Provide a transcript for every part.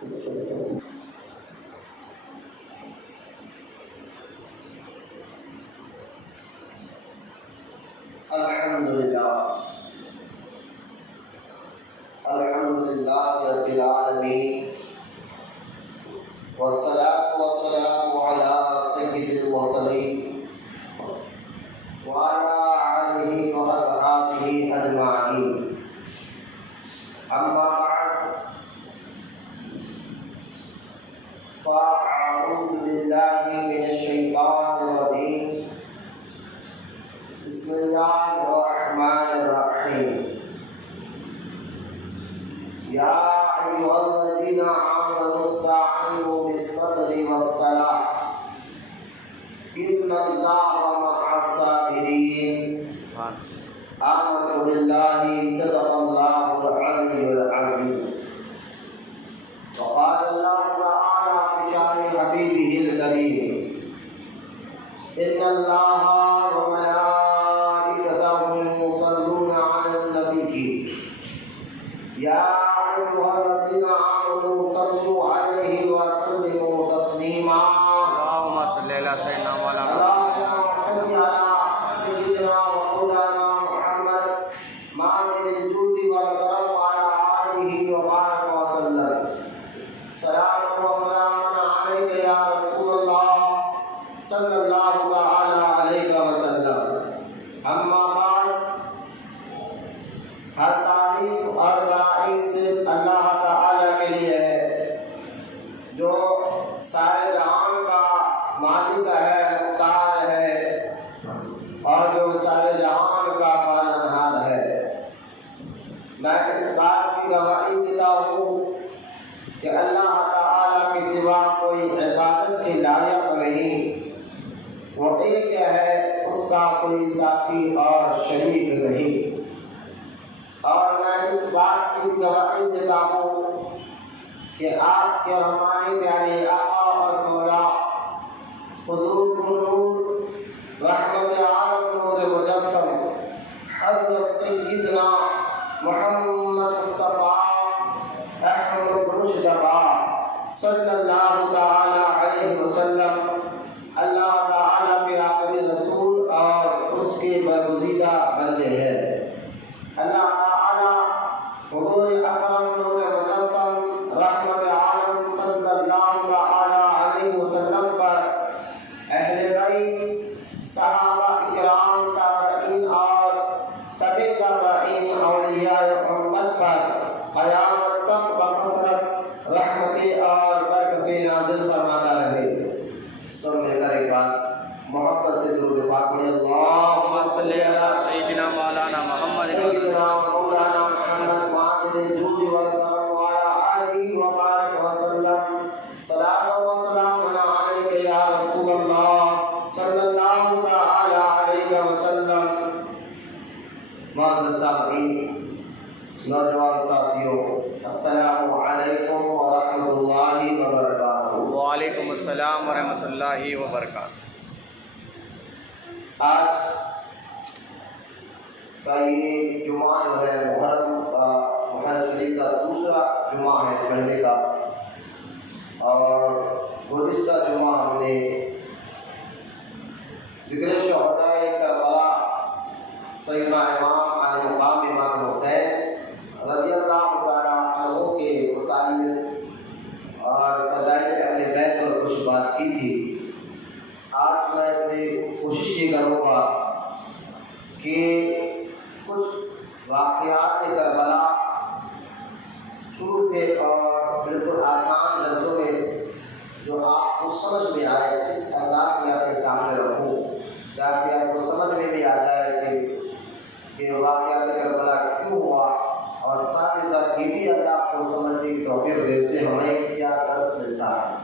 الحمدللہ رب العالمین والصلاة والسلام علی سید المرسلین وعلی آلہ واصحابہ اجمعین، اما بعد فاعوذ باللہ من الشیطان الرجیم، بسم اللہ الرحمن الرحیم، یا ایھا الذین آمنوا استعینوا بالصبر والصلاۃ ان اللہ مع الصابرین، آمنت باللہ صدق اللہ العلی العظیم، وقال اللہ تعالی فی شأن حبیبہ الکریم، ان اللہ وملائکتہ یصلون علی النبی یا ایھا الذین آمنوا صلوا علیہ وسلموا تسلیما، اللهم صل علی سیدنا مولانا اللهم صل علی سیدنا ومولانا محمد مالک الجود والکرم وعلی آلہ وبارک وسلم، صلاۃ و سلام علیک یا رسول اللہ صلی اللہ تعالی علیہ وسلم، اما بعد، ہر تعریف اور بڑائی صرف اللہ تعالی کے لیے ہے جو سارے جہان کا مالک ہے، مختار ہے اور جو سارے جہان کا پالنہار ہے۔ میں اس بات کی گواہی دیتا ہوں کہ اللہ تعالی کے سوا کوئی عبادت کے لائق نہیں، وہ ایک ہے، اس کا کوئی ساتھی اور شریک نہیں، اور میں اس بات کی گواہی دیتا ہوں کہ آپ کے ہمارے پیارے آقا اور مولا حضور نور رحمت عالم نور مجسم حضرت سیدنا محمد مصطفیٰ احمد مجتبیٰ صلی اللہ تعالی علیہ وسلم اللہ تعالی کے آخری رسول اور اس کے برگزیدہ بندے ہیں۔ اللہ تعالی حضور اکرم نور مجسم رحمت عالم صلی اللہ تعالی علیہ وسلم پر، اہل بیت، صحابہ اکرام، تابعین اور تبع تابعین، اولیاء امت پر قیامت تک بکثرت رحمتیں اور برکتیں نازل فرماتا رہے۔ سب مل کر ایک بار محبت سے درود پاک پڑھیں، اللہم صلی علی سیدنا مولانا محمد سیدنا مولانا محمد ماجد الجود والکرم وعلی آلہ وبارک وسلم، صلاۃ و سلام علیک یا رسول اللہ صلی اللہ تعالی علیہ وسلم۔ معزز سامعین، نوجوان ساتھیوں، السلام علیکم ورحمۃ اللہ وبرکاتہ۔ وعلیکم السلام ورحمۃ اللہ وبرکاتہ۔ آج کا یہ جمعہ جو ہے محرم شریف کا دوسرا جمعہ ہے اس مہینے کا، اور گزشتہ جمعہ ہم نے ذکر شہداء کربلا سیدنا امام علی مقام امام حسین رضی اللہ تعالیٰ عنہ کے متعلق اور فضائل اہل بیت پر کچھ بات کی تھی۔ آج میں اپنی کوشش یہ کروں گا کہ کچھ واقعات کربلا شروع سے اور بالکل آسان لفظوں میں جو آپ کو سمجھ میں آئے اس انداز میں آپ کے سامنے رکھوں، تاکہ آپ کو سمجھ میں بھی آ جائے کہ واقعات کربلا کیوں ہوا، اور ساتھ ہی ساتھ یہ بھی اللہ کو سمجھنے کی توفیق دے، اس سے ہمیں کیا درس ملتا ہے،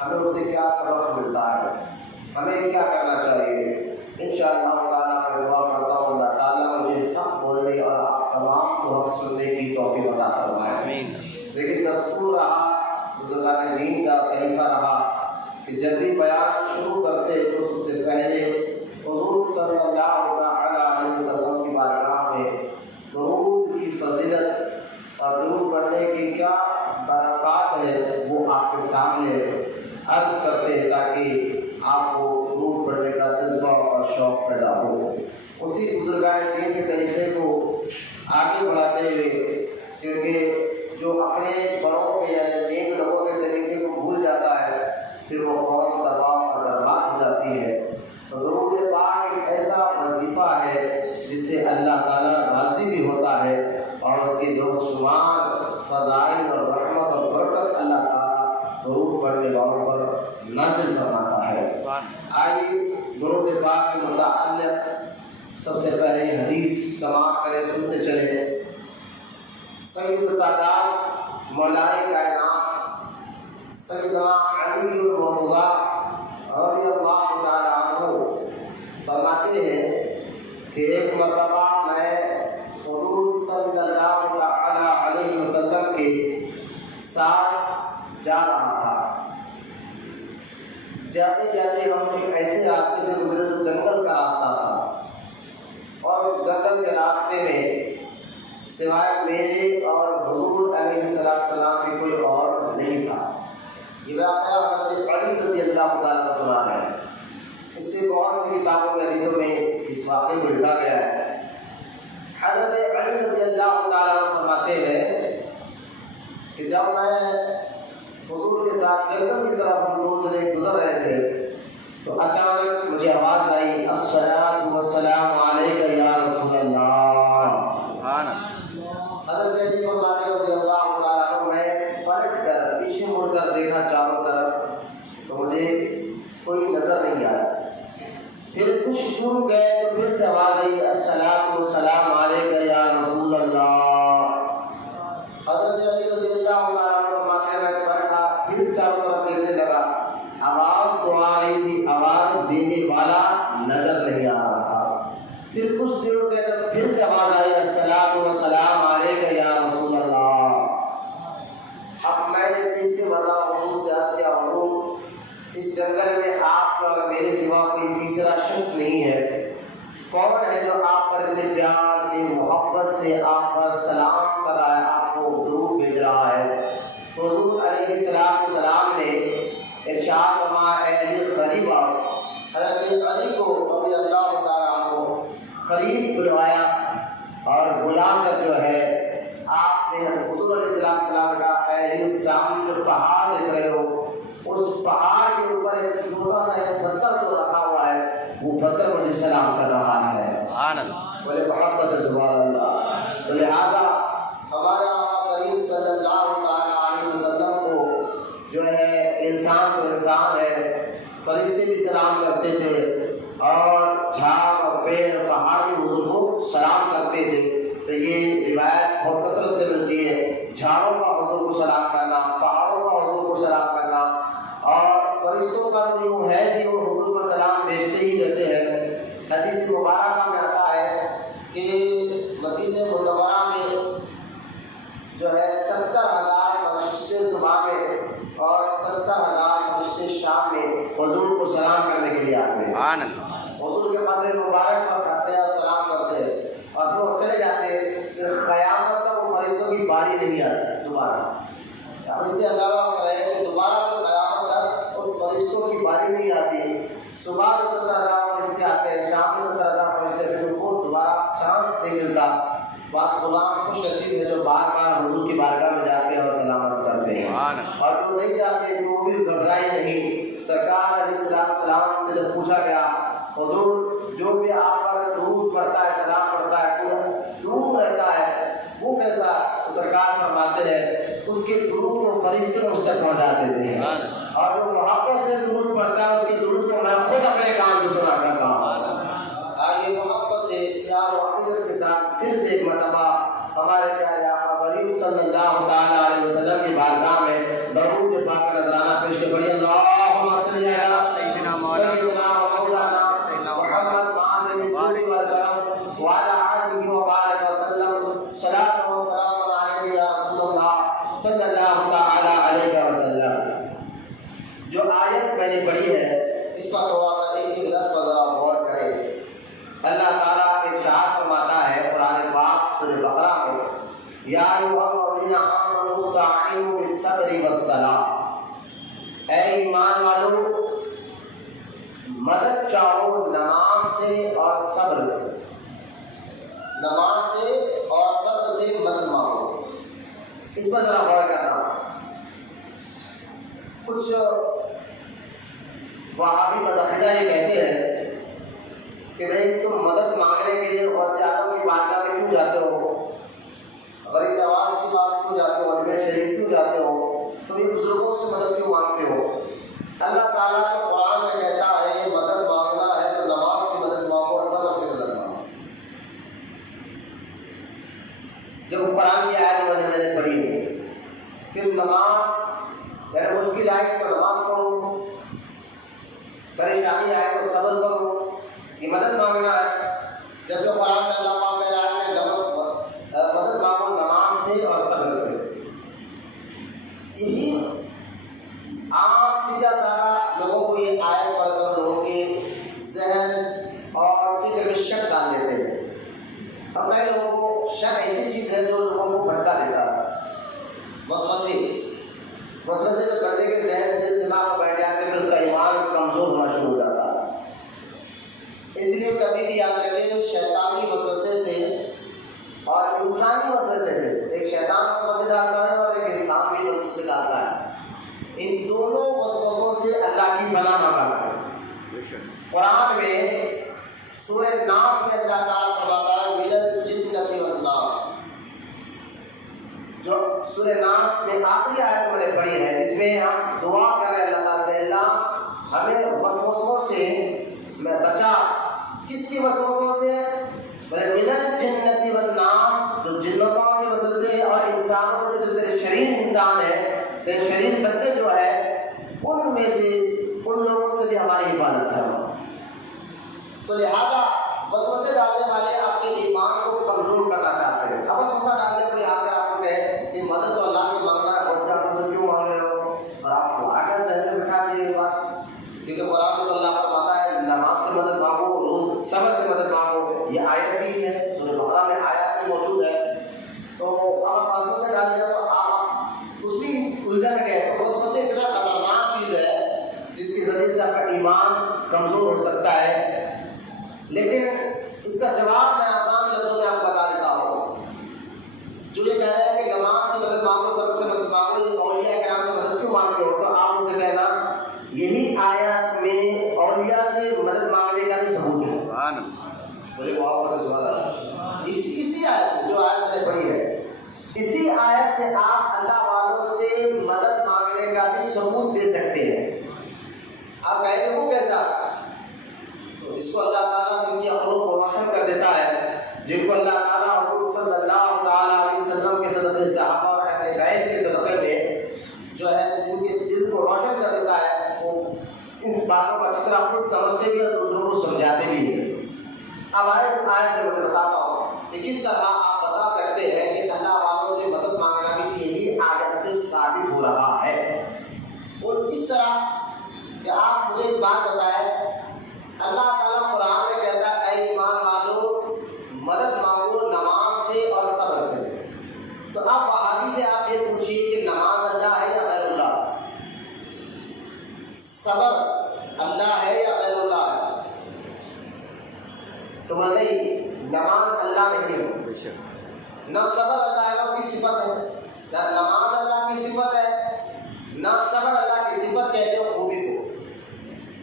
ہمیں اس سے کیا سبق ملتا ہے، ہمیں کیا کرنا چاہیے۔ انشاءاللہ تعالیٰ میں دعا کرتا ہوں اللہ تعالیٰ مجھے حق بولنے اور آپ تمام کو حق سننے کی توفیق عطا فرمائے۔ لیکن دستور رہا، بزرگان دین کا طریقہ رہا کہ جب بھی بیان شروع کرتے تو سب سے پہلے حضور صلی اللہ علیہ وسلم کی بارگاہ میں درود کی فضیلت اور درود پڑھنے کی کیا برکات ہے عرض کرتے ہیں تاکہ آپ کو درود پڑھنے کا جذبہ اور شوق پیدا ہو۔ اسی بزرگان دین کے طریقے کو آگے بڑھاتے ہوئے، کیونکہ جو اپنے بڑوں کے یعنی نیک لوگوں کے طریقے کو بھول جاتا ہے پھر وہ قوم تباہ اور برباد ہو جاتی ہے۔ تو درود پاک ایک ایسا وظیفہ ہے جس سے اللہ تعالیٰ راضی بھی ہوتا ہے اور اس کے جو شمار فضائل اور رحمت اور برکت اللہ تعالیٰ درود پڑھنے والوں پر نازل فرماتا ہے۔ آئیے درود پاک کے متعلق سب سے پہلے حدیث سماعت کریں، سنتے چلیں۔ سید السادات مولائے کائنات سیدنا علی المرتضیٰ رضی اللہ تعالیٰ عنہ فرماتے ہیں کہ ایک مرتبہ میں حضور صلی اللہ تعالیٰ علیہ وسلم کے ساتھ جا رہا تھا۔ جاتے جاتے ہم ایک ایسے راستے سے گزرے جو جنگل کا راستہ تھا، اور اس جنگل کے راستے میں سوائے میرے اور حضور علیہ السلام کی کوئی اور نہیں تھا۔ یہ واقعہ حضرت علی رضی اللہ تعالیٰ عنہ سنا ہے۔ اس سے بہت سی کتابوں میں حدیثوں میں اس واقعے کو لکھا گیا ہے۔ حضرت علی رضی اللہ تعالیٰ عنہ فرماتے ہیں کہ جب میں حضور کے ساتھ جنگل کی طرف ہم دو جنے گزر رہے تھے تو اچانک مجھے آواز آئی، الصلاۃ والسلام علیک یا رسول اللہ۔ سبحان اللہ۔ حضرت علی فرماتے رضی اللہ تعالیٰ عنہ، میں پلٹ کر پیچھے مڑ کر دیکھا چاروں طرف تو مجھے کوئی نظر نہیں آیا۔ پھر کچھ دور گئے تو پھر سے آواز آئی، الصلاۃ والسلام علیک یا رسول اللہ۔ حضرت علی رضی اللہ تعالیٰ عنہ فرماتے ہیں میں پلٹا، پھر چاروں طرف دیکھنے لگا، آواز تو آ رہی تھی، آواز دینے والا نظر نہیں آ رہا تھا۔ پھر کچھ دیر گئے تو پھر سے آواز آئی، الصلاۃ والسلام علیک یا رسول اللہ۔ اب میں نے تیسری مرتبہ حضور سے عرض کیا، حضور اس جنگل میں آپ کا اور میرے سوا کوئی تیسرا شخص نہیں ہے، کون ہے جو آپ پر اتنے پیار سے محبت سے آپ پر سلام کر رہا ہے، آپ کو درود بھیج رہا ہے؟ حضور علیہ السلام نے ارشاد فرمایا، اے علی قریب آؤ۔ حضرت علی کو رضی اللہ تعالیٰ عنہ قریب بلوایا اور بلا کر جو ہے آپ نے حضور علیہ السلام کا، اے علی السلام جو پہاڑ دیکھ رہے ہو اس پہاڑ کے اوپر ایک چھوٹا سا ایک پتھر جو رکھا ہوا ہے وہ پتھر مجھے سلام کر رہا ہے۔ سبحان اللہ۔ بولے محبت سے سبحان اللہ۔ تو لہٰذا ہمارے آقا کریم صلی اللہ تعالیٰ علیہ وسلم کو جو ہے انسان تو انسان ہے، فرشتے بھی سلام کرتے تھے اور جھاڑ اور پیڑ اور پہاڑ بھی حضور کو سلام کرتے تھے۔ تو یہ روایت بہت کثرت سے ملتی ہے، جھاڑوں کا حضور کو سلام کرنا، پہاڑوں کا حضور کو سلام کرنا، اور فرشتوں کا تو یوں ہے کہ وہ حضور پر سلام بھیجتے ہی رہتے ہیں۔ حدیث مبارکہ میں آتا ہے کہ مدینہ منورہ میں جو ہے 70,000 فرشتے صبح میں اور 70,000 فرشتے شام میں حضور کو سلام کرنے کے لیے آتے ہیں۔ حضور کے قبر مبارک پر کھاتے ہیں اور سلام کرتے ہیں اور پھر وہ چلے جاتے ہیں۔ پھر قیامت تک وہ فرشتوں کی باری نہیں آتی دوبارہ۔ اب اس سے اندازہ کریں کہ دوبارہ پھر قیامت تک ان فرشتوں کی باری نہیں آتی۔ صبح میں 70,000 فرشتے آتے ہیں، شام میں 70,000 فرشتے، پھر ان کو دوبارہ چانس نہیں ملتا۔ بعض غلام خوش نصیب ہے جو بار بار حضور کی بارگاہ میں جاتے ہیں اور سلام عرض کرتے ہیں، اور جو نہیں جاتے تو وہ بھی گھبرائے نہیں۔ سرکار علیہ السلام سے جب پوچھا گیا، حضور جو بھی آپ پر درود پڑھتا ہے، سلام پڑھتا ہے، کوئی دور رہتا ہے وہ کیسا؟ سرکار فرماتے ہیں اس کے درود کو فرشتے اس تک پہنچاتے تھے، اور جو محبت سے درود پڑھتا ہے اس کی درود کو میں خود اپنے کان سے سنا کرتا ہوں۔ آگے محبت سے پیار و عقیدت کے ساتھ پھر سے ایک مرتبہ ہمارے پیارے آقا کریم صلی اللہ تعالیٰ علیہ وسلم کی بارگاہ میں درود پاک کا نذرانہ پیش کے پڑھی، اللہم صلی علی سیدنا مولانا محمد وعلی آلہ وبارک وسلم، صلاۃ و سلام علیہ یا رسول اللہ صلی اللہ تعالیٰ علیہ وسلم۔ جو آیت میں نے پڑھی ہے اس پر تھوڑا سا ایک لفظ پر ذرا غور کریں۔ اللہ تعالیٰ ارشاد فرماتا ہے قرآن پاک سورہ بقرہ میں، یا ایھا الذین آمنوا استعینوا بالصبر والصلاۃ، اے ایمان والو مدد چاہو نماز سے اور صبر سے، نماز سے اور صبر سے مدد مانگو۔ اس پر ذرا غور کرنا۔ کچھ وہابی مداخلہ یہ کہتے ہیں کہ بھائی تم مدد مانگنے کے لیے غوث اعظم کی بارگاہ میں کیوں جاتے ہو، غریب نواز کے پاس کیوں جاتے ہو، اجمیر شریف کیوں جاتے ہو، تم یہ بزرگوں سے مدد کیوں مانگتے ہو؟ اللہ تعالیٰ کے قرآن میں کہتا ہے مدد مانگنا ہے تو نماز سے مدد مانگو اور صبر سے مدد مانگو۔ جب قرآن کی آیت میں نے پڑھی ہے، پھر نماز یعنی مشکل آئے تو نماز پڑھو، پریشانی آئے تو صبر کرو، یہ مدد مانگنا ہے۔ جبکہ قرآن میں اللہ پاک کہہ رہا ہے کہ مدد مانگو نماز سے اور صبر سے۔ یہی عام سیدھا سادہ لوگوں کو یہ آیت پڑھ کر لوگوں کے ذہن اور فکر میں شک ڈال دیتے ہیں۔ اور کئی لوگوں کو شک ایسی چیز ہے جو لوگوں کو بھٹکا دیتا ہے، وسوسے جو بندے کے ذہن دل دماغ میں بیٹھ جاتے ہیں، پھر اس کا ایمان کمزور ہونا شروع ہو جاتا ہے۔ اس لیے کبھی بھی یاد رکھیں شیطانی وسوسے سے اور انسانی وسوسے سے، ایک شیطان وسوسے ڈالتا ہے اور ایک انسان بھی وسوسے ڈالتا ہے، ان دونوں وسوسوں سے اللہ کی پناہ مانگا ہے۔ قرآن میں سورہ ناس میں اللہ تعالیٰ فرماتا ہے من الجنۃ والناس، جو سورہ ناس میں آخری آیت میں نے پڑھی ہے، جس میں ہم دعا کر رہے ہیں اللہ تعالیٰ سے اللہ ہمیں وسوسوں سے میں بچا۔ کس کی وسوسوں سے؟ من الجنۃ والناس، جو جنتوں کے وسوسے اور انسانوں میں سے جو تیرے شریر انسان ہے، تیرے شریر بندے جو ہے، ان میں سے ان لوگوں سے بھی ہماری حفاظت کرنا۔ تو لہذا وسوسے ڈالنے والے اپنے ایمان کو کمزور کرنا چاہتے ہیں۔ اب وسوسہ ڈالنے کو یہاں پہ آپ کو کہے کہ مدد تو اللہ سے مانگنا ہے، غوث اعظم سے کیوں مانگ رہے ہو، اور آپ کو آگے ذہن میں بٹھا دیے یہ بات، کیونکہ قرآن میں تو اللہ فرماتا ہے نماز سے مدد مانگو، روز صبر سے مدد مانگو، یہ آیت بھی ہے، سورہ بقرہ میں آیات بھی موجود ہے۔ تو آپ وسوسے ڈال دیا تو آپ اس بھی الجھن گئے۔ تو وسوسے اتنا خطرناک چیز ہے جس کے ذریعے سے آپ کا ایمان کمزور ہو سکتا ہے، لیکن اس کا جواب میں آسان لفظوں میں آپ کو بتا دیتا ہوں۔ جو یہ کہہ رہے ہیں کہ نماز سے مدد مانگو، صبر سے مدد مانگو، یہ اولیاء کرام سے مدد کیوں مانگتے ہو، تو آپ ان سے کہنا یہی آیات میں اولیاء سے مدد مانگنے کا بھی ثبوت ہے۔ مجھے بہت پسند سوال ہے، اسی آیت جو آیت میں نے پڑھی ہے، اسی آیت سے آپ اللہ والوں سے مدد مانگنے کا بھی ثبوت دے سکتے ہیں۔ آپ کہیں گے وہ کیسا؟ تو جس کو اللہ تعالیٰ جن کی عقلوں کو روشن کر دیتا ہے، جن کو اللہ تعالیٰ حضور صلی اللہ تعالیٰ علیہ وسلم کے صدقے صحابہ اور اہل بیت کے صدقے میں جو ہے جن کے دل کو روشن کر دیتا ہے، وہ اس باتوں کو اچھی طرح خود سمجھتے بھی اور دوسروں کو سمجھاتے بھی ہیں۔ اب آئے اس آیت سے میں بتاتا ہوں کہ کس طرح آپ بتا سکتے ہیں کہ اللہ والوں سے مدد مانگنا بھی یہی آیت سے ثابت ہو رہا ہے۔ اور اس طرح کہ آپ مجھے ایک بات بتائیں، اللہ تعالیٰ قرآن میں کہتا ہے اے ایمان والو مدد مانگو نماز سے اور صبر سے۔ تو اب وہابی سے آپ یہ پوچھیے کہ نماز اللہ ہے یا غیر اللہ، صبر اللہ ہے یا غیر اللہ ہے؟ تو وہ نہیں، نماز اللہ نہیں ہے، نہ صبر اللہ ہے، اس کی صفت ہے، نہ نماز اللہ کی صفت ہے، نہ صبر اللہ کی صفت کہتے ہو خوبی کو،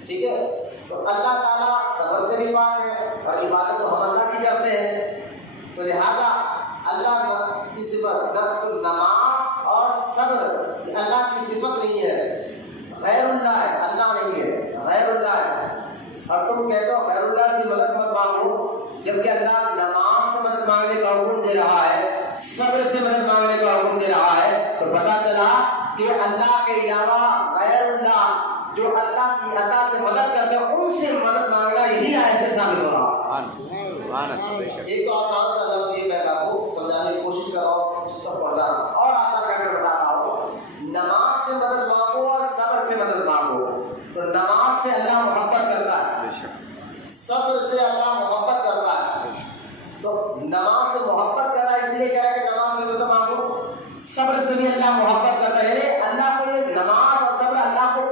ٹھیک ہے؟ تو اللہ تعالیٰ صبر سے بھی پاک ہے اور عبادت تو ہم اللہ کی کرتے ہیں، تو لہذا اللہ کی صفت نہ تو نماز اور صبر یہ اللہ کی صفت نہیں ہے، غیر اللہ ہے، اللہ نہیں ہے، غیر اللہ ہے۔ اور تم کہتے ہو غیر اللہ سے مدد مت مانگو، جبکہ اللہ نماز سے مدد مانگنے کا حکم دے رہا ہے، صبر سے مدد مانگنے کا حکم دے رہا ہے، تو پتہ چلا کہ اللہ کے علاوہ غیر اللہ جو اللہ کی عطا سے مدد کرتے ہیں ان سے مدد مانگنا یہی ایسے ثابت ہو رہا ہے۔ ایک تو آسان سا لفظ یہ میں آپ کو سمجھانے کی کوشش کر رہا ہوں، اس تک پہنچانا، اور آسان کر کے بتاتا ہوں، نماز سے مدد مانگو اور صبر سے مدد مانگو۔ تو نماز سے اللہ محبت کرتا ہے، صبر سے اللہ محبت کرتا ہے۔ تو نماز سے محبت کرنا اس لیے کہہ رہا ہے کہ نماز سے مدد مانگو، صبر سے بھی اللہ محبت کرتا ہے، یعنی اللہ کو یہ نماز اور صبر اللہ کو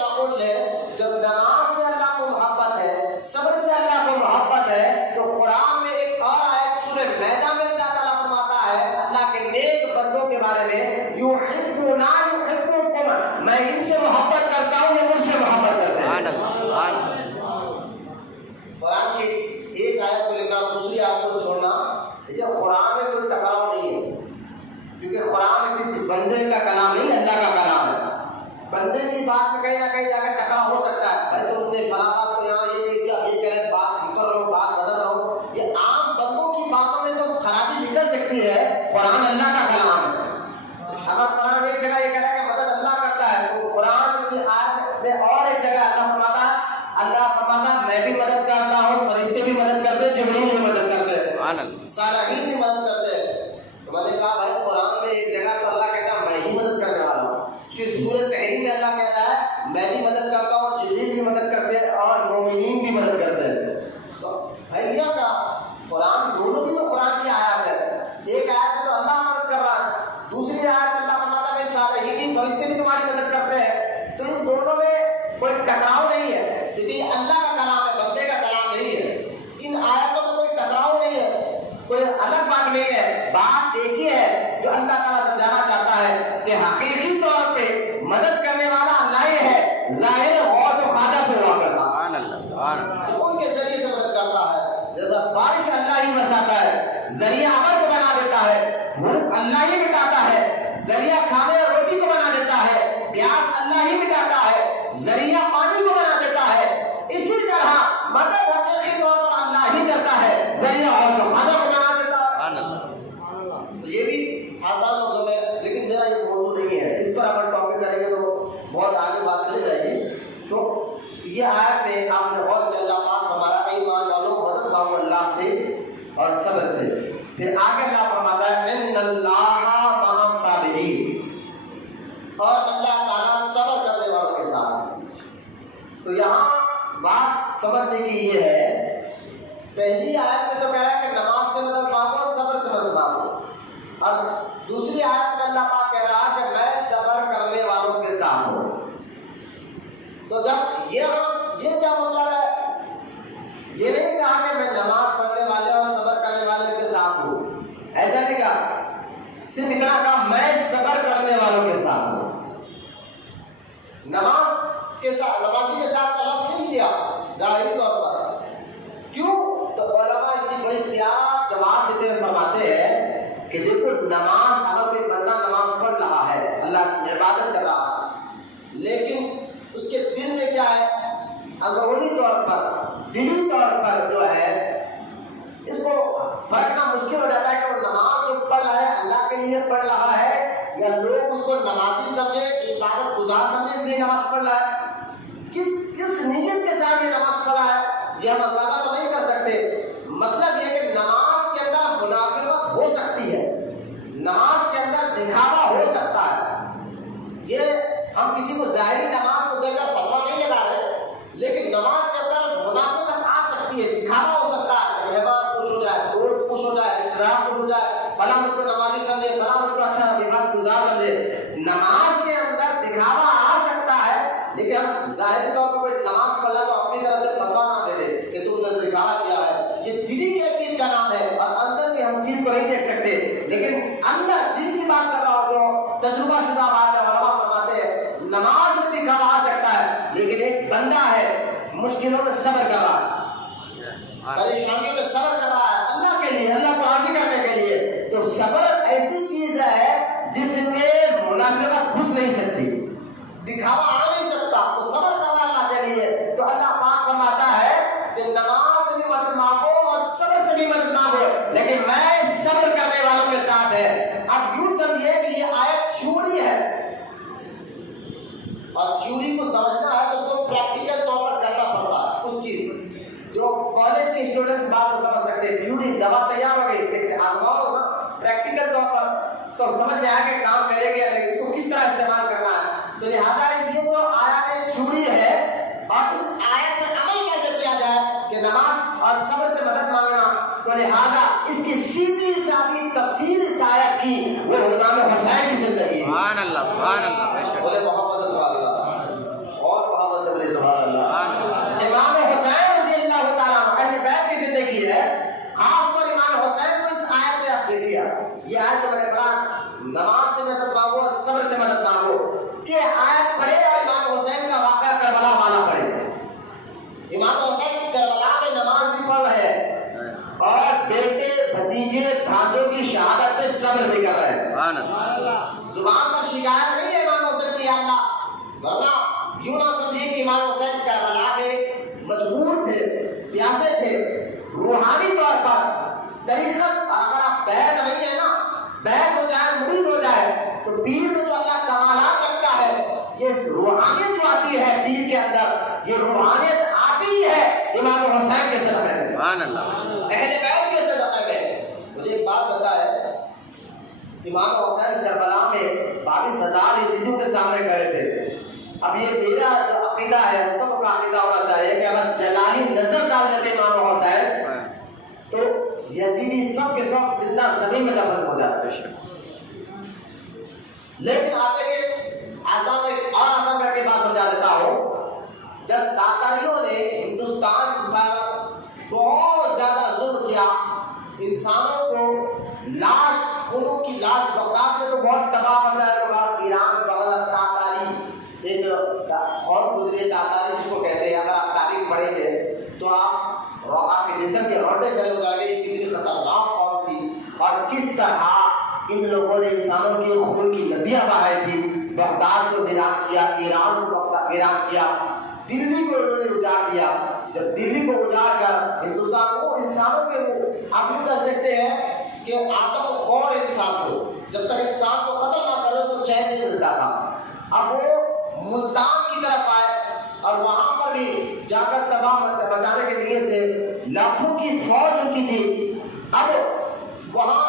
تعقل ہے جب نماز سے اللہ کو محبت ہے، صبر سے اللہ کو محبت ہے، تو قرآن میں ایک اور آیت سورہ میدہ میں اللہ تعالیٰ فرماتا ہے اللہ کے نیک بندوں کے بارے میں، یحبنا یحبکم، میں ان سے محبت کرتا ہوں، یہ مجھ سے محبت کرتے ہیں۔ قرآن کی ایک آیت کو لینا دوسری آیت کو چھوڑنا، یہ قرآن میں کوئی ٹکراؤ نہیں ہے، کیونکہ قرآن کسی بندے کا کلام نہیں، اللہ کا کلام ہے۔ بندے کی بات میں کہیں نہ کہیں جا کے ٹکراؤ ہو سکتا ہے، بھائی تم نے فلاں بات کو یہاں یہ کہہ دیا، یہ کرے، بات مکر رہو، بات بدل رہو، یہ عام بندوں کی باتوں میں تو خرابی نکل سکتی ہے۔ قرآن اللہ کا کلام ہے۔ اگر قرآن ایک جگہ یہ کہہ رہا ہے کہ مدد اللہ کرتا ہے، تو قرآن کی آیت میں اور ایک جگہ اللہ فرماتا ہے میں بھی مدد کرتا ہوں، فرشتے بھی مدد کرتے ہیں، جبریل بھی مدد کرتے ہیں، صالحین بھی مدد کرتے ہیں۔ تو میں نے کہا بھائی قرآن میں ایک جگہ پر اللہ کہتا ہے میں ہی مدد کرنے والا ہوں، پھر سورۃ تحریم میں اللہ کہتا ہے میں بھی مدد کرتا ہوں، جبریل بھی مدد کرتے ہیں اور مومنین بھی مدد کرتے ہیں۔ تو بھائی کیا کہا قرآن دونوں بھی تو قرآن کی آیات ہے، ایک آیت میں تو اللہ مدد کر رہا ہے، دوسری آیت اللہ فرماتا ہے صالحین بھی فرشتے بھی تمہاری مدد کرتے ہیں۔ تو ان دونوں میں کوئی ٹکراؤ نہیں ہے، کیونکہ یہ اللہ کا کلام ہے، بندے کا کلام نہیں ہے۔ ان آیتوں میں کوئی ٹکراؤ نہیں ہے، کوئی الگ بات نہیں ہے، بات ایک ہی ہے جو اللہ تعالیٰ سمجھانا چاہتا ہے کہ حقیقی طور پہ مدد کرنے والا اللہ ہی ہے، ظاہر غوث و خواجہ سے ہوا کرتا ہے، تو ان کے ذریعے سے مدد کرتا ہے۔ جیسا بارش اللہ ہی برساتا ہے، ذریعہ امر کو بنا دیتا ہے، بھوک اللہ ہی مٹاتا ہے، ذریعہ کھانے اور روٹی کو بنا دیتا ہے، پیاس اللہ ہی مٹاتا ہے، ذریعہ پانی کو بنا دیتا ہے، اسی طرح مدد حقیقی طور پر اللہ ہی کرتا ہے، ذریعہ غوث و خواجہ کو بنا دیتا ہے۔ تو یہ بھی آسان لفظوں میں، لیکن میرا یہ موضوع نہیں ہے، اس پر اگر ٹاپک کریں گے تو بہت آگے بات چلی جائے گی۔ تو یہ آیت میں آپ نے غور کیا، اللہ پاک ہمارا ایمان والوں مدد مانگو اللہ سے اور صبر سے۔ پھر آگے اللہ فرماتا ہے ان اللہ مع الصابرین، اور اللہ تعالیٰ صبر کرنے والوں کے ساتھ۔ تو یہاں بات سمجھنے کی یہ ہے، پہلی آیت میں تو کہہ رہا ہے کہ نماز سے مدد مانگو، صبر سے مدد مانگو، اور دوسری آیت میں اللہ پاک کہہ رہا ہے کہ میں صبر کرنے والوں کے ساتھ ہوں۔ تو جب یہ کیا مطلب ہے؟ یہ نہیں کہا کہ میں نماز پڑھنے والے اور صبر کرنے والے کے ساتھ ہوں، ایسا نہیں کہا، صرف اتنا کہا میں صبر کرنے والوں کے ساتھ ہوں۔ نماز کے ساتھ، نمازی کے ساتھ کا لفظ نہیں دیا ظاہری طور پر، کیوں؟ تو علماء اس کی بڑی پیار جواب دیتے ہوئے فرماتے ہیں کہ دیکھو نماز، اگر کوئی بندہ نماز پڑھ رہا ہے، اللہ کی عبادت کر رہا ہے، لیکن اس کے دل میں کیا ہے، اندرونی طور پر، دلی طور پر جو ہے اس کو پرکھنا مشکل ہو جاتا ہے کہ وہ نماز جو پڑھ رہا ہے اللہ کے لیے پڑھ رہا ہے یا لوگ اس کو نمازی سمجھے، عبادت گزار سمجھے اس لیے نماز پڑھ رہا ہے، کس نیت کے ساتھ یہ نماز پڑھا ہے یہ ہم اندازہ تو نہیں کر سکتے۔ مطلب یہ کہ نماز کے اندر منافقت ہو سکتی ہے، نماز کے اندر دکھاوا ہو سکتا ہے، یہ ہم کسی کو ظاہری نماز کو دیکھ کر فتویٰ نہیں لگا رہے، لیکن نماز کے اندر منافقت آ سکتی ہے، دکھاوا ہو سکتا ہے، مہمان خوش ہو جائے، دوست خوش ہو جائے، رشتہ دار خوش ہو جائے، فلاں مجھ کو نمازی سمجھے، فلاں مجھ کو اچھا عبادت گزار سمجھے، نماز کے اندر دکھاوا آ سکتا ہے، لیکن ہم ظاہری طور پر کوئی نماز پڑھ رہا تو اپنی طرح سے فتویٰ نہ دے دے کہ تم نے دکھاوا کیا ہے، یہ دلی کیفیت کا نام ہے، اور اندر کی ہم چیز کو نہیں دیکھ سکتے، لیکن اندر دل کی بات کر رہا ہوں جو تجربہ شدہ بات ہے، علماء فرماتے ہیں نماز میں دکھاوا آ سکتا ہے، لیکن ایک بندہ ہے مشکلوں میں صبر کر رہا ہے، پریشانیوں میں صبر کر رہا ہے اللہ کے لیے، اللہ کو راضی کرنے کے لیے، تو صبر ایسی چیز ہے جس میں منافقت گھس نہیں سکتی، دکھاوا آ نہیں سکتا، وہ صبر کر رہا ہے اللہ کے لیے۔ تو اللہ پاک فرماتا ہے کہ نماز سے بھی مدد مانگو اور صبر سے بھی مدد مانگو، لیکن میں صبر کرنے والوں کے ساتھ ہے۔ اب یوں سمجھیے کہ یہ آیت تھیوری ہے، اور تھیوری کو سمجھنا ہے تو اس کو پریکٹیکل طور پر کرنا پڑتا ہے، اس چیز جو کالج کے اسٹوڈنٹس بات کو سمجھ سکتے ہیں، تھیوری دوا تیار ہو گئی، لیکن آزماؤ ہوگا پریکٹیکل طور پر تو سمجھ میں آیا کہ کام کرے گا، لیکن اس کو کس طرح استعمال کرنا ہے۔ تو لہٰذا یہ جو آیت تھیوری ہے، اور اس آیت پر عمل کیسے کیا جائے کہ نماز اور صبر سے مدد مانگنا، تو لہٰذا اس کی سیدھی سادھی تفسیر اس آیت کی وہ امام حسین کی زندگی ہے، سبحان اللہ، سبحان اللہ، بے شک، بولے محمد صلی اللہ علیہ وسلم، اور یہ آیت پڑھے اور امام حسین کا واقعہ کربلا والا پڑھے. امام حسین کربلا میں نماز بھی پڑھ رہے ہیں اور بیٹے بھتیجے بھانجوں کی شہادت پہ صبر بھی کر رہے ہیں. زبان پر شکایت نہیں ہے امام حسین کی یا اللہ، ورنہ یوں نہ سمجھیے کہ امام حسین کربلا میں مجبور تھے، پیاسے تھے. روحانی طور پر طریقت، اگر آپ بیعت نہیں ہے نا، بیعت ہو جائے، مرید ہو جائے، تو پیر میں جو اللہ کمالات رکھتا ہے، یہ روحانیت جو آتی ہے پیر کے اندر، یہ روحانیت آتی ہی ہے امام حسین کے صدقے میں، اہل بیت کے صدقے میں. مجھے ایک بات پتا ہے، امام حسین کربلا میں 22,000 یزیدیوں کے سامنے کھڑے تھے. اب یہ میرا جو عقیدہ ہے، ہم سب کا عقیدہ ہونا چاہیے کہ اگر جلالی نظر ڈال دیتے امام حسین تو یزیدی سب کے سب زندہ زمین میں دفن ہو جاتے. لیکن آتے کہ آسان کر کے بات سمجھا دیتا ہوں. جب تاتاریوں نے ہندوستان پر بہت زیادہ ظلم کیا، انسانوں کو لاش، خونوں کی لاش، بغداد میں تو بہت تباہ مچایا ہوگا. ایران، بغداد، تاتاری، ایک خوف گزری تاتاری جس کو کہتے ہیں. اگر آپ تاریخ پڑھیں گے تو آپ کے جسم کے روٹے کھڑے ہو جائیں گے. کتنی خطرناک قوم تھی اور کس طرح ان لوگوں نے انسانوں کے خون کی ندیاں بہائی تھی. بغداد کو ویران کیا، ایران کو ویران کیا، دلی کو انہوں نے اجاڑ دیا. جب دلی کو اجاڑ کر ہندوستان کو انسانوں کے آپ یہ کر سکتے ہیں کہ آدم خور انسان کو جب تک انسان کو ختم نہ کرے تو چین نہیں ملتا تھا. اب وہ ملتان کی طرف آئے اور وہاں پر بھی جا کر تباہ مچانے کے لیے سے لاکھوں کی فوج ان کی تھی. اب وہاں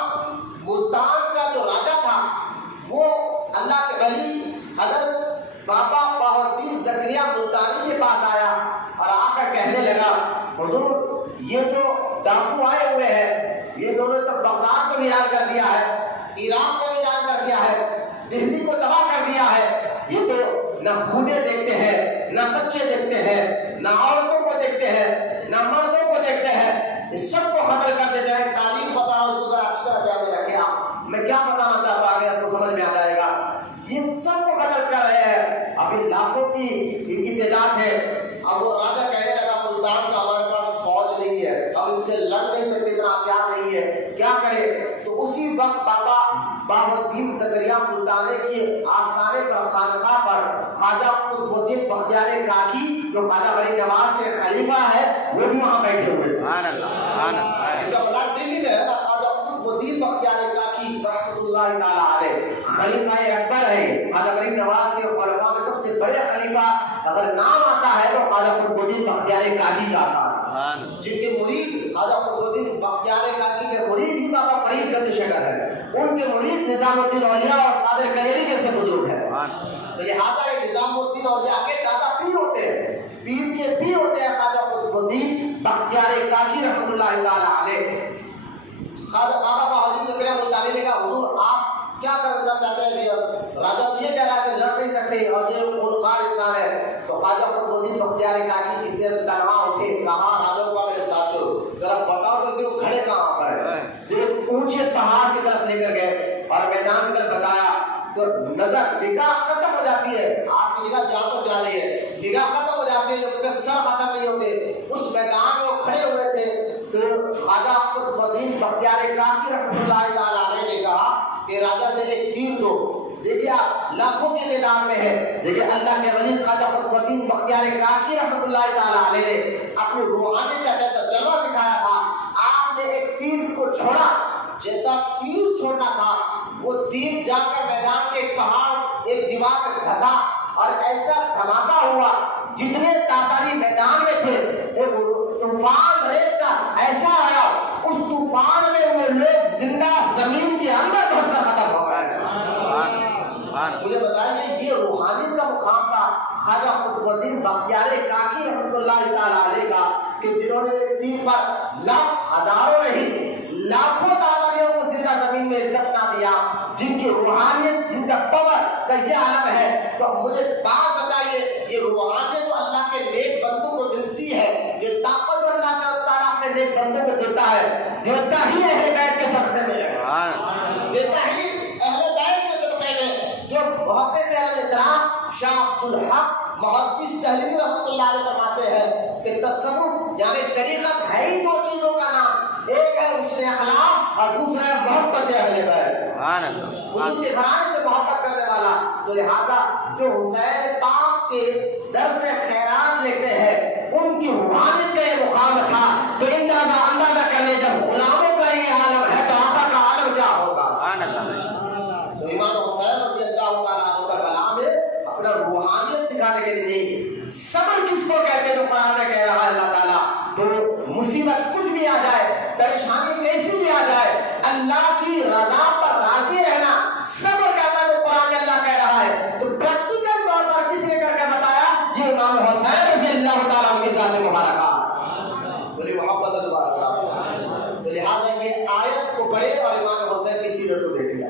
ملتان کا جو راجا تھا وہ اللہ کے ولی حضرت بابا بہاؤالدین زکریا ملتانی کے پاس آیا اور آ کر کہنے لگا، حضور یہ جو ڈاکو آئے ہوئے ہیں، یہ دونوں تو بغداد کو ویران کر دیا ہے، ایران کو ویران کر دیا ہے، دہلی کو تباہ کر دیا ہے. یہ تو نہ بوڑھے دیکھتے ہیں، نہ بچے دیکھتے ہیں، نہ عورتوں کو دیکھتے ہیں، نہ مردوں کو دیکھتے ہیں. اس سب کو قتل کر دیتے ہیں. تاریخ بتا رہا ہوں، اس کو ذرا اچھی طرح سے یاد رکھیں. آپ میں کیا بتانا چاہتا ہوں آگے آپ کو سمجھ میں آ جائے گا. یہ سب کو قتل کر رہے ہیں. ابھی لاکھوں کی ان کی تعداد ہے. اب وہ راجا کہنے لگا ملتان کا ہمارے پاس فوج نہیں ہے، ہم ان سے لڑ نہیں سکتے، اتنا ہتھیار نہیں ہے، کیا کرے. تو اسی وقت بابا بہاؤالدین زکریا ملتانی کی آستانے پر، خانقاہ پر، خواجہ قطب الدین بختیار کاکی جو خواجہ غریب نواز کے خلیفہ ہے وہ بھی وہاں بیٹھے ہوئے تھے. جن کا مزار دلی میں ہے نا، خواجہ قطب الدین بختیار کاکی رحمۃ اللہ تعالیٰ علیہ خلیفہ اکبر ہے. خواجہ غریب نواز کے خلفاء میں سب سے بڑے خلیفہ اگر نام آتا ہے تو خواجہ قطب الدین بختیار کاکی کا آتا ہے، جن کے مرید خواجہ قطب الدین بختیار کاکی کے مرید ہی بابا فرید گنج شکر ہے. ان کے مرید نظام الدین اولیاء اور صادق کلیری جیسے بزرگ ہیں. تو لہٰذا نظام الدین اولیاء کے دادا پیر ہوتے ہیں، پیر کے پیر ہوتے ہیں خواجہ قطب الدین بختیار کاکی رحمۃ اللہ تعالیٰ علیہ. خواجہ بابا بہاؤالدین زکریا ملتانی نے کہا، حضور آپ کیا کرنا چاہتے ہیں؟ راجا تو یہ کہہ رہا ہے کہ لڑ نہیں سکتے اور یہ خونخوار انسان ہے. تو خواجہ قطب الدین بختیار کاکی کتنے تنہا اٹھے، کہا راجا کو میرے ساتھ چلو، ذرا بتاؤ کہ وہ کھڑے کہاں پر ہے. جو اونچے پہاڑ کی طرف لے کر گئے اور میدان کی طرف بتایا تو نظر نگاہ ختم ہو جاتی ہے. آپ کی نگاہ جا تو جا رہی ہے، نگاہ ختم ہو جاتی ہے، ان کے سر ختم نہیں ہوتے. اس میدان میں وہ کھڑے ہوئے تھے تو خواجہ قطب الدین بختیار کاکی رحمۃ اللہ تعالیٰ علیہ نے کہا کہ راجا سے ایک تیر دو. دیکھیے آپ لاکھوں کی تعداد میں ہے، لیکن اللہ کے ولی خواجہ قطب الدین بختیار کاکی رحمۃ اللہ تعالیٰ علیہ نے اپنی روحانیت کا کیسا جلوہ دکھایا تھا. آپ نے ایک تیر کو چھوڑا، جیسا تیر چھوڑنا تھا وہ تیر جا کر میدان کے ایک پہاڑ ایک دیوار میں دھسا اور ایسا دھماکہ ہوا، جتنے تاتاری میدان میں تھے ایک طوفان ریت کا ایسا آیا، اس طوفان میں وہ لوگ زندہ زمین کے اندر دھس کر ختم ہو گئے. مجھے بتائیے یہ روحانیت کا مقام تھا خواجہ قطب الدین بختیار کاکی رحمۃ اللہ تعالیٰ علیہ کا، کہ جنہوں نے تیر پر ہزاروں نہیں لاکھوں تاتاریوں کو زندہ زمین میں دفنا دیا، جن کی روحانیت، جن کا پاور کا یہ عالم ہے. تو مجھے بات بتائیے، یہ روحانیت جو اللہ کے نیک بندوں کو ملتی ہے، یہ طاقت جو اللہ تعالیٰ اپنے نیک بندوں کو دیتا ہے، دیتا ہی اہل بیت کے صدقے میں ہے، دیتا ہی اہل بیت کے صدقے میں. جو بہت سے اہل احترام شاہ عبد الحق محدث دہلوی رحمۃ اللہ علیہ فرماتے ہیں کہ تصوف یعنی طریقت ہے ہی دو چیزوں کا نام، ایک ہے حسن اخلاق اور دوسرا ہے محبت اہل بیت، حضور کے گھرانے سے محبت کرنے والا۔ تو لہذا جو حسین پاک کے در سے خیرات لیتے ہیں ان کی روحانیت کا یہ مقام تھا، تو اندازہ کر لے جب غلاموں کا یہ عالم ہے تو آقا کا عالم کیا ہوگا۔ تو امام حسین رضی اللہ تعالیٰ عنہ کربلا میں اپنا روحانیت دکھانے کے لیے صبر کس کو کہتے ہیں جو قرآن میں کہہ رہا ہے اللہ تعالیٰ، تو مصیبت کچھ بھی آ جائے، پریشانی کیسی بھی آ جائے، اللہ کی رضا پر راضی رہنا، صبر کرنا جو قرآن میں اللہ کہہ رہا ہے، تو پریکٹیکل طور پر کس نے کر کے بتایا؟ یہ امام حسین رضی اللہ تعالیٰ عنہ کی ذات مبارکہ، بڑی محبت سے سبحان اللہ۔ تو لہٰذا یہ آیت کو پڑھے اور امام حسین کی سیرت کو دیکھ لیا،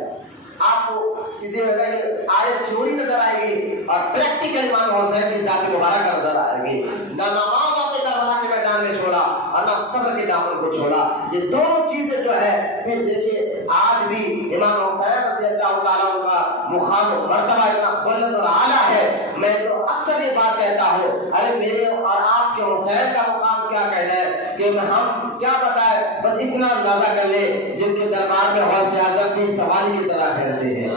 آپ کو کسی جگہ یہ آیت تھیوری نظر آئے گی اور پریکٹیکل امام حسین کی ذات مبارکہ نظر آئے گی۔ نہ نماز آپ نے کربلا کے میدان میں چھوڑا اور نہ صبر کے دامن کو چھوڑا، یہ دونوں چیزیں جو ہے پھر دیکھیے آج بھی امام حسین رضی اللہ تعالیٰ عنہ کا مقام مرتبہ اتنا بلند اور اعلیٰ ہے۔ میں تو اکثر یہ بات کہتا ہوں، ارے میرے اور آپ کے حسین کا مقام کیا کہنا ہے کہ ہم کیا بتائیں، بس اتنا اندازہ کر لے جن کے دربار میں غوث اعظم بھی سوالی کی طرح کھڑتے ہیں،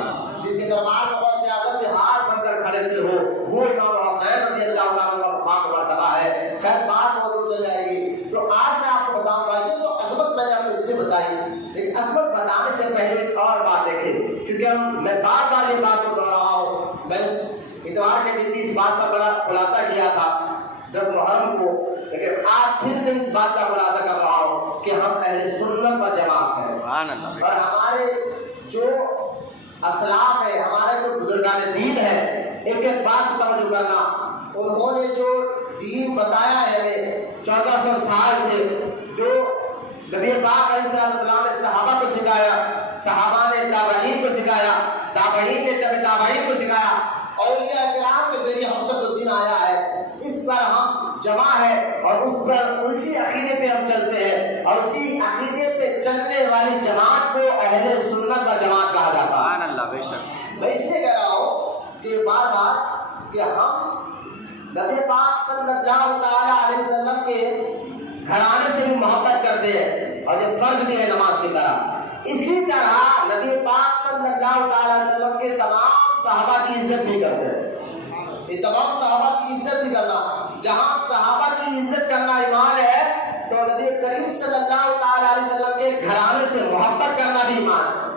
جن کے دربار میں غوث اعظم بھی ہاتھ بن کر کھڑے ہو، وہ امام حسین رضی اللہ تعالیٰ کا مقام مرتبہ ہے۔ خیر بات موضوع چل جائے گی، تو آج میں آپ کو بتاؤں گا یہ تو عظمت میں نے آپ کو اس لیے بتائی، لیکن عظمت بتانے سے پہلے ایک اور بات دیکھیں، کیونکہ میں بار بار یہ بات کو دوہرا رہا ہوں۔ میں اتوار کے دن بھی اس بات کا بڑا خلاصہ کیا تھا 10 محرم کو، لیکن آج پھر سے اس بات کا خلاصہ کر رہا ہوں کہ ہم اہل سنت و جماعت ہیں، اور ہمارے جو اسلاف ہے، ہمارے جو بزرگان دین ہے، ایک ایک بات کو توجہ کرنا، انہوں نے جو دین بتایا ہے ہمیں 1400 سال سے، جو نبی پاک علیہ السلام نے صحابہ کو سکھایا، صحابہ نے تابعین کو سکھایا، تابعین نے تابعین کو سکھایا، اولیاء کرام کے ذریعے ہم تک جو دین آیا ہے اس پر ہم جمع ہے، اور اس پر اسی عقیدے پہ ہم چلتے ہیں، اور اسی عقیدے پہ چلنے والی جماعت کو اہل سنت و جماعت کہا جاتا ہے۔ بے شک میں اس لیے کہہ رہا ہوں کہ بار بار کہ ہم نبی پاک صلی اللہ تعالیٰ علیہ وسلم کے گھرانے سے بھی محبت کرتے ہیں، اور یہ فرض بھی ہے نماز کی طرح، اسی طرح نبی پاک صلی اللہ تعالیٰ علیہ وسلم کے تمام صحابہ کی عزت بھی کرتے ہیں۔ یہ تمام صحابہ کی عزت بھی کرنا، جہاں صحابہ کی عزت کرنا ایمان ہے تو نبی کریم صلی اللہ تعالیٰ علیہ وسلم کے گھرانے سے محبت کرنا بھی ایمان ہے۔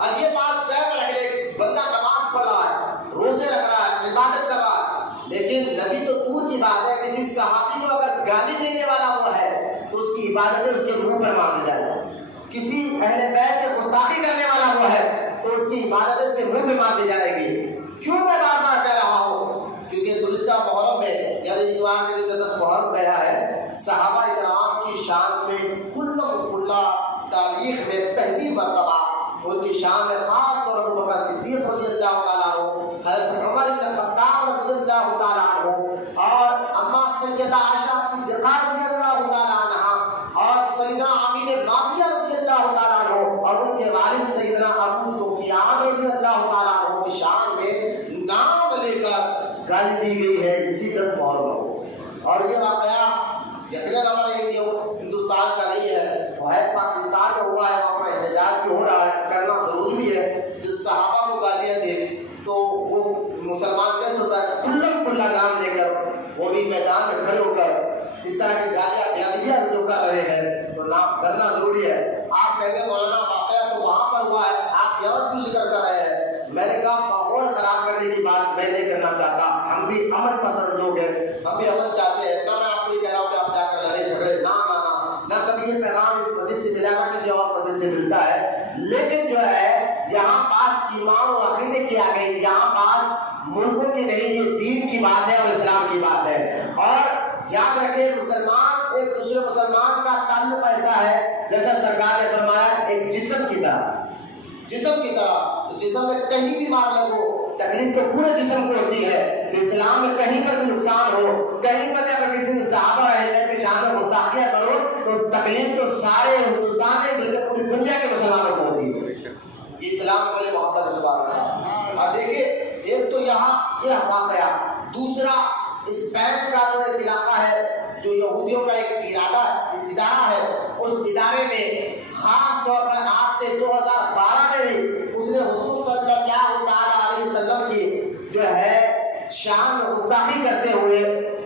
اور یہ بات ذہن رکھ لے، بندہ نماز پڑھ رہا ہے، روزے رکھ رہا ہے، عبادت کر رہا ہے، لیکن نبی تو دور کی بات ہے، کسی صحابی کو اگر گالی دینے والا وہ ہے تو اس کی عبادتیں اس کے منہ پر مار دی جائے گی، کسی اہل بیت کے گستاخی کرنے والا وہ ہے تو اس کی عبادتیں اس کے منہ پہ مار دی جائے گی۔ کیوں میں بار بار کہہ رہا ہوں؟ کیونکہ گزشتہ محرم میں یعنی اتوار کے دن 10 محرم گیا ہے، صحابہ کرام کی شان میں کلہ تاریخ میں پہلی مرتبہ ان کی شان میں خاص طور پر ابو بکر صدیق رضی اللہ تعالیٰ عنہ، حضرت عمر بن خطاب رضی اللہ تعالیٰ عنہ، اور اما سیدہ عائشہ صدیقہ رضی اللہ تعالیٰ عنہ، اور سیدنا عامر معاویہ رضی اللہ تعالیٰ عنہ، اور ان کے والد سیدنا ابو سفیان رضی اللہ تعالیٰ عنہ کی شان میں نام لے کر گالی دی گئی ہے اسی 10 محرم کو۔ اور یہ واقعہ یقیناً ہمارے ہندوستان کا نہیں ہے، وہ ہے پاکستان میں ہوا ہے، اپنا احتجاج بھی ہو رہا ہے، کرنا ضروری بھی ہے۔ جو صحابہ کو گالیاں دے تو وہ مسلمان کیسے ہوتا ہے، کھلا نام لے کر وہ بھی میدان میں کھڑے ہو کر اس طرح کی گالیاں جو کر رہے ہیں تو نام کرنا ضروری ہے۔ آپ کہیں گے مولانا واقعہ تو وہاں پر ہوا ہے، آپ یہاں کیوں ذکر کر رہے ہیں؟ میں نے کہا ماحول خراب کرنے کی بات میں نہیں کرنا چاہتا، ہم بھی امن پسند لوگ ہیں، ہم بھی امن چاہتے ہیں، نہ میں آپ کو یہ کہہ رہا ہوں کہ آپ جا کر لڑے جھگڑے، نہ کبھی یہ پیغام اس مسجد سے ملا نہ کسی اور مسجد سے ملتا ہے، لیکن جو ہے یہاں بات ایمان و عقیدے کی آ گئی، یہاں بات ملکوں کی نہیں، یہ دین کی بات ہے اور اسلام کی بات ہے۔ اور یاد رکھیں مسلمان ایک دوسرے مسلمان کا تعلق ایسا ہے جیسا سرکار نے فرمایا ایک جسم کی طرح، تو جسم میں کہیں بھی مار لگو تکلیف تو پورے جسم کو ہوتی ہے۔ تو اسلام میں کہیں پر بھی نقصان ہو، کہیں پر اگر کسی نے صحابہ کی شان میں گستاخیاں کرو تو تکلیف تو سارے ہندوستان میں بلکہ پوری دنیا کے مسلمانوں کو ہوتی ہے۔ یہ اسلام میں بڑے محبت سے سبحان اللہ۔ اور دیکھیے ایک تو یہاں یہ واقعہ. دوسرا اسپین کا جو ایک علاقہ ہے, جو یہودیوں کا ایک ادارہ ہے, اس ادارے میں خاص طور پر آج سے 2012 میں بھی اس نے حضور صلی اللہ تعالیٰ علیہ وسلم کی جو ہے شان میں گستاخی کرتے ہوئے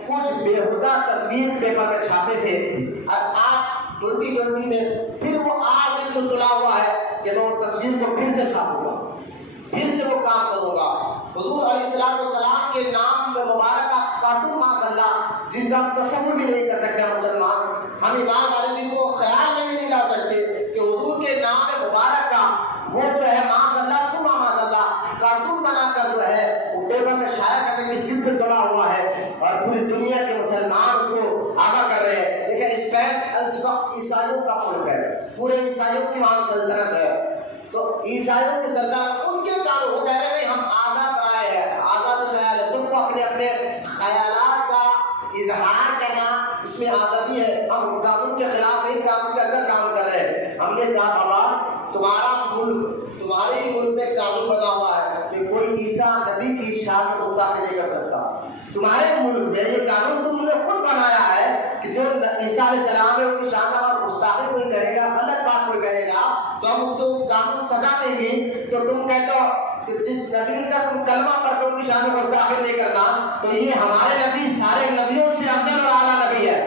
کچھ بےہودہ تصویر پیپر میں چھاپے تھے. اور آج 2020 میں پھر وہ 8 دن سے تلا ہوا ہے کہ میں وہ تصویر کو پھر سے چھاپوں گا, پھر سے وہ کام کروں گا. حضور علیہ السلام کے نام میں مبارکہ کارٹون ماشاءاللہ جن کا ہم تصور بھی نہیں کر سکتے مسلمان. ہم امام غزالی کو خیال میں بھی نہیں لا سکتے کہ حضور کے نام مبارک کا وہ جو ہے ماشاءاللہ سما ماشاءاللہ کارٹون بنا کر جو ہے وہ پیپر میں شائع کرنے کی ضد پہ تلا ہوا ہے, اور پوری دنیا کے مسلمان اس کو آگاہ کر رہے ہیں. دیکھیں اسپین اس وقت عیسائیوں کا ملک ہے, پورے عیسائیوں کی وہاں سلطنت ہے. تو عیسائیوں کی سلطنت ان کے قانون, وہ کہہ رہے ہیں ہم آزاد رائے ہیں, آزاد خیال ہے, سب کو اپنے اپنے خیالات کا اظہار کرنا اس میں آزادی ہے. ہم قانون کے خلاف نہیں, قانون کے اندر کام کر رہے ہیں. ہم نے کہا بابا تمہارا ملک, تمہارے ہی ملک میں قانون بنا ہوا ہے کہ کوئی عیسیٰ نبی کی شان میں گستاخی نہیں کر سکتا. تمہارے ملک میں یہ قانون تم نے خود بنایا ہے کہ جو عیسیٰ علیہ السلام ہے ان کی شان میں گستاخی کوئی کرے گا, غلط بات کوئی کرے گا تو ہم اس کو قانون سزا دیں گے. تو تم کہتے ہو کہ جس نبی کا تم کلمہ پڑھتے ہو ان کی شان میں گستاخی نہیں کرنا, تو یہ ہمارے نبی سارے نبیوں سے افضل اور اعلیٰ نبی ہے.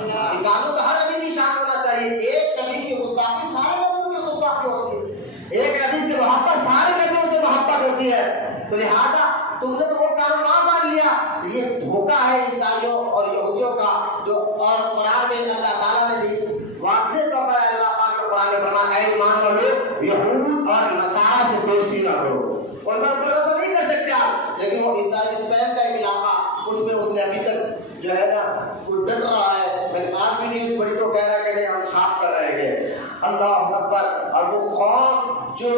یہ قانون تو ہر نبی کی شان ہونا چاہیے. ایک نبی کی گستاخی سارے نبیوں کی گستاخی ہوتی ہے, ایک نبی سے محبت سارے نبیوں سے محبت ہوتی ہے. تو لہٰذا تم نے تو وہ قانون نہ مان لیا. یہ دھوکہ ہے عیسائیوں اور یہودیوں کا, جو اور قرآن میں اللہ تعالیٰ نے بھی واضح طور پر اللہ پاک کے قرآن میں فرمایا اے ایمان والو یہود اور نصارہ سے دوستی نہ کرو. اور پر بھروسہ نہیں کر سکتے آپ, لیکن وہ عیسائی اسپین کا ایک علاقہ اس میں اس نے ابھی تک جو ہے نا وہ ڈٹ رہا ہے. میں آج بھی نیوز پڑھی تو کہہ رہا ہے کہ نہیں ہم چھاپ کر رہیں گے. اللہ اکبر. اور وہ قوم جو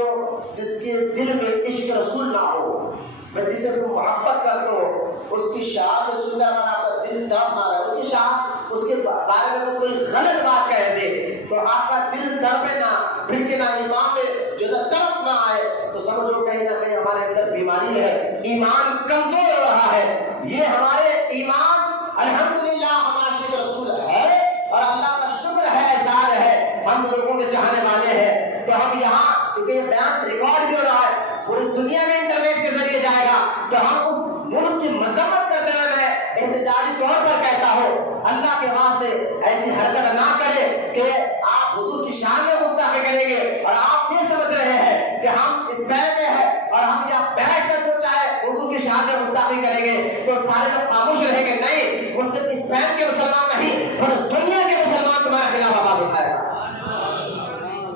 جس کے دل میں عشق رسول نہ ہو, میں جسے تم محبت کرتے ہو اس کی شان میں سندر اگر آپ کا دل تڑپ نہ رہے, اس کی شان اس کے بارے میں کوئی غلط بات کہہ دے تو آپ کا دل تڑپے نہ, بھڑکے نہ, ایمان میں جو تڑپ نہ آئے, تو سمجھو کہیں نہ کہیں ہمارے اندر بیماری ہے, ایمان کمزور ہو رہا ہے. یہ ہمارے ایمان الحمدللہ ہمارا عاشق رسول ہے اور اللہ کا شکر ہے, احسان ہے, ہم لوگوں کے چاہنے والے ہیں. تو ہم یہاں کیونکہ بیان ریکارڈ بھی ہو رہا ہے, پوری دنیا میں انٹرنیٹ کے ذریعے جائے گا, تو ہم اس ملک کی مذمت کرتے ہوئے میں احتجاجی طور پر کہتا ہوں اللہ کے واسطے ایسی حرکت نہ کرے کہ آپ حضور کی شان میں گستاخی کریں گے اور آپ یہ سمجھ رہے ہیں کہ ہم اس بیت میں ہیں اور ہم یہاں بیٹھ کر جو چاہے حضور کی شان میں گستاخی کریں گے تو سارے لوگ خاموش رہیں گے. نہیں, وہ صرف اس بیت کے مسلمان نہیں پر دنیا کے مسلمان تمہارے خلاف آواز اٹھائے گا.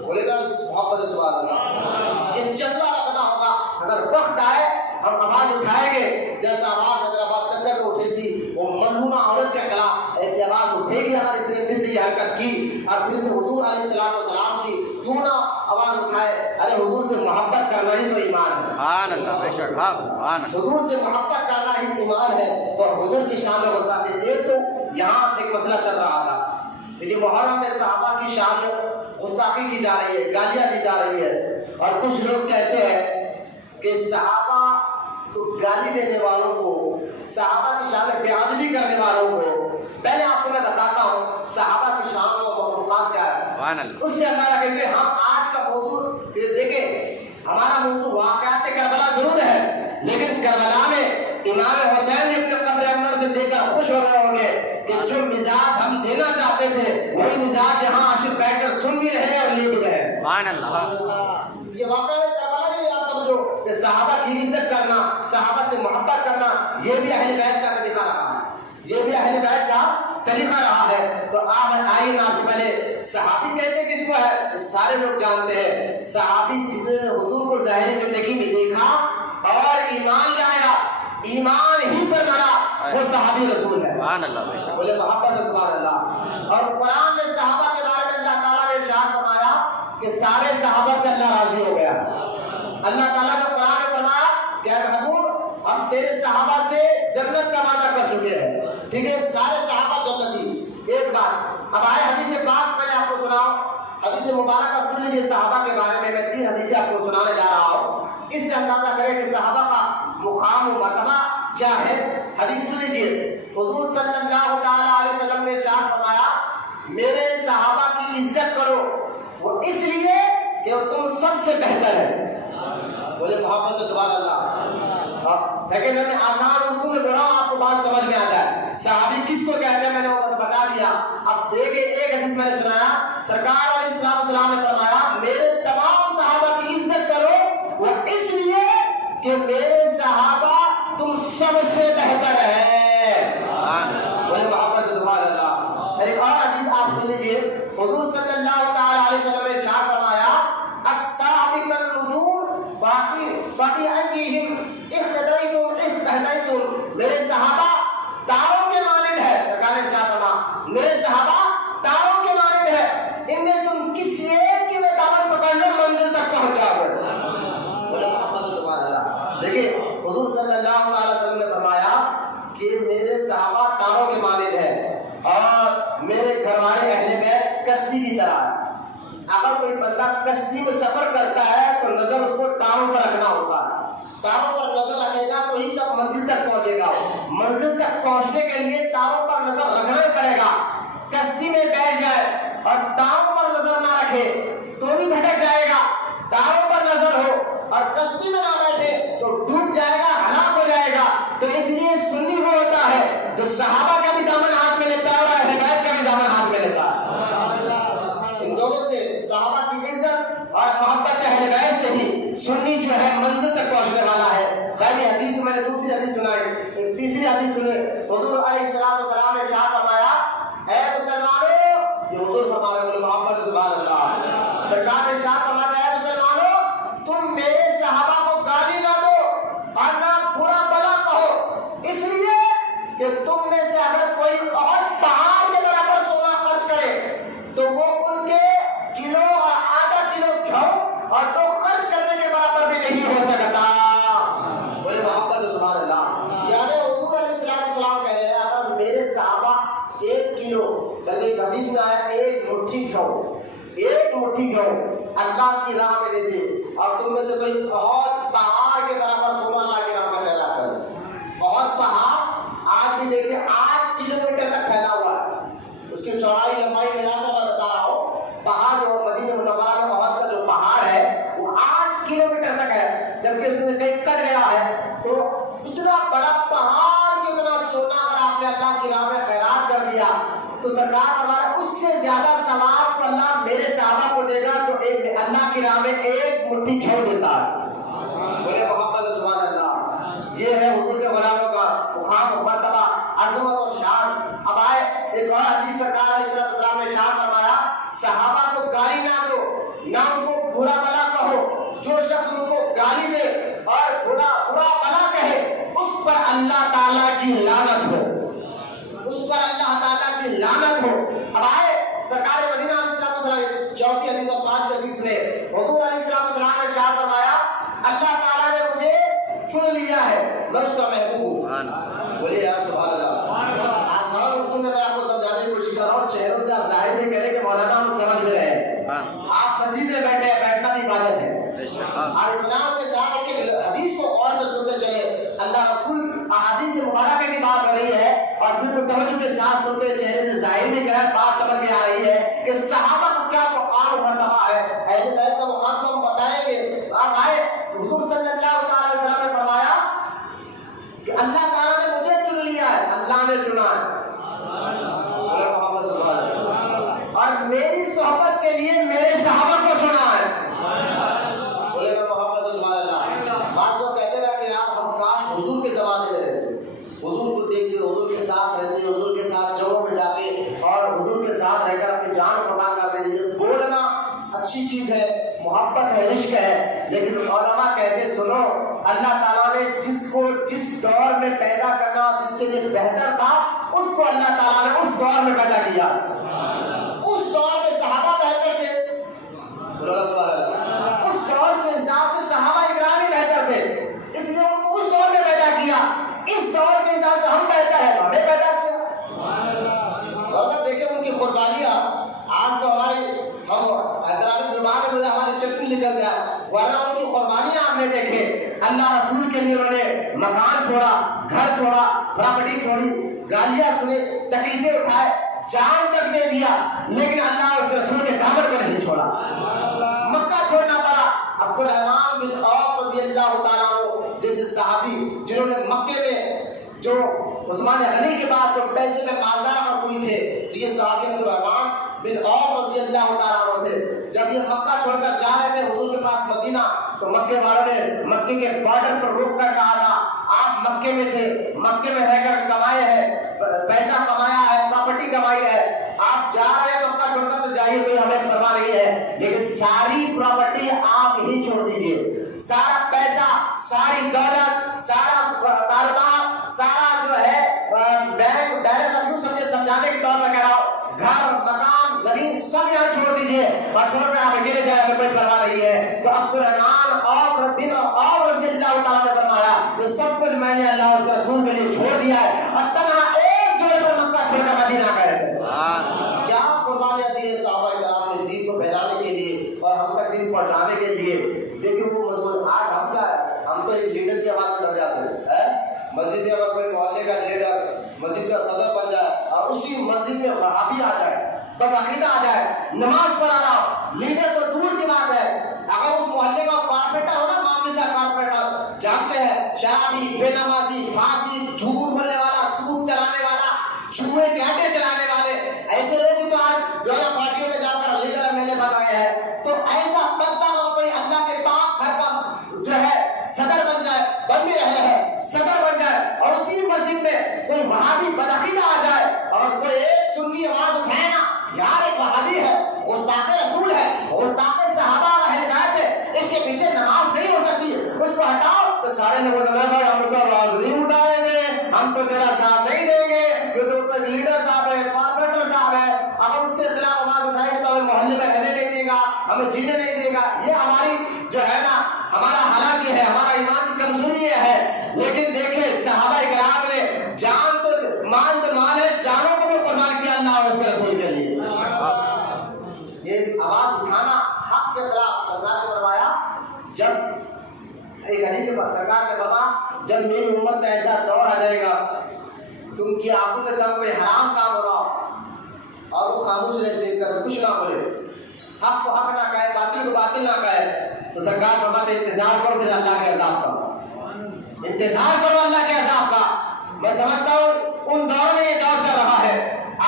بولے گا محبت سے سبحان اللہ. یہ جذبہ رکھنا ہوگا. اگر وقت آئے ہم آواز اٹھائیں گے, جیسا آواز حیدرآباد دنگل میں اٹھی تھی وہ مظلومہ عورت کے خلاف, ایسی آواز اٹھے گی اگر اس نے پھر سے یہ حرکت کی اور پھر سے حضور علیہ السلام کی کیوں نہ آواز اٹھائے. ارے حضور سے محبت کرنا ہی تو ایمان ہے. سبحان اللہ, بے شک, ہاں سبحان اللہ. حضور سے محبت کرنا ہی ایمان ہے. تو حضور کی شان میں گستاخی, ایک تو یہاں ایک مسئلہ چل رہا تھا کہ محرم میں صحابہ کی شان میں گستاخی کی جا رہی ہے, گالیاں دی جا رہی ہے, اور کچھ لوگ کہتے ہیں کہ صحابہ کو گالی دینے والوں کو, صحابہ کی شان میں بے ادبی کرنے والوں کو, پہلے آپ کو میں بتاتا ہوں صحابہ کی شان و مخلوقات کیا ہے, اس سے اندازہ کریں گے. ہم آج کا موضوع دیکھیں, ہمارا موضوع واقعات کربلا ضرور ہے, لیکن کربلا میں امام حسین نے اپنے قبر انور سے دیکھ کر خوش ہو رہے ہوں گے کہ جو مزاج ہم دینا چاہتے تھے وہی مزاج یہاں عاشق بیٹھ کر سن بھی رہے اور لے بھی رہے. سبحان اللہ. یہ واقعہ کربلا میں آپ سمجھو کہ صحابہ کی عزت کرنا, صحابہ سے محبت کرنا, یہ بھی اہل بیت کا طریقہ رہا ہے, یہ بھی اہل بیت کا طریقہ رہا ہے. تو آپ آئیے نا, آپ پہلے صحابی کہتے کس کو ہے, سارے لوگ جانتے ہیں. صحابی جس نے حضور کو ظاہری زندگی میں دیکھا اور ایمان لایا, ایمان ہی پر مرا, وہ صحابی رسول ہے. سبحان اللہ, بے شک. بولے محبت سبحان اللہ. اور قرآن میں صحابہ کے بارے میں اللہ تعالیٰ نے ارشاد فرمایا کہ سارے صحابہ سے اللہ راضی ہو گیا. اللہ تعالیٰ نے قرآن میں فرمایا کہ اے محبوب ہم تیرے صحابہ سے جنت کا وعدہ کر چکے ہیں, ٹھیک ہے, سارے صحابہ جنتی. ایک بات اب آئے حدیث پاک میں آپ کو سناؤں, حدیث مبارکہ سن لیجیے صحابہ کے بارے میں 3 حدیثیں آپ کو سنانے جا رہا ہوں. اس سے اندازہ کریں کہ صحابہ کا مقام و مرتبہ کیا ہے؟ حدیث سن لیجیے، حضور صلی اللہ تعالیٰ علیہ وسلم نے ارشاد فرمایا میرے صحابہ کی عزت کرو، وہ اس لیے کہ وہ تم سب سے بہتر ہے۔ بولے محبت سے سبحان اللہ۔ لیکن میں آسان اردو میں بول رہا ہوں، آپ کو بات سمجھ میں آ جائے صحابی کس کو کہتے ہیں، میں نے وہ بتا دیا۔ اب دیکھیں ایک حدیث میں نے سنایا، سرکار علیہ السلام نے فرمایا میرے تمام صحابہ کی عزت کرو، وہ اس لیے کہ میرے صحابہ تم سب سے بہتر ہے۔ بولے محبت سے سبحان اللہ۔ ایک اور حدیث آپ سن لیجیے، حضور صلی اللہ تعالیٰ علیہ وسلم نے ارشاد فرمایا الصحابہ النجوم فاقی انجیہم اہتدیتم، میرے صحابہ تاروں کے مانند ہے۔ سرکار نے ارشاد فرمایا میرے صحابہ تاروں کے مانند ہے، ان میں تم کسی ایک کے دامن پکڑ لو منزل تک پہنچا گئے۔ بولے محبت سے سبحان اللہ۔ دیکھیں حضور صلی اللہ علیہ وسلم نے فرمایا کہ میرے صحابہ تاروں کے مانند ہے اور میرے گھر والے اہل بیت کشتی کی طرح ہے۔ اگر کوئی بندہ کشتی میں سفر کرتا ہے تو نظر اس کو تاروں پر رکھنا ہوتا ہے، تاروں پر نظر رکھے گا تو ہی تب منزل تک پہنچے گا۔ منزل تک پہنچنے کے لیے تاروں پر نظر رکھنا ہی پڑے گا۔ کشتی میں بیٹھ جائے اور تاروں پر نظر نہ رکھے تو بھی بھٹک جائے گا، تاروں پر نظر ہو اور کشتی میں نہ بیٹھے تو ڈوب جائے گا، ہلاک ہو جائے گا۔ تو اس لیے سنی وہ ہوتا ہے جو صحابہ کا بھی دامن ہاتھ میں لیتا ہے اور اہل بیت کا بھی دامن ہاتھ میں لیتا ہے۔ ان دونوں سے صحابہ کی عزت اور محبت اہل بیت سے ہی سنی جو ہے منزل تک پہنچنے والا ہے۔ پہلی حدیث میں نے دوسری حدیث سنائی، ایک تیسری حدیث سنے، حضور علیہ السلام نے ارشاد فرمایا اے مسلمانوں، یہ حضور فرما رہے ہیں محبت سے سبحان اللہ۔ سرکار نے ارشاد فرمایا اے مسلمانوں، تم میرے صحابہ کو گالی نہ دو اور نہ برا بلا کہو، اس لیے کہ تم میں سے اگر کوئی اور پہاڑ کے برابر سونا خرچ کرے تو وہ ان کے کلو اور آدھا کلو گھیو اور جو خرچ کرنے کے برابر بھی نہیں ہو سکتا۔ بولے محبت سے سبحان اللہ۔ یعنی حضور علیہ السلام کہہ رہے ہیں اگر میرے صحابہ 1 کلو، بلکہ ایک حدیث میں آیا 1 مٹھی گھیو اللہ کی راہ میں دے دے اور تم میں سے کوئی بہت پہاڑ کے برابر سونا اللہ کی راہ میں پھیلا کر، بہت پہاڑ آج بھی دیکھیں 8 کلومیٹر تک پھیلا ہوا ہے، اس کی چوڑائی لمبائی ملا کر میں بتا رہا ہوں، پہاڑ جو مدینہ منورہ میں عہد کا جو پہاڑ ہے وہ 8 کلومیٹر تک ہے، جبکہ اس میں کہیں کٹ گیا ہے۔ تو اتنا بڑا پہاڑ کی اتنا سونا اگر آپ نے اللہ کی راہ میں خیرات کر دیا تو سرکار ہمارا اس سے زیادہ ثواب تو اللہ میرے صحابہ کو دے گا جو اللہ کی راہ میں 1 مٹھی گھیو دیتا ہے۔ بولے محبت سبحان اللہ۔ یہ ہے حضور کے غلاموں کا مقام، مرتبہ، عظمت اور شان۔ اب آئے ایک اور حدیث، سرکار علیہ السلام نے ارشاد فرمایا صحابہ کو گالی نہ دو، نہ ان کو برا بلا کہو، جو شخص ان کو گالی دے اور برا بلا کہے اس پر اللہ تعالیٰ کی لعنت ہو، اس پر اللہ تعالیٰ کی لعنت ہو۔ اب آئے سرکار مدینہ علیہ السلام چوتھی حدیث اور 5 حدیث میں حضور علیہ السلام نے ارشاد فرمایا اللہ تعالیٰ نے مجھے چن لیا ہے، میں اس کا محبوب ہوں۔ بولے یار سبحان اللہ۔ آسان اردو میں آپ کو سمجھانے کی کوشش کر رہا ہوں، چہروں سے آپ ظاہر نہیں کریں کہ مولانا ہم سمجھ میں رہے، آپ مسجد میں بیٹھے ہیں، بیٹھنا بھی عبادت ہے۔ اور اطمینان کے ساتھ ایک حدیث کو غور سے سنتے چلے، اللہ رسول احادیث مبارکہ کی بات ہو رہی ہے اور بالکل توجہ کے ساتھ سنتے ہوئے چہرے سے ظاہر نہیں کریں، بات سمجھ میں آ رہی ہے کہ صحابہ کو کیا مقام و مرتبہ ہے۔ اہل بیت کا مقام تو ہم بتائیں گے۔ آپ آئے حضور صلی اللہ علیہ وسلم نے فرمایا کہ اللہ تعالیٰ نے مجھے چن لیا ہے، اللہ نے چنا ہے، اور میری صحبت کے لیے میرے صحابہ کو چنا ہے۔ بولے گا محبت سے سبحان اللہ۔ بعض لوگ کہتے ہیں کہ یار ہم کاش حضور کے زمانے میں رہتے، حضور کو دیکھتے، حضور کے ساتھ رہتے، حضور کے ساتھ جوڑوں میں جاتے اور حضور کے ساتھ رہ کر اپنی جان فدا کر دیتے۔ یہ بولنا اچھی چیز ہے، محبت ہے، عشق ہے، لیکن علماء کہتے سنو اللہ تعالیٰ نے جس کو جس دور میں پیدا کرنا جس کے لیے بہتر تھا اس کو اللہ تعالیٰ نے اس دور میں پیدا کیا۔ اس دور میں صحابہ بہتر تھے، اس دور کے حساب سے صحابہ اکرام ہی بہتر تھے، اس لیے ان کو اس دور میں پیدا کیا۔ اس دور کے حساب سے ہم بہتر ہیں تو ہمیں پیدا کیا۔ اور دیکھیں ان کی قربانیاں، آج تو ہم حیدرآبادی زبان میں ہماری چٹنی نکل جائے، ورنہ ان کی قربانیاں آپ نے دیکھے، اللہ رسول کے لیے انہوں نے مکان مکان چھوڑا, گھر چھوڑا, پراپرٹی چھوڑی, گالیاں سنے, تکلیفیں اٹھائے, جان تک دے دیا, لیکن اللہ اس کے رسول کے دامن کو نہیں چھوڑا. مکہ چھوڑنا پڑا. عبد الرحمن بن عوف رضی اللہ تعالیٰ عنہ جیسے صحابی جنہوں نے مکے میں جو عثمان غنی کے بعد جو پیسے میں مالدار اور کوئی تھے, تو یہ صحابی عبد الرحمن بن عوف رضی اللہ تعالیٰ عنہ تھے. جب یہ مکہ چھوڑ کر جا رہے تھے حضور کے پاس مدینہ, تو مکے والوں نے مکے کے بارڈر پر روک کر کہا تھا, آپ مکے میں تھے, مکے میں رہ کر کمائے ہیں, پیسہ کمایا ہے, پراپرٹی کمائی ہے, آپ جا رہے ہیں مکہ چھوڑ کر تو جائیے, کوئی ہمیں پرواہ نہیں ہے, لیکن ساری پراپرٹی آپ ہی چھوڑ دیجیے. سارا پیسہ, ساری دولت, سارا کاروبار, سارا جو ہے بینک بیلنس, اب یوں سمجھانے کے طور پر کہہ رہا ہوں, گھر, مکان, زمین سب یہاں چھوڑ دیجیے اور چھوڑ کر آپ اکیلے جائیں, ہمیں کوئی پرواہ نہیں ہے. تو عبد الرحمن اور رضی اللہ تعالیٰ نے فرمایا کہ سب کچھ میں نے اللہ اس کے رسول کے لیے چھوڑ دیا ہے, اور تنہا ایک جوڑے پر مکہ چھوڑ کر مدینہ گئے تھے. کیا قربانیاں دی ہے صحابہ کرام نے دین کو پھیلانے کے لیے اور ہم تک دین پہنچانے کے لیے. دیکھیں وہ مضمون آج ہم کیا ہے, ہم تو ایک لیڈر کی آواز میں ڈر جاتے ہیں. مسجد میں اگر کوئی محلے کا لیڈر مسجد کا صدر بن جائے اور اسی مسجد میں وہابی آ جائے, بدعقیدہ آ جائے, نماز پڑھا رہا, لیڈر تو دور کی بات ہے, اگر اس محلے کا کارپوریٹر ہو نا, معاملے سے کارپوریٹر جانتے ہیں, شرابی, بے نمازی, فاسق, جھوٹ بولنے والا, سود چلانے والا, جوئے کے اڈے چلانے والے, ایسے لوگ بھی تو آج جو ہے پارٹیوں میں جا کر لیڈر ایم ایل اے بن گئے ہیں. تو ایسا طبقہ اگر کوئی اللہ کے پاک گھر پر جو ہے صدر بن جائے, بن بھی رہے ہیں, صدر بن جائے, اور اسی مسجد میں کوئی وہابی بدعقیدہ آ جائے اور کوئی ایک سنی آواز اٹھائے نا, یار ایک وہابی ہے, گستاخ رسول ہے, گستاخ صحابہ اور اہل بیت ہے, اس کے پیچھے نماز نہیں ہو سکتی, اس کو ہٹاؤ, تو سارے لوگوں نے بھائی ہم تو آواز نہیں اٹھائیں گے, ہم تو تیرا ساتھ نہیں دیں گے, یہ تو کوئی لیڈر صاحب ہے, کارپوریٹر صاحب ہے, اگر اس کے خلاف آواز اٹھائے گے تو ہمیں محلے میں رہنے نہیں دے گا, ہمیں جینے نہیں دے گا. یہ ہماری جو ہے نا ہمارا حالات یہ ہے, ہمارا ایمان کی کمزوری یہ ہے. لیکن دیکھیں صحابہ کرام نے جان تو مال تو مال ہے, جانوں کو بھی قربان کیا اللہ اور اس کے رسول کے لیے. یہ آواز اٹھانا حق کے خلاف سرکار نے فرمایا, جب ایک حدیث میں سرکار نے فرمایا جب میری امت میں ایسا دور آ جائے گا تم کی آنکھوں کے سامنے کوئی حرام کام ہو رہا اور وہ خاموش رہے, دیکھ کر کچھ نہ بولے, حق کو حق نہ کہے, باطل کو باطل نہ کہے, تو سرکار فرماتے انتظار کرو پھر اللہ کے عذاب کا, انتظار کرو اللہ کے عذاب کا. میں سمجھتا ہوں ان دور میں یہ دور چل رہا ہے.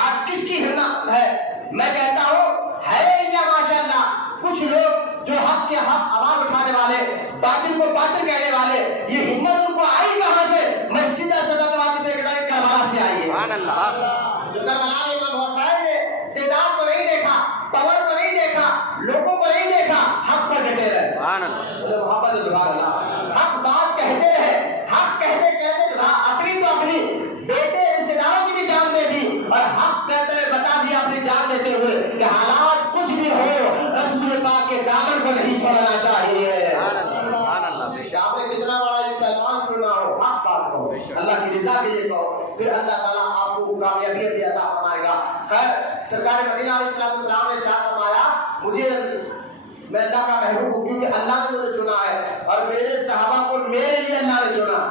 آج کس کی ہمت ہے, میں کہتا ہوں ہے یا ماشاءاللہ کچھ لوگ جو حق کے حق آواز اٹھانے والے, باطل کو باطل کہنے والے, یہ ہمت ان کو آئی کہاں سے؟ میں سیدھا سدا جواب دیتا ہوں کربلا سے آئی ہے. سبحان اللہ. جو کربلا میں امام حسین نے تعداد کو نہیں دیکھا, پاور کو نہیں دیکھا, لوگوں کو نہیں دیکھا, حق پر ڈٹے رہے. سبحان اللہ. محبت سبحان اللہ. حق بات کہتے رہے, حق کہتے کہتے اپنی تو اپنی بیٹے رشتے داروں کی بھی جان دے دی, اور حق کہتے ہوئے بتا دیا اپنی جان دیتے ہوئے کہ حالات کچھ بھی ہو رسول پاک کے دامن کو نہیں چھوڑنا چاہیے. سامنے کتنا بڑا یہ پیغام کیوں نہ ہو, حق بات ہو, اللہ کی رضا کے لیے کہو, پھر اللہ تعالیٰ آپ کو کامیابی عطا فرمائے گا. خیر سرکار مدینہ علیہ السلام نے ارشاد فرمایا مجھے, میں اللہ کا محبوب ہوں کیونکہ اللہ نے مجھے چنا ہے, اور میرے صحابہ کو میرے لیے اللہ نے چنا.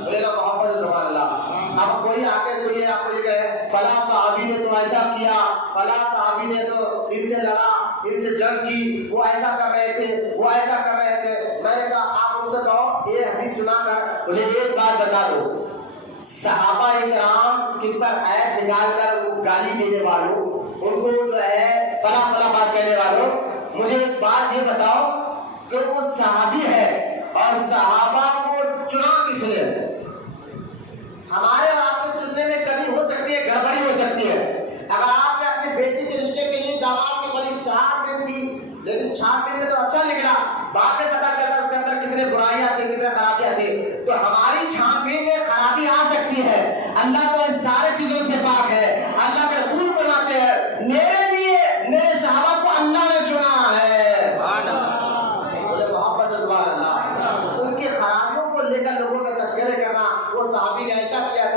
میرا محبت سبحان اللہ. اب کوئی آ کے کوئی آپ کو یہ کہے فلاں صحابی نے تو ایسا کیا, فلاں صحابی نے تو ان سے لڑا, ان سے جنگ کی, وہ ایسا کر رہے تھے, وہ ایسا کر رہے تھے. میں نے کہا آپ ان سے کہو یہ حدیث سنا کر مجھے ایک بات بتا دو, صحابہ کرام کن پر عیب نکال کر گالی دینے والوں, ان کو جو ہے فلاں فلاں بات کہنے والوں, مجھے ایک بات یہ بتاؤ کہ وہ صحابی ہے اور صحابہ کو چنا کس نے؟ ہمارے اور آپ کے چننے میں کمی ہو سکتی ہے, گڑبڑی ہو سکتی ہے. اگر آپ نے اپنی بیٹی کے رشتے کے لیے داماد کی بڑی چھان بین دی, لیکن چھان بین میں تو اچھا نکلا, بعد میں پتا چلتا اس کے اندر کتنے برائیاں تھیں, کتنے خرابیاں تھیں, تو ہماری چھان بین میں خرابی آ سکتی ہے. اللہ تو ان سارے چیزوں سے پاک ہے. اللہ کے رسول فرماتے ہیں میرے لیے میرے صحابہ کو اللہ نے چنا ہے. مجھے محبت سے سبحان اللہ. ان کی خرابیوں کو لے کر لوگوں کے تذکرے کرنا, وہ صحابی نے ایسا کیا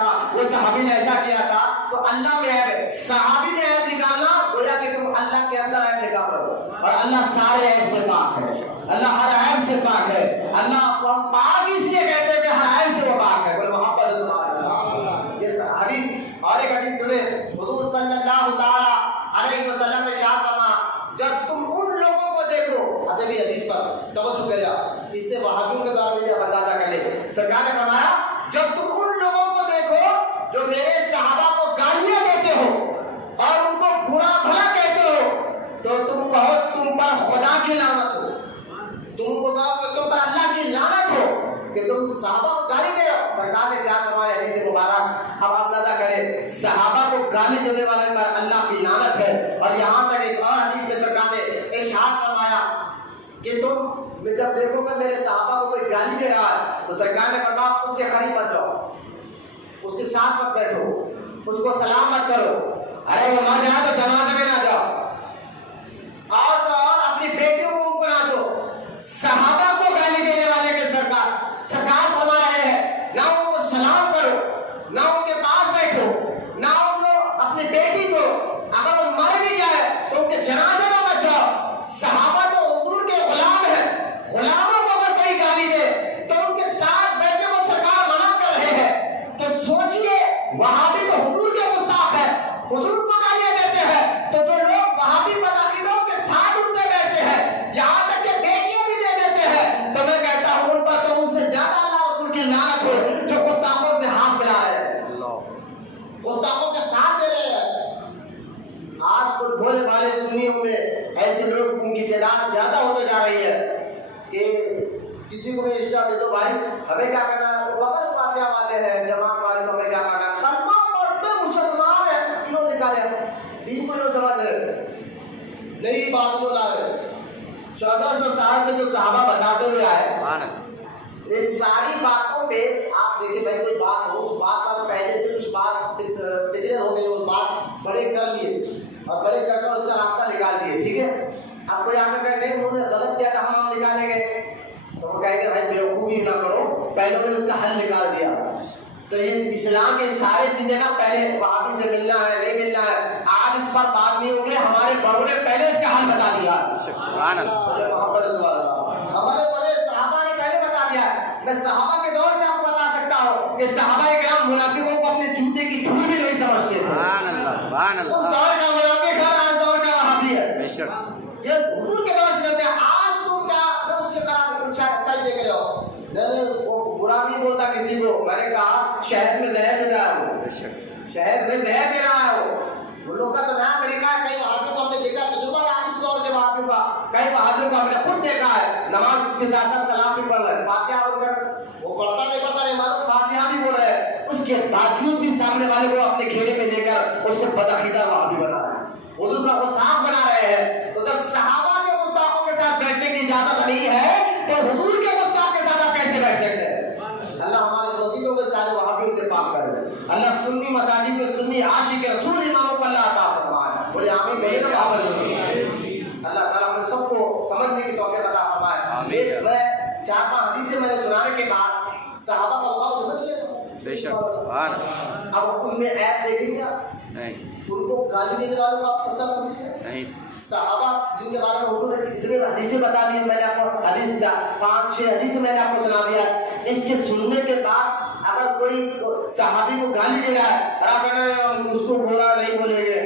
اس سے وہابیوں کے دور میں بھی آپ اندازہ کر لیں. سرکار نے فرمایا جب تم ان لوگوں کو دیکھو جو میرے صحابہ کو گالیاں دیتے ہو اور ان کو برا بھلا کہتے ہو تو تم کہو تم پر خدا کی لعنت ہو. تم کو کہو کہ تم پر اللہ کی لعنت ہو کہ تم صحابہ کو گالی دے رہے ہو. سرکار نے ارشاد فرمایا حدیث مبارک. اب آپ اندازہ کریں صحابہ کو گالی دینے والے پر اللہ کی لعنت ہے. اور یہاں تک ایک اور حدیث میں سرکار نے ارشاد فرمایا کہ تم جب دیکھو کہ میرے صحابہ کو کوئی گالی دے رہا ہے تو سرکار نے فرمایا اس کے قریب مت جاؤ, اس کے ساتھ مت بیٹھو, اس کو سلام مت کرو. ارے وہ نہ جائے تو جنازے میں نہ جاؤ, اور تو اور اپنی بیٹیوں کو ان کو نہ دو. صحابہ کو گالی دینے والے کے سرکار فرما رہے ہیں نہ ان کو سلام کرو, نہ ان کے پاس بیٹھو, نہ ان کو اپنی بیٹی دو. اگر وہ مر بھی جائے تو ان کے جنازے میں مت جاؤ. صحابہ تو حضور کے غلام ہیں, غلاموں کو اگر کوئی گالی دے تو ان کے ساتھ بیٹھنے کو سرکار منع کر رہے ہیں. تو سوچئے وہابی تو حضور کے گستاخ ہے, حضور کو گالیاں دیتے ہیں, تو جو لوگ وہابی بدعقیدوں کے ساتھ اٹھتے بیٹھتے ہیں یہاں تک کہ بیٹیاں بھی دے دیتے ہیں, تو میں کہتا ہوں ان پر تو ان سے زیادہ اللہ رسول کی لعنت ہو جو گستاخوں سے ہاتھ ملا رہے ہیں, گستاخوں کے ساتھ دے رہے ہیں. آج کل بھولے بھالے سنیوں میں ایسے لوگ ان کی تعداد زیادہ ہوتے جا رہی ہے کہ کسی کو بھی رشتہ دے دو بھائی ہمیں کیا کرنا ہے, وہ بغیر فاتحہ والے ہیں جماعت والے تو ہمیں کیا کرنا ہے, کلمہ پڑھتے مسلمان ہیں, کیوں نکالے دین کو جو سمجھ رہے نئی بات جو لا رہے. 1400 سال سے جو صحابہ بتاتے ہوئے آئے اس ساری باتوں پہ آپ دیکھیں بھائی کوئی بات ہو اس بات پر پہلے سے کچھ بات ڈکلیئر ہو گئی, اس بات بڑے کر لیے اور بڑے کر کر اس کا راستہ نکال دیے. ٹھیک ہے, اب کوئی آ کر کہ نہیں انہوں نے غلط کیا تھا ہم نکالیں گے تو وہ کہیں گے بھائی بیوقوفی نہ کرو, پہلے نے اس کا حل نکال دیا. تو یہ اسلام کے سارے چیزیں نا پہلے وہابی سے ملنا ہے نہیں ملنا ہے, آج اس پر بات نہیں ہوگی. ہمارے بڑوں نے پہلے اس کا حل بتا دیا. ہمارے بڑے صحابہ نے پہلے بتا دیا. میں صحابہ کے دور سے آپ کو بتا سکتا ہوں کہ صحابہ کرام منافقوں کو اپنے جوتے کی دھول بھی نہیں سمجھتے تھے. اس دور کا منافق ہے, آج دور کا وہابی ہے. یہ حضور کے دور سے چلتے ہیں. آج تم کیا اس کے قرار چل دیکھ رہے ہو, نہیں وہ برا نہیں بولتا کسی کو. میں نے کہا شہد میں زہر دے رہا ہے, وہ شہد میں زہر دے رہا ہے. وہ لوگ کا تو نیا طریقہ ہے. کئی وہابیوں کو ہم نے دیکھا تجربہ ہے اس دور کے وہابیوں کا, کئی وہابیوں کو ہم نے خود دیکھا ہے نماز کے ساتھ ساتھ سلام بھی پڑھ رہے ہیں, فاتحہ پڑھ کر وہ پڑھتا نہیں معلوم فاتحہ بھی بول رہے ہیں, اس کے باوجود بھی سامنے والے کو اپنے کھیرے میں لے کر اس کو بدعقیدہ وہابی بنا رہے ہیں, حضور کا گستاخ بنا رہے ہیں. تو جب صحابہ کے گستاخوں کے ساتھ بیٹھنے کی اجازت نہیں ہے تو حضور کے گستاخ کے ساتھ آپ کیسے بیٹھ سکتے ہیں؟ اللہ ہمارے مسجدوں کے سارے وہابیوں سے پاک کرے. اللہ سنی مساجد میں سنی عاشق رسول اماموں کو اللہ عطا فرمائے. بولے آمین. میرے بابا اللہ تعالیٰ ہم سب کو سمجھنے کی توفیق عطا فرمائے. میں 4-5 حدیثیں میں نے سنانے کے بعد صحابہ کا خواب سمجھ لیا. بے شک. اب ان میں عیب دیکھیں گے نہیں, ان کو گالی دینے والوں کو آپ سچا سمجھیں نہیں. صحابہ جن کے بارے میں حضور نے اتنے حدیثیں بتا دی, میں نے آپ کو حدیث 5-6 حدیث میں نے آپ کو سنا دیا. اس کے سننے کے بعد اگر کوئی صحابی کو گالی دے رہا ہے اور آپ کہنا ہے اس کو برا نہیں بولیں گے,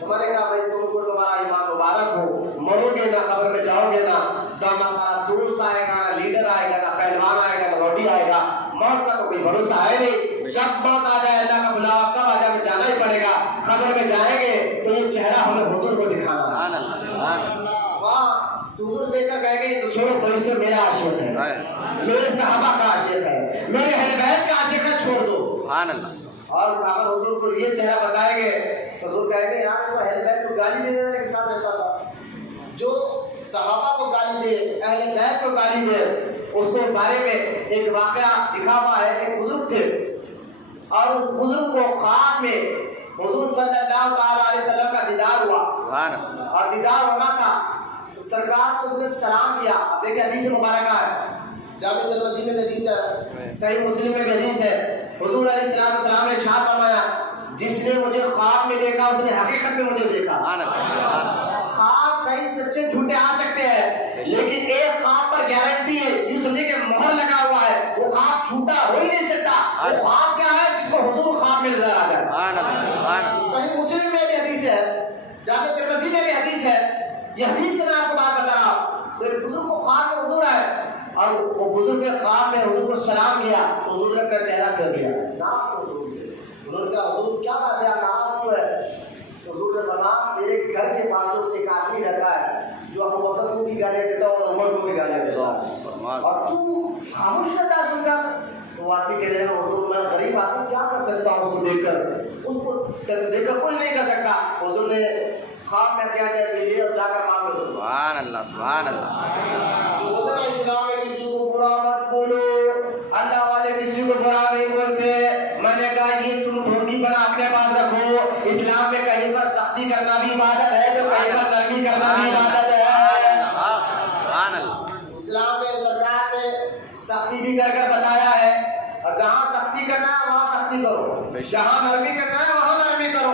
تو میں نے کہا بھائی تم کو تمہارا ایمان مبارک ہو, مرو گے نہ قبر میں جاؤ گے, نہ تمہارا دوست آئے گا, نہ لیڈر آئے گا, نہ پہلوان آئے گا, نہ روٹی آئے گا. موت کا تو کوئی بھروسہ ہے نہیں. جب موت آ جائے اللہ کا بلاوا کب آ جائے جانا ہی پڑے گا. قبر میں جائیں گے تو یہ چہرہ ہمیں حضور کو دکھانا ہے. وہاں حضور دیکھ کر کہیں گے تو چھوڑو فرشتے میرا عاشق ہے, میرے صحابہ کا عاشق ہے, میرے اہل بیت کا عاشق ہے, چھوڑ دو. اور اگر حضور کو یہ چہرہ بتائیں گے تو حضور کہیں گے یار وہ اہل بیت کو گالی دینے والے کے ساتھ رہتا تھا. جو صحابہ کو گالی دے, اہل بیت کو گالی دے, اس کے بارے میں ایک واقعہ لکھا ہوا ہے. ایک بزرگ تھے اور اس بزرگ کو خواب میں حضور صلی اللہ تعالی علیہ وسلم کا دیدار ہوا, اور دیدار ہونا تھا تو سرکار کو اس نے سلام کیا. اب دیکھیں حدیث مبارکہ ہے, جامع ترمذی میں حدیث ہے, صحیح مسلم میں حدیث ہے. حضور علیہ السلام نے ارشاد فرمایا جس نے مجھے خواب میں دیکھا اس نے حقیقت میں مجھے دیکھا. خواب کئی سچے جھوٹے آ سکتے ہیں لیکن ایک خواب پر گارنٹی ہے, یہ سمجھے کہ مہر لگا ہوا ہے, وہ خواب جھوٹا ہو ہی نہیں سکتا. وہ خواب کیا ہے جس کو حضور خواب میں نظر آ جائے. صحیح مسلم میں بھی حدیث ہے, جامع ترمذی میں بھی حدیث ہے. یہ حدیث سے میں آپ کو بات بتا رہا ہوں. تو ایک بزرگ کو خواب میں حضور آئے اور ناراض تھے حضور سے. انہوں نے کہا حضور کیا بات ہے آپ ناراض کیوں ہے؟ تو حضور نے فرمایا تیرے گھر کے پاس جو ایک آدمی رہتا ہے جو ابو بکر کو بھی گالیاں دیتا اور عمر کو بھی گالیاں دیتا اور تو خاموش رہتا ہے سن کر. تو وہ آدمی کہہ رہے ہیں حضور میں غریب آدمی کیا کر سکتا ہوں اس کو دیکھ کر، اس کو دیکھ کر کوئی نہیں کر سکتا. حضور نے خواب میں کیا جائے یہ اور جا کر مانگ کر سبحان اللہ سبحان اللہ. تو بولتے نا اسلام میں کسی کو برا مت بولو، اللہ والے کسی کو برا نہیں بولتے. میں نے کہا یہ تم دھوتی بنا اپنے پاس رکھو. اسلام میں کہیں پر سختی کرنا بھی عبادت ہے تو کہیں پر نرمی کرنا بھی عبادت ہے. اسلام میں سرکار نے سختی بھی کر بتایا ہے، اور جہاں سختی کرنا ہے وہاں سختی کرو، جہاں نرمی کرنا ہے وہاں نرمی کرو.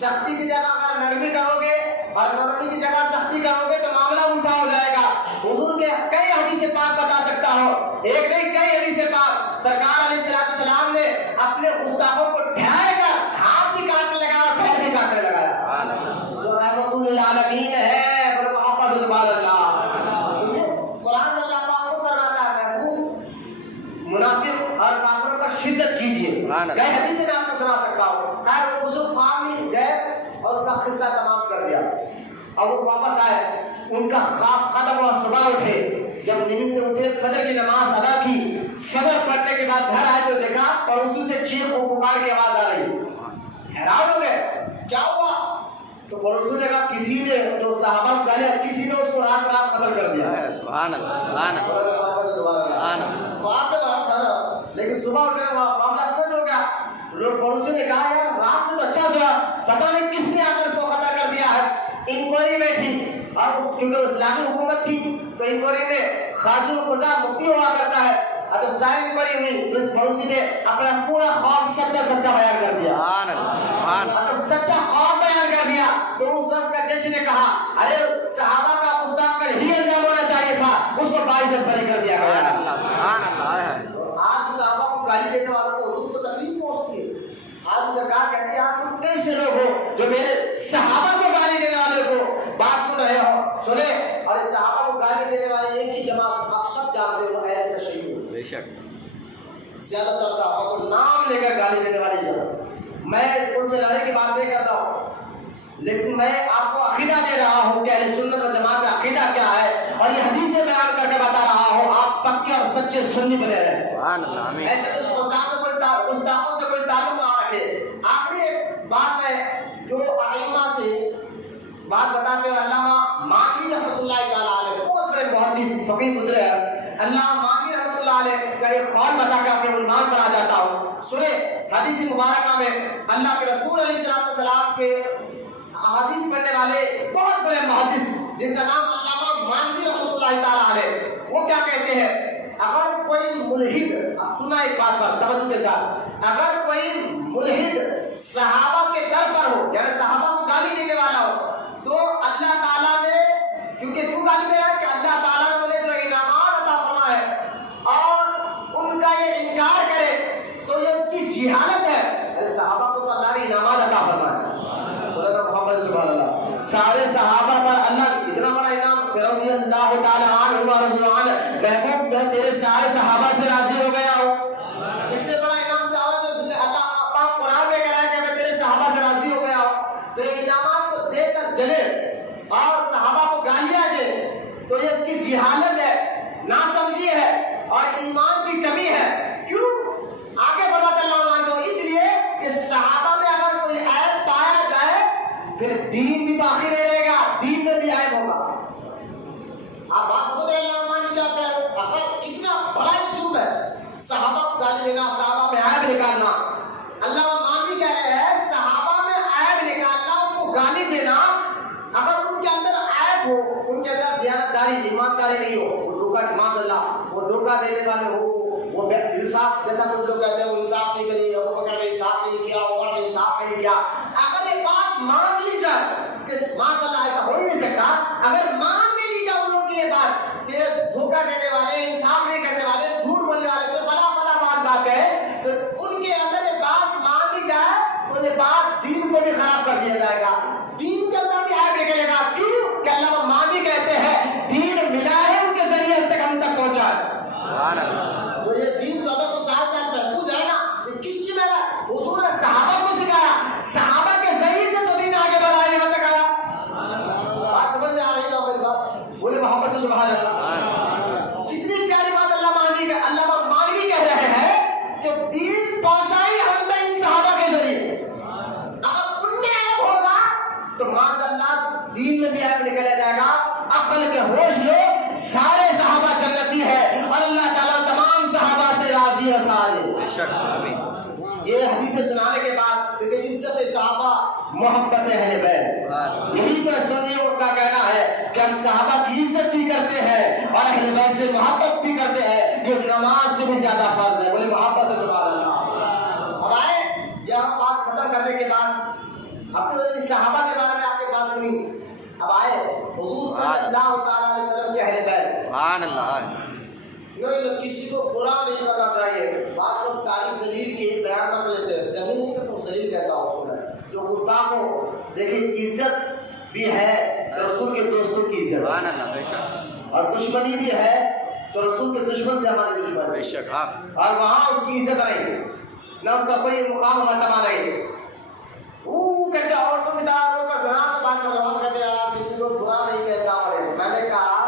سختی کی جگہ اگر نرمی کرو گے اور نرمی کی جگہ سختی کرو گے تو معاملہ الٹا ہو جائے گا. حضور کے کئی حدیث پاک بتا سکتا ہوں، ایک نہیں کئی حدیث پاک. سرکار علیہ السلام نے اپنے گستاخوں کو ٹھہر کر ہاتھ بھی کاٹنے لگایا اور پیر بھی کاٹنے لگایا. جو رحمت للعالمین ہے بولے محمد سبحان اللہ. قرآن میں اللہ پاک کو فرماتا ہے محبوب منافق اور کافروں پر شدت کیجیے. کئی حدیث میں آپ کو سنا سکتا ہوں. خیر وہ بزرگ خواب میں گئے اور اس کا قصہ تمام کر دیا اور وہ واپس آئے. ان کا خواب ختم ہوا، صبح اٹھے، جب نیند سے اٹھے فجر کی نماز ادا کی. فجر پڑھنے کے بعد گھر آئے تو دیکھا پڑوسی سے چیخ و پکار کی آواز آ رہی. حیران ہو گئے کیا ہوا؟ تو پڑوسی نے کہا کسی نے جو صحابہ کو گالے کسی نے اس کو رات قتل کر دیا. سبحان اللہ سبحان اللہ. خواب میں بات تھا نا لیکن صبح اٹھے معاملہ سچ ہو گیا. لوگ پڑوسی نے کہا یار رات میں تو اچھا سویا، پتہ نہیں کس نے آ کر اس کو قتل کر دیا ہے. انکوائری میں تھی اور کیونکہ اسلامی حکومت تھی تو انکوائری میں قاضی القضاء مفتی ہوا کرتا ہے. اور جب ساری انکوائری ہوئی تو اس پڑوسی نے اپنا پورا خواب سچا بیان کر دیا. جب سچا خواب بیان کر دیا تو اس وقت کا جج نے کہا ارے صحابہ کا گستاخ کا ہی انجام ہونا چاہیے تھا، اس کو باعزت بری کر دیا گیا. آج صحابہ کو گالی دینے والوں کو حضور کو تکلیف پہنچتی ہے. آج سرکار کہتی ہے آپ تم کیسے لوگ ہو جو میرے صحابہ کو گالی دینے والے کو بات سن رہے ہو. سنیں اور اس صحابہ کو گالی دینے والے ایک ہی جماعت آپ سب جانتے ہو اہل تشیع. بے شک زیادہ تر صحابہ کو نام لے کر گالی دینے والی جماعت. میں ان سے لڑائی کی بات نہیں کر رہا ہوں لیکن میں آپ کو عقیدہ دے رہا ہوں کہ اہل سنت و جماعت کا عقیدہ کیا ہے اور یہ حدیثیں بیان کر کے بتا رہا ہوں. آپ پکے اور سچے سنی بنے رہے. ایسے تو گستاخوں سے کوئی تعلق نہ رکھے. آخری ایک بات ہے جو ائمہ سے بات بتاتے ہوئے علامہ مانوی رحمۃ اللہ تعالیٰ علیہ بہت بڑے محدث فقیہ گزرے ہیں. علامہ مانوی رحمۃ اللہ علیہ کا ایک قول بتا کر اپنے عنوان پر آ جاتا ہوں. سنیں حدیث مبارکہ میں اللہ کے رسول علیہ السلام کے احادیث پڑھنے والے بہت بڑے محدث جن کا نام علامہ مانوی رحمۃ اللہ تعالیٰ علیہ، وہ کیا کہتے ہیں اگر کوئی ملحد، اب سنا ایک بات پر توجہ کے ساتھ، اگر کوئی ملحد صحابہ کے در پر ہو یعنی صحابہ کو گالی دینے والا ہو تو اللہ تعالیٰ نے کیونکہ کیوں گالی دے رہا ہے کہ اللہ تعالیٰ نے انہیں جو انعامات عطا فرمائے ہے اور ان کا یہ انکار کرے تو یہ اس کی جہالت ہے. ارے صحابہ کو تو اللہ نے انعامات عطا فرمائے. محمد سبحان اللہ سارے صحابہ پر اللہ اتنا بڑا انعام رضی اللہ تعالی عنہ و رضوان. محبوب میں تیرے سارے صحابہ سے راضی ہو گیا ہوں. اس سے بڑا انعام کیا ہو جو اللہ پاک قرآن میں کہہ رہا ہے کہ میں تیرے صحابہ سے راضی ہو گیا ہوں. تو یہ انعامات کو دے کر جلے اور صحابہ کو گالیاں دے تو یہ اس کی جہالت ہے، ناسمجھی ہے اور ایمان کی کمی ہے. کیوں آگے فرماتا اللہ عنہ کو اس لیے کہ صحابہ میں اگر کوئی عیب پایا جائے پھر دین بھی باقی نہیں رہے گا، دین میں بھی عیب ہوگا. آپ بات سمجھ رہے ہیں اللہ عنہ کیا کہہ رہے ہیں؟ اگر اتنا بڑا یہ حدیث سنانے کے بعد کہ عزت صحابہ محبت اہل بیت، یہی تو سنیوں کا کہنا ہے کہ ہم صحابہ کی عزت بھی کرتے ہیں اور اہل بیت سے محبت بھی کرتے ہیں، یہ نماز سے بھی زیادہ فرض ہے، بولے محبت سے سبحان اللہ۔ اب آئے یہ بات ختم کرنے کے بعد اب تو صحابہ کے بارے میں آپ کے بات سنی، اب آئے حضور صلی اللہ تعالیٰ علیہ وسلم کے اہل بیت، سبحان اللہ۔ کسی کو برا نہیں کرنا چاہیے، بات کو تاریخ ذلیل کے بیان کر لیتے ہیں، زمین نہیں کہ تو ذلیل کہتا ہوں اس کو میں جو گستاخ ہو، دیکھیں عزت بھی ہے رسول کے دوستوں کی عزت، سبحان اللہ، بے شک، اور دشمنی بھی ہے تو رسول کے دشمن سے ہماری دشمن، بے شک، اور وہاں اس کی عزت نہیں، نہ اس کا کوئی مقام مرتبہ نہیں، وہ کہتے عورتوں کی طرح کا سنا تو بات کا جواب کہتے ہیں کسی کو برا نہیں کہتا، اور میں نے کہا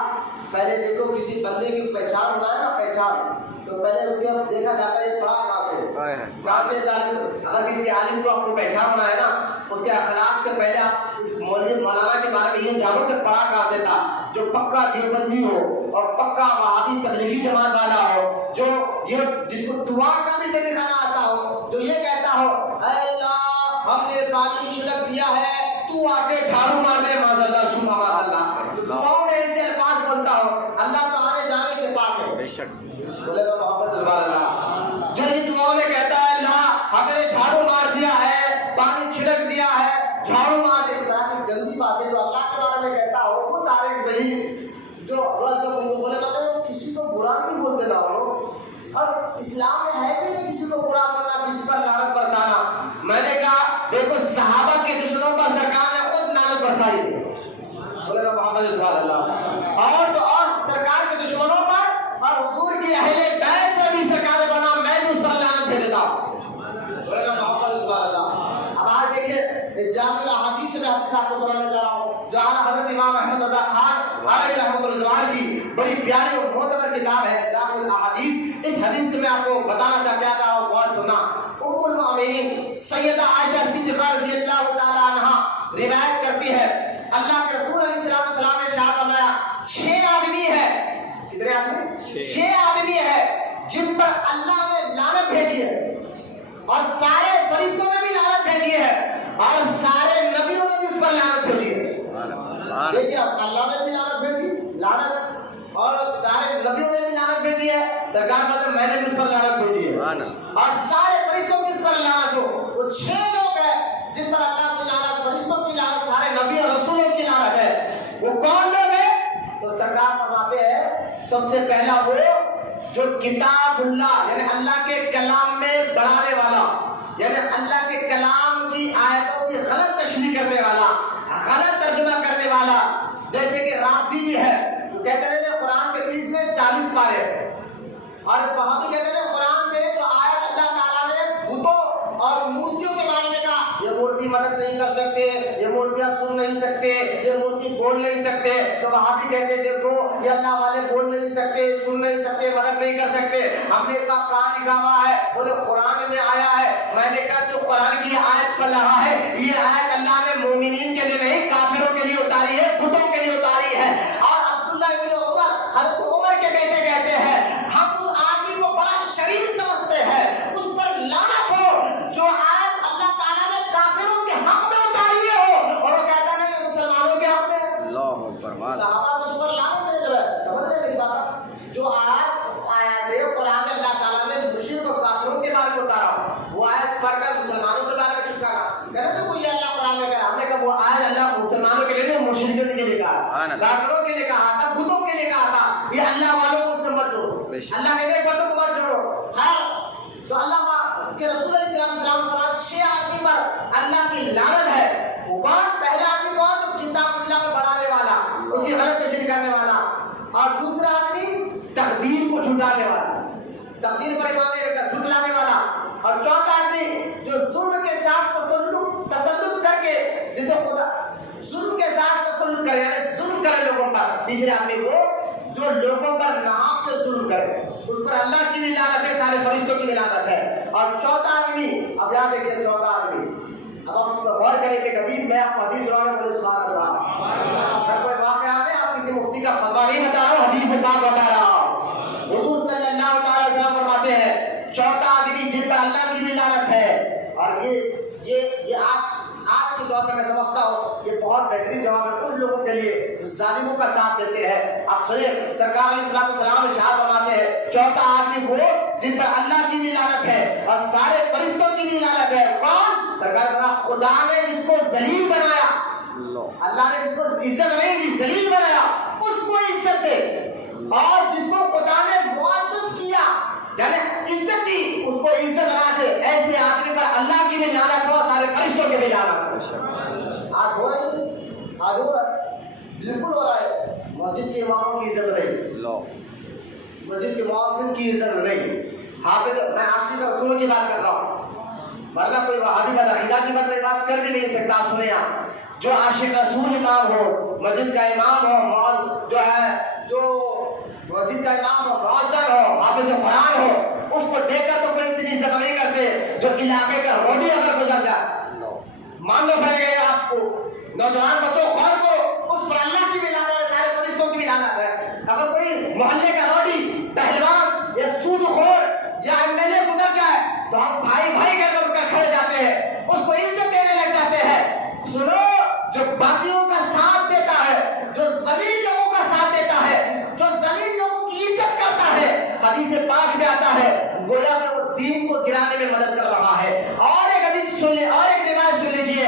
پہلے دیکھو کسی بندے کی پہچان ہونا ہے نا، پہچان تو پہلے اس کے دیکھا جاتا ہے پڑھا کہاں سے اگر کسی عالم کو آپ کو پہچان ہونا ہے نا، اس کے اخلاق سے پہلے آپ اس مولانا کے بارے میں یہ جانو کہ پڑھا کہاں سے تھا، جو پکا دیوبندی ہو اور پکا وہابی تبلیغی جماعت والا ہو، جو یہ جس کو دعا کا بھی طریقہ نہ آتا ہو، جو یہ کہتا ہو اے اللہ ہم نے پانی چھڑک دیا ہے تو آ کے جھاڑو مار دے، معاذ اللہ شبہ معاذ اللہ، تو دعاؤں میں ایسے الفاظ بولتا ہو، اللہ تو آنے جانے سے پاک ہے، بے شک، بولے گا محمد سبحان اللہ، جو یہ دعاؤں میں کہتا ہے اللہ ہم نے جھاڑو مار دیا ہے، پانی چھڑک دیا ہے، جھاڑو مار دے، اس طرح کی گندی باتیں جو اللہ کے بارے میں کہتا ہو، وہ تاریخ ذلیل جو بولے گا کسی کو برا نہیں بولتے نہ ہو، اور اسلام میں ہے بھی نہیں کسی کو برا بولنا، کسی پر لعنت برسانا، میں نے کہا دیکھو صحابہ کے دشمنوں پر سرکار نے خود لعنت برسائی ہے، بولے گا محمد سبحان اللہ، اور تو اور سرکار کے دشمنوں پر اور حضور کی اہل بیت پر بھی سرکار نے بنا، میں بھی اس پر لعنت بھیج دیتا ہوں، بولے گا محمد سبحان اللہ۔ اب آج دیکھیں جامع الاحادیث میں حدیث آپ کو سنانے جا رہا ہوں جو اعلیٰ حضرت امام احمد رضا خان علیہ رحمۃ اللہ کی بڑی پیاری اور معتبر کتاب ہے جامع الاحادیث، اس حدیث سے میں آپ کو بتانا چاہتا ہوں، غور سننا، ام المؤمنین سیدہ عائشہ صدیقہ رضی اللہ تعالی عنہا روایت کرتی ہے اللہ کے رسول علیہ السلام نے ارشاد فرمایا 6 آدمی ہے، کتنے آدمی؟ 6 آدمی ہے جن پر اللہ نے لعنت بھیجی ہے، اور سارے فرشتوں نے بھی لعنت بھیجی ہے، اور سارے نبیوں نے بھی اس پر لعنت بھیجی ہے، دیکھیے اللہ نے بھی لعنت بھیجی، لعنت، اور سارے نبیوں نے بھی لعنت بھیجی ہے، سرکار کہتے ہیں میں نے بھی اس پر لعنت بھیجی ہے، اور سارے فرشتوں کی اس پر لعنت ہو، وہ 6 لوگ ہیں جن پر اللہ کی لعنت، فرشتوں کی لعنت، سارے نبی اور رسولوں کی لعنت ہے، وہ کون لوگ ہیں؟ تو سرکار فرماتے ہیں سب سے پہلا وہ جو کتاب اللہ یعنی اللہ کے کلام میں بڑھانے والا، یعنی اللہ کے کلام کی آیتوں کی غلط تشریح کرنے والا، غلط ترجمہ کرنے والا، جیسے کہ رازی بھی ہے، وہ کہتے ہیں قرآن کے 30 میں 40 پارے، اور وہاں بھی کہتے ہیں قرآن میں جو آیت اللہ تعالیٰ نے بتوں اور مورتیوں کے بارے میں کہا یہ مورتی مدد نہیں کر سکتے، یہ مورتیاں سن نہیں سکتے، یہ مورتی بول نہیں سکتے، تو وہاں بھی کہتے ہیں دیکھو یہ اللہ والے بول نہیں سکتے، سن نہیں سکتے، مدد نہیں کر سکتے، ہم نے کہا کہاں لکھا ہوا ہے؟ بولے قرآن میں آیا ہے، میں نے کہا جو قرآن کی آیت پڑھ رہا ہے یہ آیت اللہ نے مومنین کے لیے نہیں کافروں کے لیے اتاری ہے، بتوں کے لیے اتاری ہے، اور عبداللہ ابن عمر حضرت عمر کے بیٹے کہتے ہیں ہم اس آدمی کو بڑا شریر سمجھتے ہیں، اس پر لعنت ہو جو آیت اللہ تعالیٰ نے کافروں کے حق میں اتاری ہو، اور وہ کہتا نہیں مسلمانوں کے حق میں، اللہ اکبر، صحابہ تو اس پر لعنت بھیج رہے ہیں، سمجھ رہے میری بات؟ جو آیت قرآن میں اللہ تعالیٰ نے مشرک اور کافروں کے بارے میں اتارا، وہ آیت پڑھ کر مسلمانوں کے بارے میں چھٹکارا کہنا تو کوئی اللہ قرآن میں کہا، ہم نے کہا وہ آیت اللہ مسلمانوں کے لیے نہیں مشرکوں کے لیے کہا، کافروں کے لیے کہا تھا، بتوں کے لیے کہا تھا، یہ اللہ والوں کو سے مت جوڑو، اللہ کے نیک بندوں کو مت جوڑو، ہاں تو اللہ کے رسول علیہ السلام پر 6 آدمی پر اللہ کی لعنت ہے، وہ کون؟ پہلا آدمی کون؟ جو کتاب اللہ میں بڑھانے والا، اس کی غلط تشریح کرنے والا، اور دوسرا آدمی تقدیر کو جھٹلانے والا، تقدیر پر ایمان نہیں رکھتا، جھٹلانے والا، اور چوتھا آدمی جو ظلم کے ساتھ تسلط کر کے جسے خدا ظلم کے ساتھ تسلط کرے یعنی ظلم کرے لوگوں پر، تیسرے آدمی کو جو لوگوں پر ناحق کے ظلم کرے، اس پر اللہ کی بھی لعنت ہے، سارے فرشتوں کی بھی لعنت ہے، اور چوتھا آدمی، اب یاد دیکھیے چوتھا آدمی، اب آپ اس پر غور کریں کہ حدیث میں آپ کو حدیث سنانے بولے سبحان اللہ، میں کوئی واقعہ نہیں، آپ کسی مفتی کا فتویٰ نہیں بتا رہا ہوں، حدیث پاک بتا رہا ہوں، حضور صلی اللہ تعالی وسلم فرماتے ہیں چوتھا آدمی جن پر اللہ پر اللہ کی بھی لعنت ہے اور سارے فرشتوں کی بھی لعنت ہے. کون؟ سرکار فرمایا خدا نے جس کو ذلیل بنایا, اللہ نے جس کو عزت نہیں دی ذلیل بنایا, اس کو عزت دے, اور جس کو خدا نے معزز کیا یعنی عزت دی اس کو عزت نہ دے, ایسے آدمی پر اللہ کی بھی لعنت ہو, سارے فرشتوں کی بھی لعنت ہو. آج ہو رہی ہے, آج ہو رہا ہے, بالکل ہو رہا ہے. مسجد کے اماموں کی عزت نہیں, مسجد کے مؤذن کی عزت نہیں, حافظ میں عاشق رسول کی بات کر رہا ہوں, ورنہ کوئی وہابی بدعقیدہ کی بات کر بھی نہیں سکتا. آپ سنیں, آپ جو عاشق رسول امام ہو, مسجد کا امام ہو, جو ہے جو مسجد کا امام ہو, مؤذن ہو, حافظ قرآن ہو, اس کو دیکھ کر تو کوئی اتنی عزت نہیں کرتے. جو علاقے کا روڈی اگر گزر جائے ماننا پڑے گا آپ کو. نوجوان بچوں غور کرو, اس پر اللہ کی بھی لعنت ہے, سارے فرشتوں کی بھی لعنت ہے. اگر کوئی محلے کا روڈی, پہلوان یا سود خور یا ایم ایل اے گزر جائے تو ہم بھائی بھائی کر کھڑے جاتے ہیں, اس کو عزت دینے لگ جاتے ہیں. سنو, جو باقیوں کا ساتھ دیتا ہے, جو ذلیل لوگوں کا ساتھ دیتا ہے, جو ذلیل لوگوں کی عزت کرتا ہے, حدیث پاک میں آتا ہے گویا کہ وہ دین کو گرانے میں مدد کر رہا ہے. اور ایک حدیث سن لے, اور ایک روایت سن لیجیے,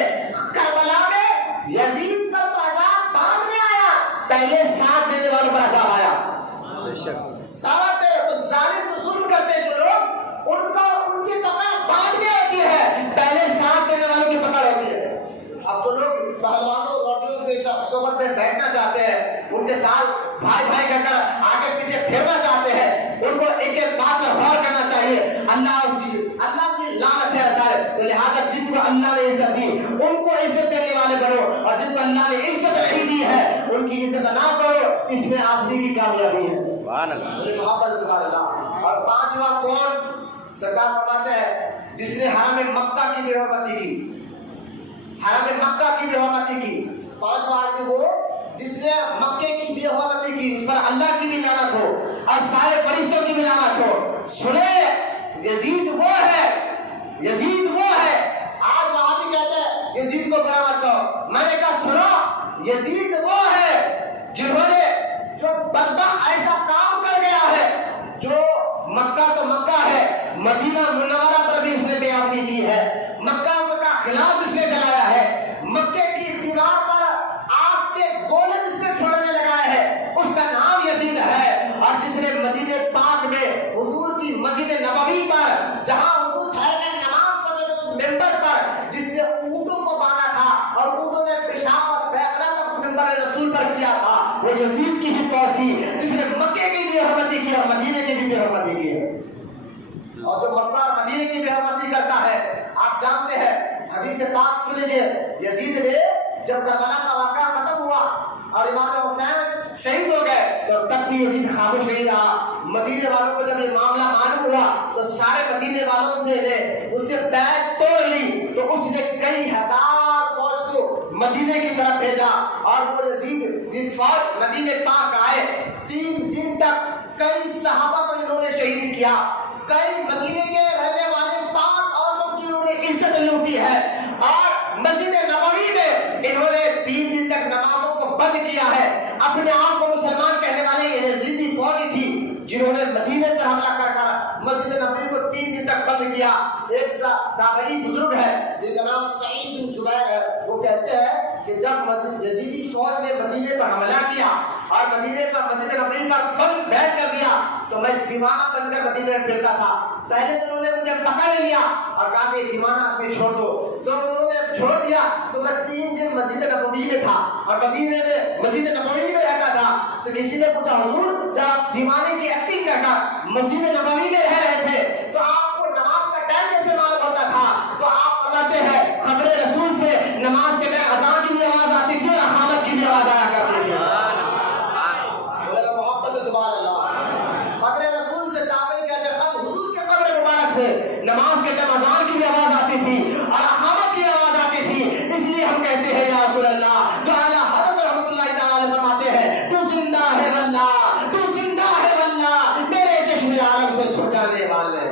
کربلا میں یزید پر تو عذاب بعد میں آیا, پہلے ساتھ دینے والوں پر عذاب آیا. ساتھ دے تو ظالم کو ظلم کرتے جو لوگ, ان کی پکڑ بعد میں ہوتی ہے, پہلے ساتھ دینے والوں کی پکڑ ہوتی ہے. اب جو لوگ پہلوانوں روڈیوں کے صحبت میں بیٹھنا چاہتے ہیں, ان کے ساتھ بھائی بھائی کہہ کر آگے پیچھے پھیرنا چاہتے ہیں, ان کو ایک ایک بات پر غور کرنا چاہیے. اللہ کی لعنت ہے سارے, تو لہٰذا جن کو اللہ نے عزت دی ان کو عزت دینے والے بنو, اور جن کو اللہ نے عزت نہیں دی ہے ان کی عزت نہ کرو. اس میں آپ کی کامیابی ہے. محبت سبحان اللہ. اور پانچواں کون؟ سرکار فرماتے ہیں جس نے حرم مکہ کی بے حرمتی کی, حرم مکہ کی بے حرمتی کی. پانچواں آدمی وہ جس نے مکے کی بے حرمتی کی, اس پر اللہ کی بھی لعنت ہو اور سارے فرشتوں کی بھی لعنت ہو. سنیں, یزید وہ ہے, یزید وہ ہے. آج وہاں بھی کہتے ہیں یزید کو برا مت کہو. میں نے کہا سنو, یزید وہ ہے جنہوں نے, جو بدبخت ایسا کام کر گیا ہے, جو مکہ تو مکہ ہے, مدینہ منورہ پر بھی اس نے بے ادبی کی ہے, مکہ کا خلاف اس نے چلایا ہے, مکے کی دیوار پر آگ کے گولے جس نے چھوڑنے لگایا ہے, اس کا نام یزید ہے. اور جس نے مدینہ پاک میں حضور کی مسجد نبوی پر, جہاں حضور ٹھہر کر نماز پڑھتے تھے, اس ممبر پر جس نے اونٹوں کو باندھا تھا اور اونٹوں نے پیشاب اور پیغرہ تک اس ممبر رسول پر کیا تھا, وہ یزید کی ہی فوج تھی جس نے مکے کی بے حرمتی کی اور مدینے کی بھی بے حرمتی کی ہے. اور جو مکہ اور مدینے کی بے حرمتی کرتا ہے, آپ جانتے ہیں حدیث پاک سن لیجیے, یزید نے جب کربلا کا واقعہ ختم ہوا اور امام حسین شہید ہو گئے تو تب بھی یزید خاموش نہیں رہا. مدینے والوں کو جب یہ معاملہ معلوم ہوا تو سارے مدینے والوں سے نے اس سے بیعت توڑ لی, تو اس نے کئی ہزار فوج کو مدینے کی طرف بھیجا, اور وہ یزید یہ فوج مدینے پاک آئے. 3 دن تک کئی صحابہ کو انہوں نے شہید کیا, کئی مدینے کے رہنے والے پاک عورتوں کی انہوں نے عزت لوٹی ہے, اور مسجد نبوی میں انہوں نے 3 دن تک نمازوں کو بند کیا ہے. اپنے آپ کو مسلمان کہنے والے یہ یزیدی فوج تھی جنہوں نے مدینے پر حملہ کر کر مسجد نبوی کو 3 دن تک بند کیا. ایک تابعی بزرگ ہے جن کا نام سعید بن جبیر ہے, وہ کہتے ہیں کہ جب یزیدی فوج نے مدینے پر حملہ کیا اور مدینے پر مسجد نبوی پر بند بیٹھ کر دیا تو میں دیوانہ بن کر مدینے میں پھرتا تھا. پہلے تو انہوں نے مجھے پکڑ لیا اور کہا کہ دیوانہ آدمی چھوڑ دو, تو انہوں نے چھوڑ دیا. تو میں 3 دن مسجد نبوی میں تھا اور مدینے میں مسجد نبوی میں رہتا تھا. تو کسی نے پوچھا حضور جب آپ دیوانے کی ایکٹنگ کر کر مسجد نبوی میں رہ رہے تھے تو آپ کو نماز کا ٹائم کیسے معلوم ہوتا تھا؟ تو آپ فرماتے ہیں خبر رسول سے نماز کے بعد اذان کی بھی آواز آتی تھی اور اقامت کی بھی آواز آیا کرتی تھی. محبت سے سبحان اللہ. خبر رسول سے تابعی کہتے ہیں حضور کے قبر مبارک سے نماز کے ٹائم اذان کی بھی آواز آتی تھی اور اقامت کی آواز آتی تھی. اس لیے ہم کہتے ہیں یا رسول اللہ, جو اعلیٰ حضرت رحمۃ اللہ تعالی فرماتے ہیں تو زندہ ہے واللہ, تو زندہ ہے واللہ, میرے چشم عالم سے چھو جانے والے.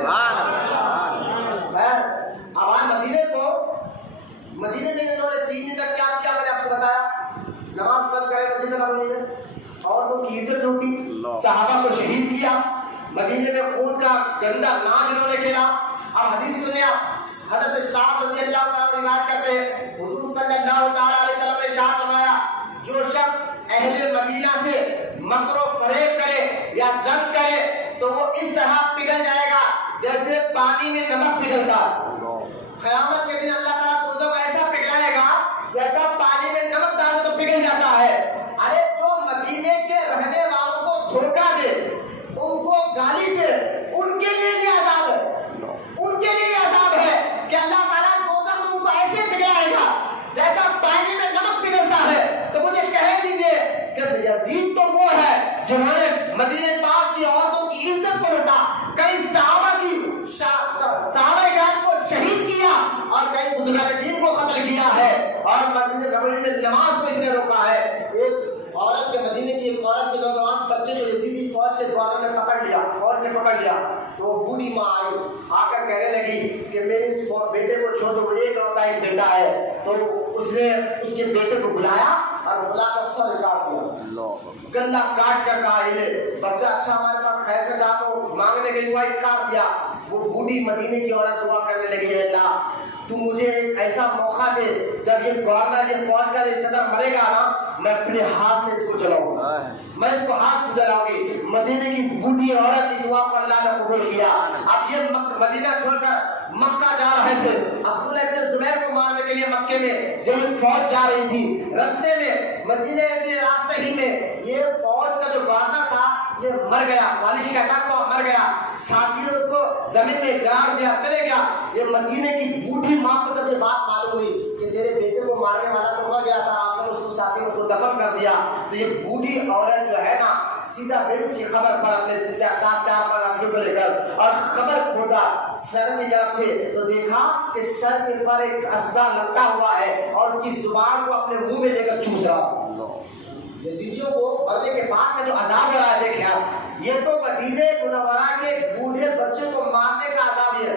گندا ناچ انہوں نے کھیلا. اب حدیث سنیا, حضرت سعد رضی اللہ تعالیٰ روایت کرتے ہیں, حضور صلی اللہ تعالیٰ علیہ وسلم نے ارشاد فرمایا, جو شخص اہل مدینہ سے مکر و فریب کرے یا جنگ کرے تو وہ اس طرح پگھل جائے گا جیسے پانی میں نمک پگھلتا. قیامت کے دن اللہ تعالیٰ دوزخ ایسا پگھلائے گا جیسا پانی میں نمک ڈالے تو پگھل جاتا ہے. ارے جو مدینے کے رہنے والوں کو دھوکہ دے, ان کو گالی دے, ان کے لیے یہ عذاب ہے, ان کے لیے یہ عذاب ہے کہ اللہ تعالیٰ دوزخ میں ان کو ایسے پگھلائے گا جیسا پانی میں نمک پگھلتا ہے. تو مجھے کہہ دیجئے کہ یزید تو وہ ہے جنہوں نے مدینہ پاک کی عورتوں کی عزت کو لوٹا, کئی صحابہ کرام کو شہید کیا اور کئی بزرگان دین کو قتل کیا ہے, اور مدینہ نبوی میں نماز کو اس نے روکا ہے. ایک عورت کے مدینے کی ایک عورت کے نوجوان بچے کو یزیدی فوج کے گورنر نے پکڑ لیا, فوج نے پکڑ لیا, تو وہ بوڑھی ماں آئی, آ کر کہنے لگی کہ میرے اس بیٹے کو چھوڑ دو, وہ ایک ہوتا ایک بیٹا ہے. تو اس نے اس کے بیٹے کو بلایا اور بلا کر سر کاٹ دیا, گلا کاٹ کر کہا یہ بچہ اچھا ہمارے پاس خیر میں تھا تو مانگنے گئی, ہوا کاٹ دیا. وہ بوڑھی مدینے کی عورت دعا کرنے لگی, ہے اللہ تو مجھے ایک ایسا موقع دے جب یہ گورنر یہ فوج کا یہ صدر مرے گا نا, میں اپنے ہاتھ سے اس کو جلاؤں گا, میں اس کو ہاتھ سے جلاؤں گی. مدینے کی بوڑھی عورت کی دعا کو اللہ نے قبول کیا. اب یہ مدینہ چھوڑ کر مکہ جا رہے تھے, عبداللہ ابن زبیر کو مارنے کے لیے مکے میں جب فوج جا رہی تھی, رستے میں مدینے کے راستے ہی میں یہ فوج کا جو گورنر تھا یہ مر گیا, فالش کا ٹکا مر گیا, ساتھی نے اس کو زمین میں گاڑ دیا, چلے گیا. یہ مدینے کی بوڑھی ماں کو جب یہ بات معلوم ہوئی کہ تیرے بیٹے کو مارنے والا تو مر گیا تھا, راستے میں اس کو ساتھی نے اس کو دفن کر دیا, تو یہ بوڑھی عورت جو ہے نا سیدھا گئی اس کی خبر پر اپنے ساتھ 4 آدمیوں کو لے کر, اور خبر کھودا سر کی طرف سے, تو دیکھا کہ سر کے پر ایک اسدا لٹکا ہوا ہے اور اس کی زبان کو اپنے منہ میں لے کر چوس رہا. یزیدیوں کو مرنے کے بعد میں جو عذاب ہو رہا ہے دیکھا, یہ تو مدینہ منورہ کے بوڑھے بچے کو مارنے کا عذاب ہے.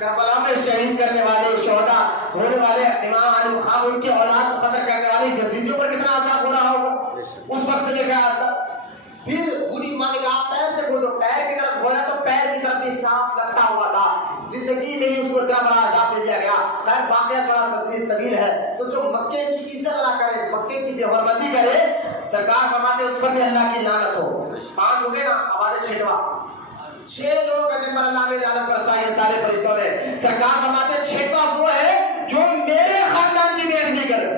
کربلا میں شہید کرنے والے شہدا ہونے والے امام علی مقام ان کی اولاد کو قتل کرنے والے یزیدیوں پر کتنا عذاب ہو رہا ہوگا اس وقت سے لے کر آج تک. پھر بوڑھی ماں نے کہا پیر سے کھودو, پیر کی طرف کھولا تو پیر کی طرف بھی سانپ لگتا ہوا تھا. زندگی میں بھی اس کو اتنا بڑا عذاب دے دیا گیا. خیر واقعہ بڑا طویل ہے. تو جو مکے کی عزت نہ کرے, مکے کی بے حرمتی کرے, سرکار فرماتے اس پر بھی اللہ کی لعنت ہو. 5 ہو گئے نا, ہمارے 6 لوگوں کا جن پر اللہ نے لعنت برسائی ہے سارے فرشتوں نے. سرکار فرماتے 6واں وہ ہے جو میرے خاندان کی بے ادبی کرے,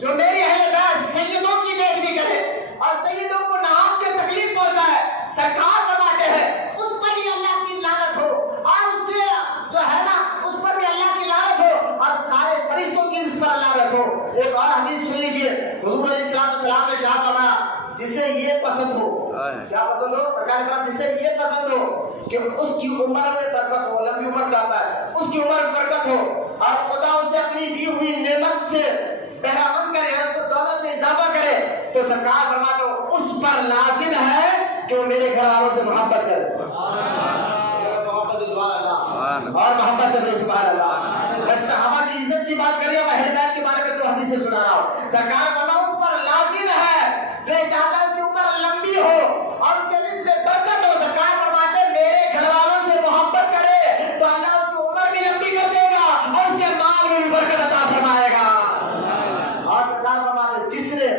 جو میری اہل بیت سیدوں کی بے ادبی کرے اور سیدوں کو نہا کے تکلیف پہنچائے. سرکار فرماتے ہیں اس پر بھی اللہ کی لعنت ہو, اور اس کے جو ہے نا اس پر بھی اللہ کی لعنت ہو, اور سارے فرشتوں کی اس پر لعنت ہو. ایک اور حدیث سن لیجیے, حضور علیہ السلام نے ارشاد فرمایا جسے یہ پسند ہو, کیا پسند ہو سرکار فرماتے جسے یہ پسند ہو کہ اس کی عمر میں برکت ہو, لمبی عمر چاہتا ہے, اس کی عمر برکت ہو اور خدا اسے اپنی دی ہوئی نعمت سے بہرہ مند کرے, اس کو دولت میں اضافہ کرے, تو سرکار فرماتے ہو اس پر لازم ہے کہ وہ میرے گھر والوں سے محبت کرے. محبت سے سبحان اللہ, اور محبت سے سبحان اللہ. میں صحابہ کی عزت کی بات کر رہی ہوں, اہل بیت کے بارے میں 2 حدیثیں سنا رہا ہوں. سرکار فرماتے اس پر لازم ہے جو چاہتا ہے اس کی عمر لمبی ہو اور اس کے رزق میں برکت ہو. سرکار فرماتے میرے گھر والوں سے محبت کرے تو اللہ اس کی عمر بھی لمبی کر دے گا اور اس کے مال میں بھی برکت عطا فرمائے گا. اور سرکار فرماتے جس نے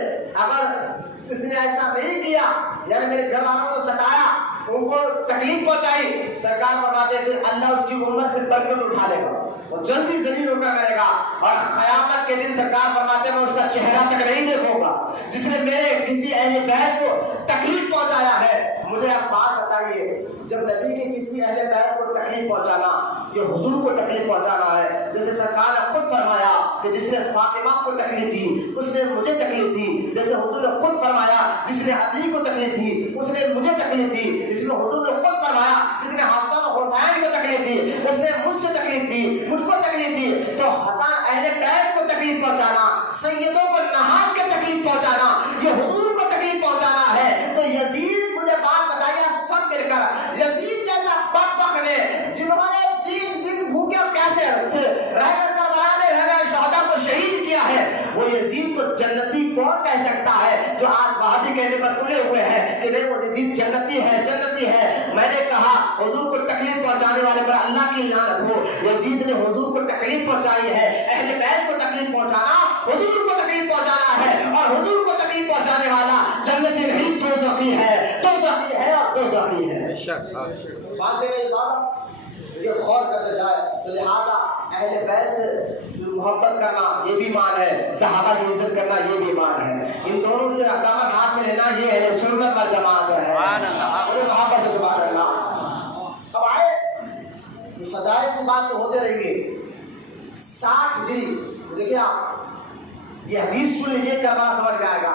اگر اس نے ایسا نہیں کیا, یعنی میرے گھر والوں کو ستایا, ان کو تکلیف پہنچائی, سرکار فرماتے پھر اللہ اس کی عمر سے برکت اٹھا لے گا اور جلدی ذلیل ہو کر کرے گا, اور قیامت کے دن سرکار فرماتے میں اس کا چہرہ تک نہیں دیکھوں گا جس نے میرے کسی اہل بیت کو تکلیف پہنچایا ہے. مجھے آپ بات بتائیے, جب نبی کے کسی اہل بیت کو تکلیف پہنچانا یہ حضور کو تکلیف پہنچانا ہے. جیسے سرکار نے خود فرمایا کہ جس نے فاطمہ کو تکلیف دی اس نے مجھے تکلیف دی, جیسے حضور نے خود فرمایا جس نے علی کو تکلیف دی اس نے مجھے تکلیف دی, جس نے حضور نے خود فرمایا جس نے حسن حسین کو تکلیف دی اس نے مجھ سے تکلیف دی, مجھ کو تکلیف دی. تو حسن اہل بیت کو تکلیف پہنچانا, سیدوں کو نہا کے تکلیف پہنچانا, یہ حضور کو تکلیف پہنچانا ہے. تو یزید, مجھے بات بتائیے آپ سب مل کر, یزید جیسا بدبخت نے جنہوں نے 3 دن بھوکے اور پیاسے رہ کر کربلا میں رہ شہدا کو شہید کیا ہے, وہ یزید کو جنتی کون کہہ سکتا ہے جو آج وہابی کہنے پر تلے ہوئے ہیں کہ نہیں وہ یزید جنتی ہے, جنتی ہے. میں نے کہا حضور کو تکلیف پہنچانے والے پر اللہ کی لعنت ہو۔ یزید نے حضور کو تکلیف پہنچائی ہے، اہل بیت کو تکلیف پہنچانا حضور کو تکلیف پہنچانا ہے، اور حضور کو تکلیف پہنچانے والا جنت نہیں دوزخی ہے، دوزخی ہے اور دوزخی ہے۔ مانتے نہیں بابا، یہ غور کرتے جائے تو لہذا اہل بیت سے محبت کرنا یہ بھی ایمان ہے، صحابہ کی عزت کرنا یہ بھی ایمان ہے، ان دونوں سے اقدامات ہاتھ میں لینا یہ اہل سنت والجماعت ہے۔ محبت سے سبحان اللہ۔ اب آئے فضائل کی بات تو ہوتے رہیں گے۔ 60 ہجری دیکھیں آپ، یہ حدیث سن لیجیے کرنا سمجھ میں آئے گا۔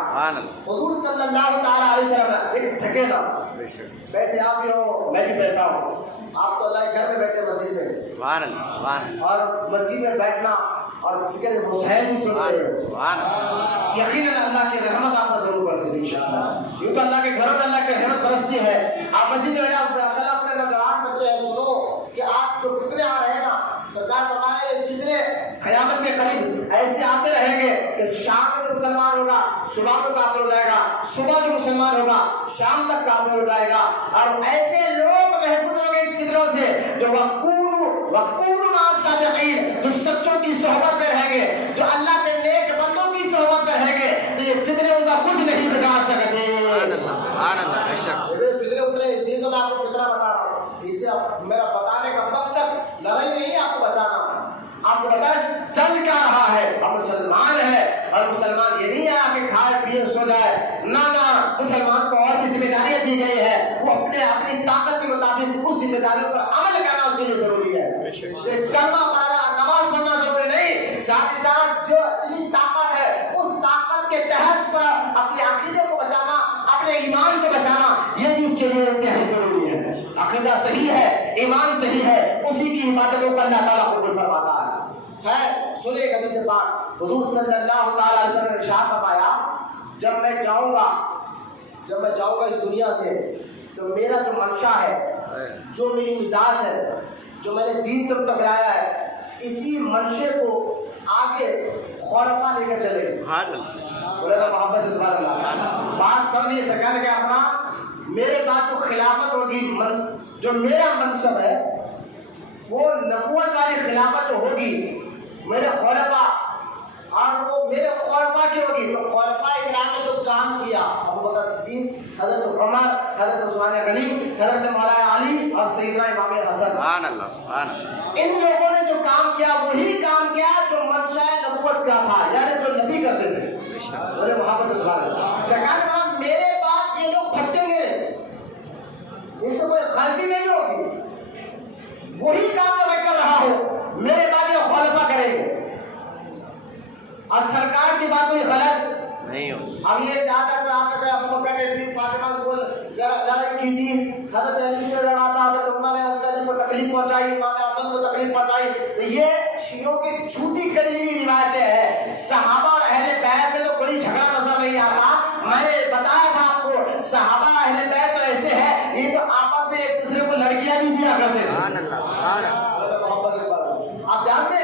حضور صلی اللہ تعالیٰ علیہ وسلم لیکن تھکے نا، بیٹھے آپ بھی ہو میں بھی بیٹھا ہوں، آپ تو اللہ کے گھر میں بیٹھے مسجد میں، اور مسجد میں بیٹھنا اور ذکر حسین بھی سن رہے ہو، یقیناً اللہ کی رحمت آپ پر ضرور برسے گی انشاءاللہ۔ یوں تو اللہ کے گھروں میں اللہ کی رحمت برستی ہے، آپ مسجد میں بیٹھا ماشاءاللہ اپنے نوجوان بچے ہیں، سنو کہ آج جو فتنے آ رہے ہیں نا، سرکار فرمائے فتنے قیامت کے قریب ایسے آتے رہیں گے کہ شام میں جو مسلمان ہوگا صبح میں کافر ہو جائے گا، صبح جو مسلمان ہوگا شام تک کافر ہو جائے گا، اور ایسے لوگ محفوظ ہوں گے اس فتنوں سے جو وقون مع الصادقین، جو سچوں کی صحبت میں رہیں گے، جو اللہ کے نیک بندوں کی صحبت میں رہیں گے، تو یہ فتنے ان کا کچھ نہیں بگاڑ سکتے۔ فتنے اٹھ رہے، اس لیے تو میں آپ کو فتنہ بتا رہا ہوں، اسے میرا بتانے کا مقصد لڑائی نہیں ہے آپ کو بچانا، آپ کو بتا چل کیا رہا ہے، ہم مسلمان ہے، اور مسلمان یہ نہیں ہے کہ کھائے پیے سو جائے، نہ مسلمان کو اور بھی ذمہ داریاں دی گئی ہے، وہ اپنی طاقت کے مطابق اس ذمہ داریوں پر عمل کرنا اس کے لیے ضروری ہے، صرف کلمہ پڑھنا نماز پڑھنا ضروری نہیں، ساتھ ہی ساتھ جو اتنی طاقت ہے اس طاقت کے تحت پر اپنے عقیدے کو بچانا، اپنے ایمان کو بچانا، یہ بھی اس کے لیے انتہائی ضروری ہے۔ عقیدہ صحیح ہے، ایمان صحیح ہے، اسی کی عبادتوں کو اللہ تعالیٰ قبول فرماتا ہے۔ خیر سنیے حدیث پاک، حضور صلی اللہ تعالیٰ علیہ وسلم نے ارشاد فرمایا، جب میں جاؤں گا اس دنیا سے تو میرا جو منشا ہے، جو میری مزاج ہے، جو میں نے دین تک لایا ہے، اسی منشے کو آگے خلفاء لے کر چلے گئے۔ بولے نا محبت سے سبحان اللہ۔ بات سمجھیے، سرکار نے کیا فرمایا، میرے بعد جو خلافت ہوگی، جو میرا منصب ہے وہ نبوت والی خلافت جو ہوگی میرے خلفاء، اور وہ میرے خلفاء کی ہوگی، تو خلفاء اکرام نے جو کام کیا، ابو بکر صدیق، حضرت عمر، حضرت عثمان غنی، حضرت مولانا علی اور سیدنا امام حسن، ان لوگوں نے جو کام کیا وہی کام کیا جو منشاء نبوت کا تھا، یعنی جو نبی کرتے تھے۔ بولے محبت سے سبحان اللہ۔ سرکار کہا میرے بعد یہ لوگ بھٹکیں گے، ان سے کوئی غلطی نہیں ہوگی، وہی کام جو میں کر رہا ہوں میرے بعد یہ خلفاء کریں گے، اور سرکار کی بات کوئی غلط نہیں ہوگی۔ اب یہ زیادہ تر آپ کا ابو بکر نے بھی فاطمہ سے لڑائی کی تھی، حضرت علی سے لڑا تھا، حضرت عمر نے حضرت علی کو تکلیف پہنچائی، امام حسن کو تکلیف پہنچائی، تو یہ شیعوں کی جھوٹی کریمی روایتیں ہیں۔ صحابہ اور اہل بیت میں تو کوئی جھگڑا نظر نہیں آتا، میں نے بتایا تھا آپ کو، صحابہ اہل بیت تو ایسے ہیں یہ تو آپس میں ایک دوسرے کو لڑکیاں بھی دیا کرتے تھے۔ آپ جانتے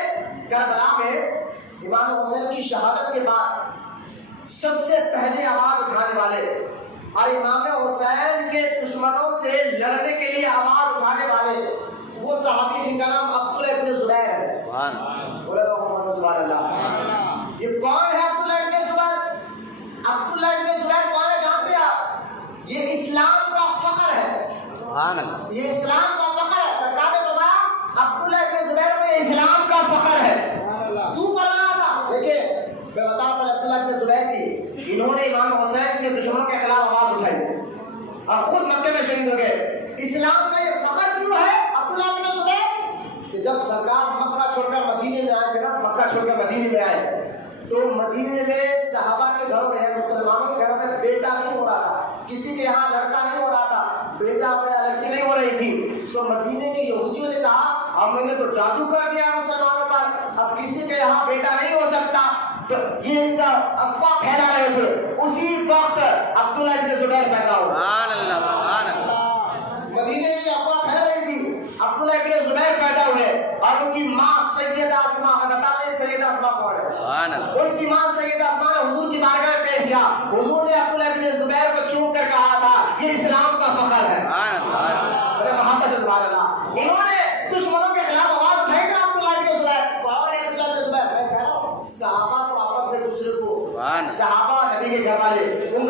کربلا میں امام حسین کی شہادت کے بعد سب سے پہلے آواز اٹھانے والے اور امام حسین کے دشمنوں سے لڑنے کے لیے آواز اٹھانے والے وہ صحابی جن کا نام عبداللہ ابن زبیر ہے۔ بولے محمد سبحان اللہ۔ یہ کون ہے عبداللہ ابن زبیر؟ عبداللہ ابن زبیر کون ہے جانتے ہیں آپ؟ یہ اسلام کا فخر ہے، یہ اسلام کا فخر ہے۔ سرکار نے فرمایا عبداللہ ابن زبیر میں اسلام کا فخر ہے، تو فرمایا تھا۔ دیکھیں میں بتا رہا ہوں عبداللہ ابن زبیر کی، انہوں نے امام حسین سے دشمنوں کے خلاف آواز اٹھائی اور خود مکے میں شہید ہو گئے۔ اسلام کا یہ فخر کیوں ہے عبداللہ ابن زبیر کہ جب سرکار مکہ چھوڑ کر مدینے میں آئے تھے نا، مکہ چھوڑ کر مدینے میں آئے تو مدینے میں صحابہ کے گھروں میں، مسلمانوں کے گھروں میں بیٹا نہیں ہو رہا تھا، کسی کے یہاں لڑکا نہیں ہو رہا تھا، بیٹا ہو یا لڑکی نہیں ہو رہی تھی، تو مدینے کے یہودیوں نے کہا ہم نے تو جادو کر دیا مسلمانوں پر، اب کسی کے یہاں بیٹا نہیں ہو سکتا، تو یہ ان کا افواہ پھیلا رہے تھے۔ اسی وقت عبداللہ ابن زبیر پیدا ہوا۔ مدینے میں افواہ پھیل رہی تھی، عبداللہ ابن زبیر پیدا ہوئے اور ان کی ماں سیدہ اسماء، میں بتا رہا ہوں سیدہ اسماء کون ہے؟ ان کی ماں سیدہ اسماء نے حضور کی بارگاہ میں پیش کیا، حضور نے عبداللہ ابن زبیر کو چوم کر کہا تھا یہ اسلام کا فخر ہے۔ محمد سے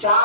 4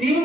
3,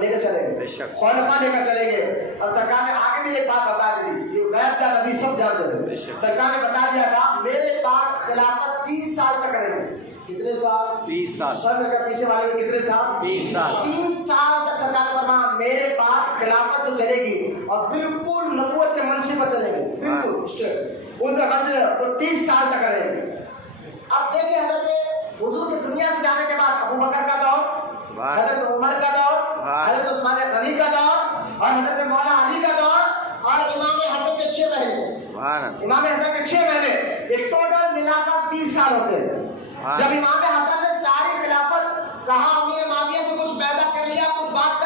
لے کر چلیں بے گے، شک۔ خلفاء لے کر چلیں گے۔ اور سرکار نے آگے بھی ایک بات بتا دی تھی، یہ غیب کا نبی سب جانتے بے تھے، شک۔ سرکار نے بتا دیا تھا میرے پاس خلافت 30 سال تک رہے گی۔ کتنے سال؟ 30 سال۔ سر میں پیچھے والے میں کتنے سال؟ 30 سال۔ 30 سال تک سرکار نے فرمایا میرے پاس خلافت تو چلے گی اور بالکل نبوت کے منشی پر چلے گی، بالکل اسٹریٹ، ان سے غلط تو 30 سال تک رہے گی۔ اب دیکھیں حضرت حضور کی دنیا سے جانے کے بعد ابو بکر کا دور، حضرت عمر کا دور، حضرت عثمان غنی کا دور، اور حضرت مولا علی کا دور، اور امام حسن کے 6 مہینے، امام حسن کے 6 مہینے، ایک ٹوٹل ملا کر 30 سال ہوتے ہیں۔ جب امام حسن نے ساری خلافت کہا امیر معاویہ سے کچھ پیدا کر لیا، کچھ بات کر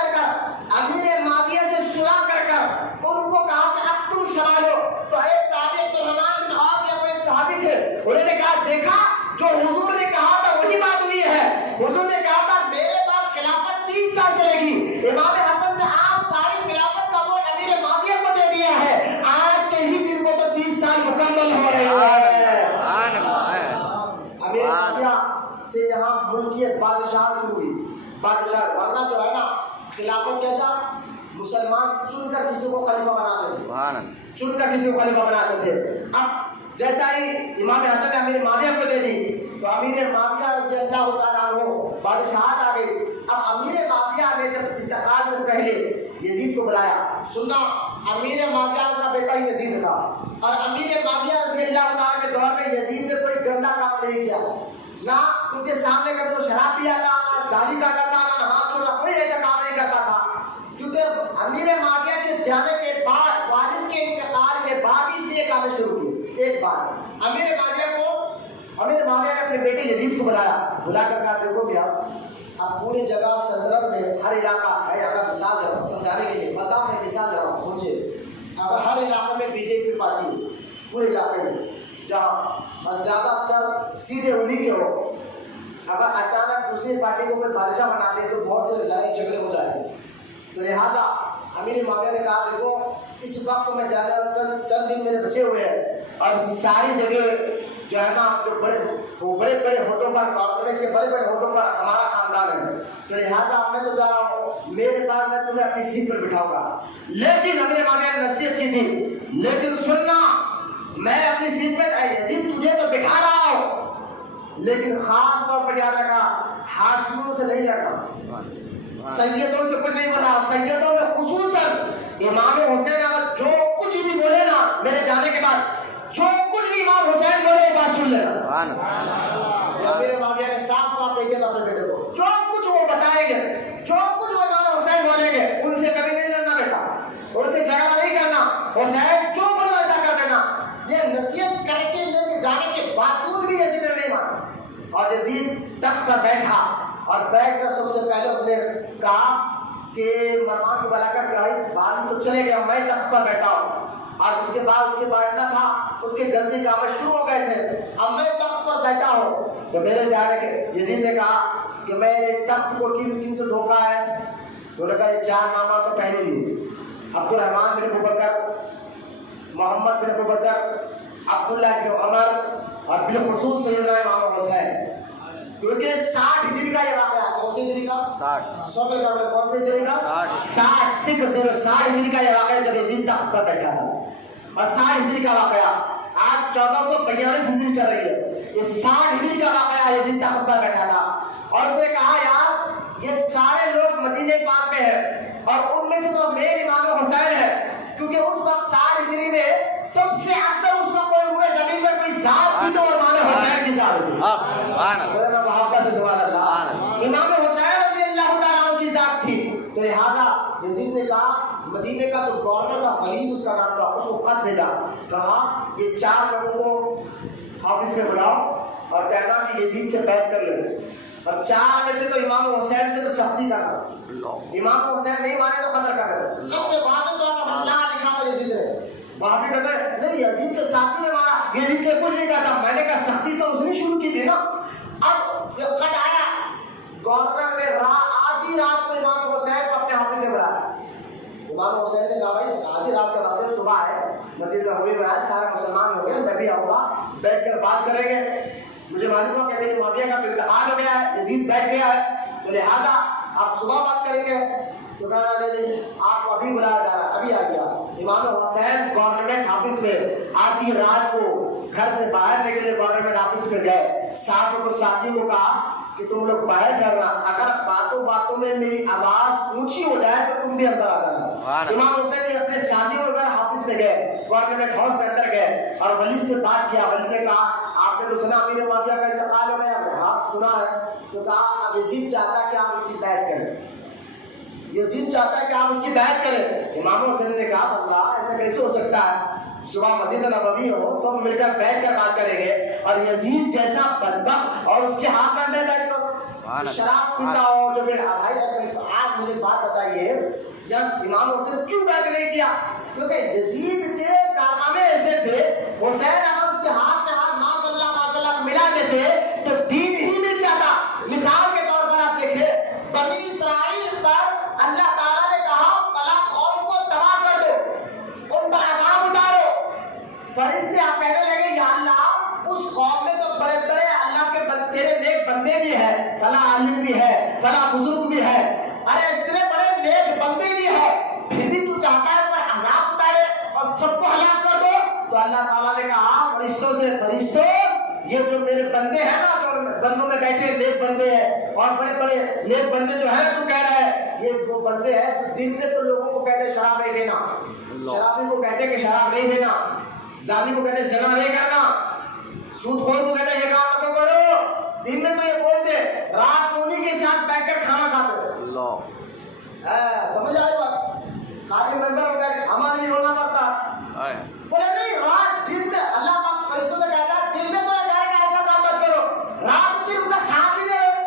امیر معاویہ سے سنا کر ان کو کہا کہ اب تم سنبھالو، تو ایک صحابی عبدالرحمن بن عوف یا کوئی صحابی تھے، انہوں نے کہا دیکھا جو حضور نے کہا تھا وہی بات ہوئی ہے، حضور نے کہا تھا میرے پاس خلافت 3 سال چلے گی، امام حسن نے آپ ساری خلافت کا بوجھ امیر معاویہ کو دے دیا ہے، آج کے ہی دن کو تو 30 سال مکمل ہو رہے ہیں۔ امیر معاویہ سے یہاں ملکیت بادشاہ شروع ہوئی، بادشاہ، ورنہ جو ہے نا خلافت کیسا مسلمان چن کر کسی کو خلیفہ بناتے تھے، چن کر کسی کو خلیفہ بناتے تھے۔ اب جیسا ہی امام حسن نے امیر معاویہ کو دے دی تو امیر معاویہ رضی اللہ تعالیٰ عنہ بادشاہت آ گئی۔ اب امیر معاویہ نے جب انتقال سے پہلے یزید کو بلایا، سننا امیر معاویہ کا بیٹا ہی یزید تھا، اور امیر معاویہ رضی اللہ تعالیٰ کے دور میں یزید نے کوئی گندا کام نہیں کیا، نہ ان کے سامنے کبھی وہ شراب پیا تھا، نہ داڑھی کاٹا تھا، نہ نماز چھوڑا، کوئی ایسا کام نہیں کرتا تھا، کیونکہ امیر معاویہ کے جانے کے بعد، والد کے انتقال کے بعد اس لیے کام شروع کیے۔ ایک بار امیر معاویہ نے اپنے بیٹے یزید کو بلایا، بلا کر کہا دیکھو بھیا اب پورے جگہ سلطنت میں ہر علاقہ ہے، اگر مثال دے رہا ہوں سمجھانے کے لیے، اللہ میں مثال دے رہا ہوں سوچیے، اگر ہر علاقے میں بی جے پی پارٹی پورے علاقے میں جہاں زیادہ تر سیدھے انہیں کے ہو، اگر اچانک دوسری پارٹی کو کوئی بادشاہ بنا دے تو بہت سے لڑائی جھگڑے ہو جائیں گے، تو لہٰذا امیر معاویہ نے کہا دیکھو اس وقت میں جانے چند دن میرے بچے ہوئے ہیں اور ساری جگہ جو ہے نا جو بڑے بڑے عہدوں پر، کارپوریٹ کے بڑے بڑے عہدوں پر ہمارا خاندان ہے، تو لہٰذا میں تو جا رہا ہوں، میرے پاس میں تمہیں اپنی سیٹ پر بٹھاؤں گا، لیکن امیر معاویہ نے نصیحت کی تھی، لیکن سننا میں اپنی سیٹ پہ یزید تجھے تو بٹھا رہا ہوں، لیکن خاص طور پر یاد رکھا ہاشمیوں سے نہیں لڑنا، سیدوں سے کچھ نہیں بولا، سیدوں میں خصوصاً امام حسین اگر جو کچھ بھی بولے نا میرے جانے کے بعد، جو کچھ بھی امام حسین بولے ایک بات سن لینا۔ میرے معاویہ نے صاف صاف کہہ دیا اپنے بیٹے کو، جو کچھ وہ بتائیں گے، جو کچھ وہ امام حسین بولیں گے ان سے کبھی نہیں لڑنا بیٹا، ان سے جھگڑا نہیں کرنا، حسین جو بولو ایسا کر دینا۔ یہ نصیحت کر کے لے کے جانے کے باوجود بھی یزید نے نہیں مانا، اور یزید تخت پر بیٹھا اور بیٹھ کر سب سے پہلے اس نے کہا کہ مروان کو بلا کر کہ والد تو چلے گیا، میں تخت پر بیٹھا ہوں، اور اس کے بعد اس کے بیٹھنا تھا، اس کے گندی کام شروع ہو گئے تھے، اب میں تخت پر بیٹھا ہوں تو میرے جانے کے یزید نے کہا کہ میرے تخت کو کن سے دھوکا ہے، تو نے کہا یہ 4 نامہ تو پہلے لیے، عبدالرحمن بن ابوبکر، محمد بن ابوبکر، عبداللہ بن عمر، اور بالخصوص سیدنا امام حسین، کیونکہ 60 ہجری کا یہ واقعہ ہے۔ کون سی ہجری کا؟ 60 میں کون سی ہجری کا؟ 60 ہجری کا یہ واقعہ ہے جب یزید تخت پر بیٹھا تھا، اور 60 ہجری کا واقعہ آج 1442 ہجری چل رہی ہے، یہ 60 ہجری کا واقعہ یزید تخت پر بیٹھا تھا، اور اس نے کہا یار یہ سارے لوگ مدینہ پاک میں ہیں اور ان میں سے تو میرے امام حسین ہے، کیونکہ اس وقت 60 ہجری میں سب سے اکثر اس وقت کوئی ہوئے زمین میں کوئی ذات تھی تو امام حسین کی ذات تھی۔ محبت سے سبحان اللہ، امام حسین رضی اللہ تعالیٰ عنہ کی ذات تھی، تو لہٰذا یزید نے کہا مدینے کا جو گورنر تھا ولید اس کا نام تھا، اس کو خط بھیجا، کہا یہ 4 لوگوں کو آفس میں بلاؤ اور کہنا کہ یزید سے بیعت کر لیں، اور 4 میں سے تو امام حسین سے تو سختی کرنا، امام حسین نہیں مانے تو قتل کر دیتے، جب میں واضح طور پر اللہ لکھا تھا یزید نے، وہاں بھی کہتے ہیں نہیں یزید کے ساتھی نے مانا، یزید نے کچھ نہیں کہا، میں نے کہا سختی تو اس نے شروع کی تھی نا۔ اب یہ خط آیا، گورنر نے آدھی رات کو امام حسین کو اپنے آفس میں بلایا، امام حسین نے کہا بھائی آدھی رات کا واقعہ صبح ہے، مسجد میں ہوئی ہے، سارے مسلمان ہو گئے، میں بھی آؤں گا، بیٹھ کر بات کریں گے، مجھے معلوم ہوا کہ میرے معاویہ کا انتقال ہو گیا ہے، یزید بیٹھ گیا ہے، تو لہٰذا آپ صبح بات کریں گے۔ تو کہا نہیں آپ کو ابھی بلایا جا رہا ہے، ابھی آ گیا۔ امام حسین گورنمنٹ آفس میں آتی رات کو گھر سے باہر نکلے، گورنمنٹ آفس میں گئے، ساتھیوں کو کہا کہ تم لوگ باہر کرنا، اگر باتوں باتوں میں میری آواز اونچی ہو جائے تو تم بھی اندر آ جانا۔ امام حسین نے اپنے ساتھیوں کے گھر آفس میں گئے، گورنمنٹ ہاؤس کے اندر گئے اور ولید سے بات کیا۔ ولید نے کہا آپ نے تو سنا امیر معاویہ کا انتقال ہو گیا؟ ہاں سنا ہے۔ تو کہا اب یزید چاہتا ہے کہ آپ اس کی بیعت کریں، یزید چاہتا ہے کہ آپ اس کی بیعت کریں۔ امام حسین نے کہا اللہ ایسا کیسے ہو سکتا ہے؟ صبح مسجد نبوی ہو، سب مل کر بیٹھ کر بات کریں گے، اور یزید جیسا بدبخت اور اس کے ہاتھ میں بیٹھ کر شراب پیتا ہو جو میرا بھائی۔ آپ مجھے بات بتائیے، جب امام حسین کیوں بیعت نہیں کیا؟ کیونکہ یزید کے کارنامے ایسے تھے، حسین اگر اس کے ہاتھ میں ہاتھ ماشاءاللہ ملا دیتے تو دین ہی مٹ جاتا۔ مثال کے طور پر آپ دیکھیں بنی اسرائیل پر اللہ تعالیٰ نے کہا فلا قوم کو تباہ کر دو، ان پر عذاب اتارو۔ فرشتے آپ کہنے لگے یا اللہ اس قوم میں تو بڑے بڑے اللہ کے تیرے نیک بندے بھی ہیں، فلا عالم بھی ہے، فلا بزرگ بھی ہے، ارے اتنے بڑے نیک بندے بھی ہیں، پھر بھی تو چاہتا ہے پر عذاب اتارے اور سب کو ہلاک کر دو؟ تو اللہ تعالیٰ نے کہا فرشتوں سے فرشتوں یہ جو میرے بندے ہیں نا، جو بندوں میں بیٹھے نیک بندے ہیں اور بڑے بڑے نیک بندے جو ہیں تو کہہ رہا ہے یہ جو بندے ہیں جو دن میں تو لوگوں کو کہتے ہیں شراب نہیں پینا، شرابی کو کہتے ہیں کہ شراب نہیں پینا، زانی کو کہتے ہیں زنا نہیں کرنا، سود خور کو کہتے ہیں یہ کام مت کرو، دن میں تو یہ بولتے رات کو انہیں کے ساتھ بیٹھ کر کھانا کھاتے ہیں۔ سمجھ آئے بات؟ خالی ممبر ہو بیٹھ ہمارے لیے رونا پڑتا بولے نہیں، رات دن میں اللہ پاک فرشتوں سے کہتا ہے دن میں تو ایسا کام مت کرو، رات پھر ان کا ساتھ بھی دے رہے۔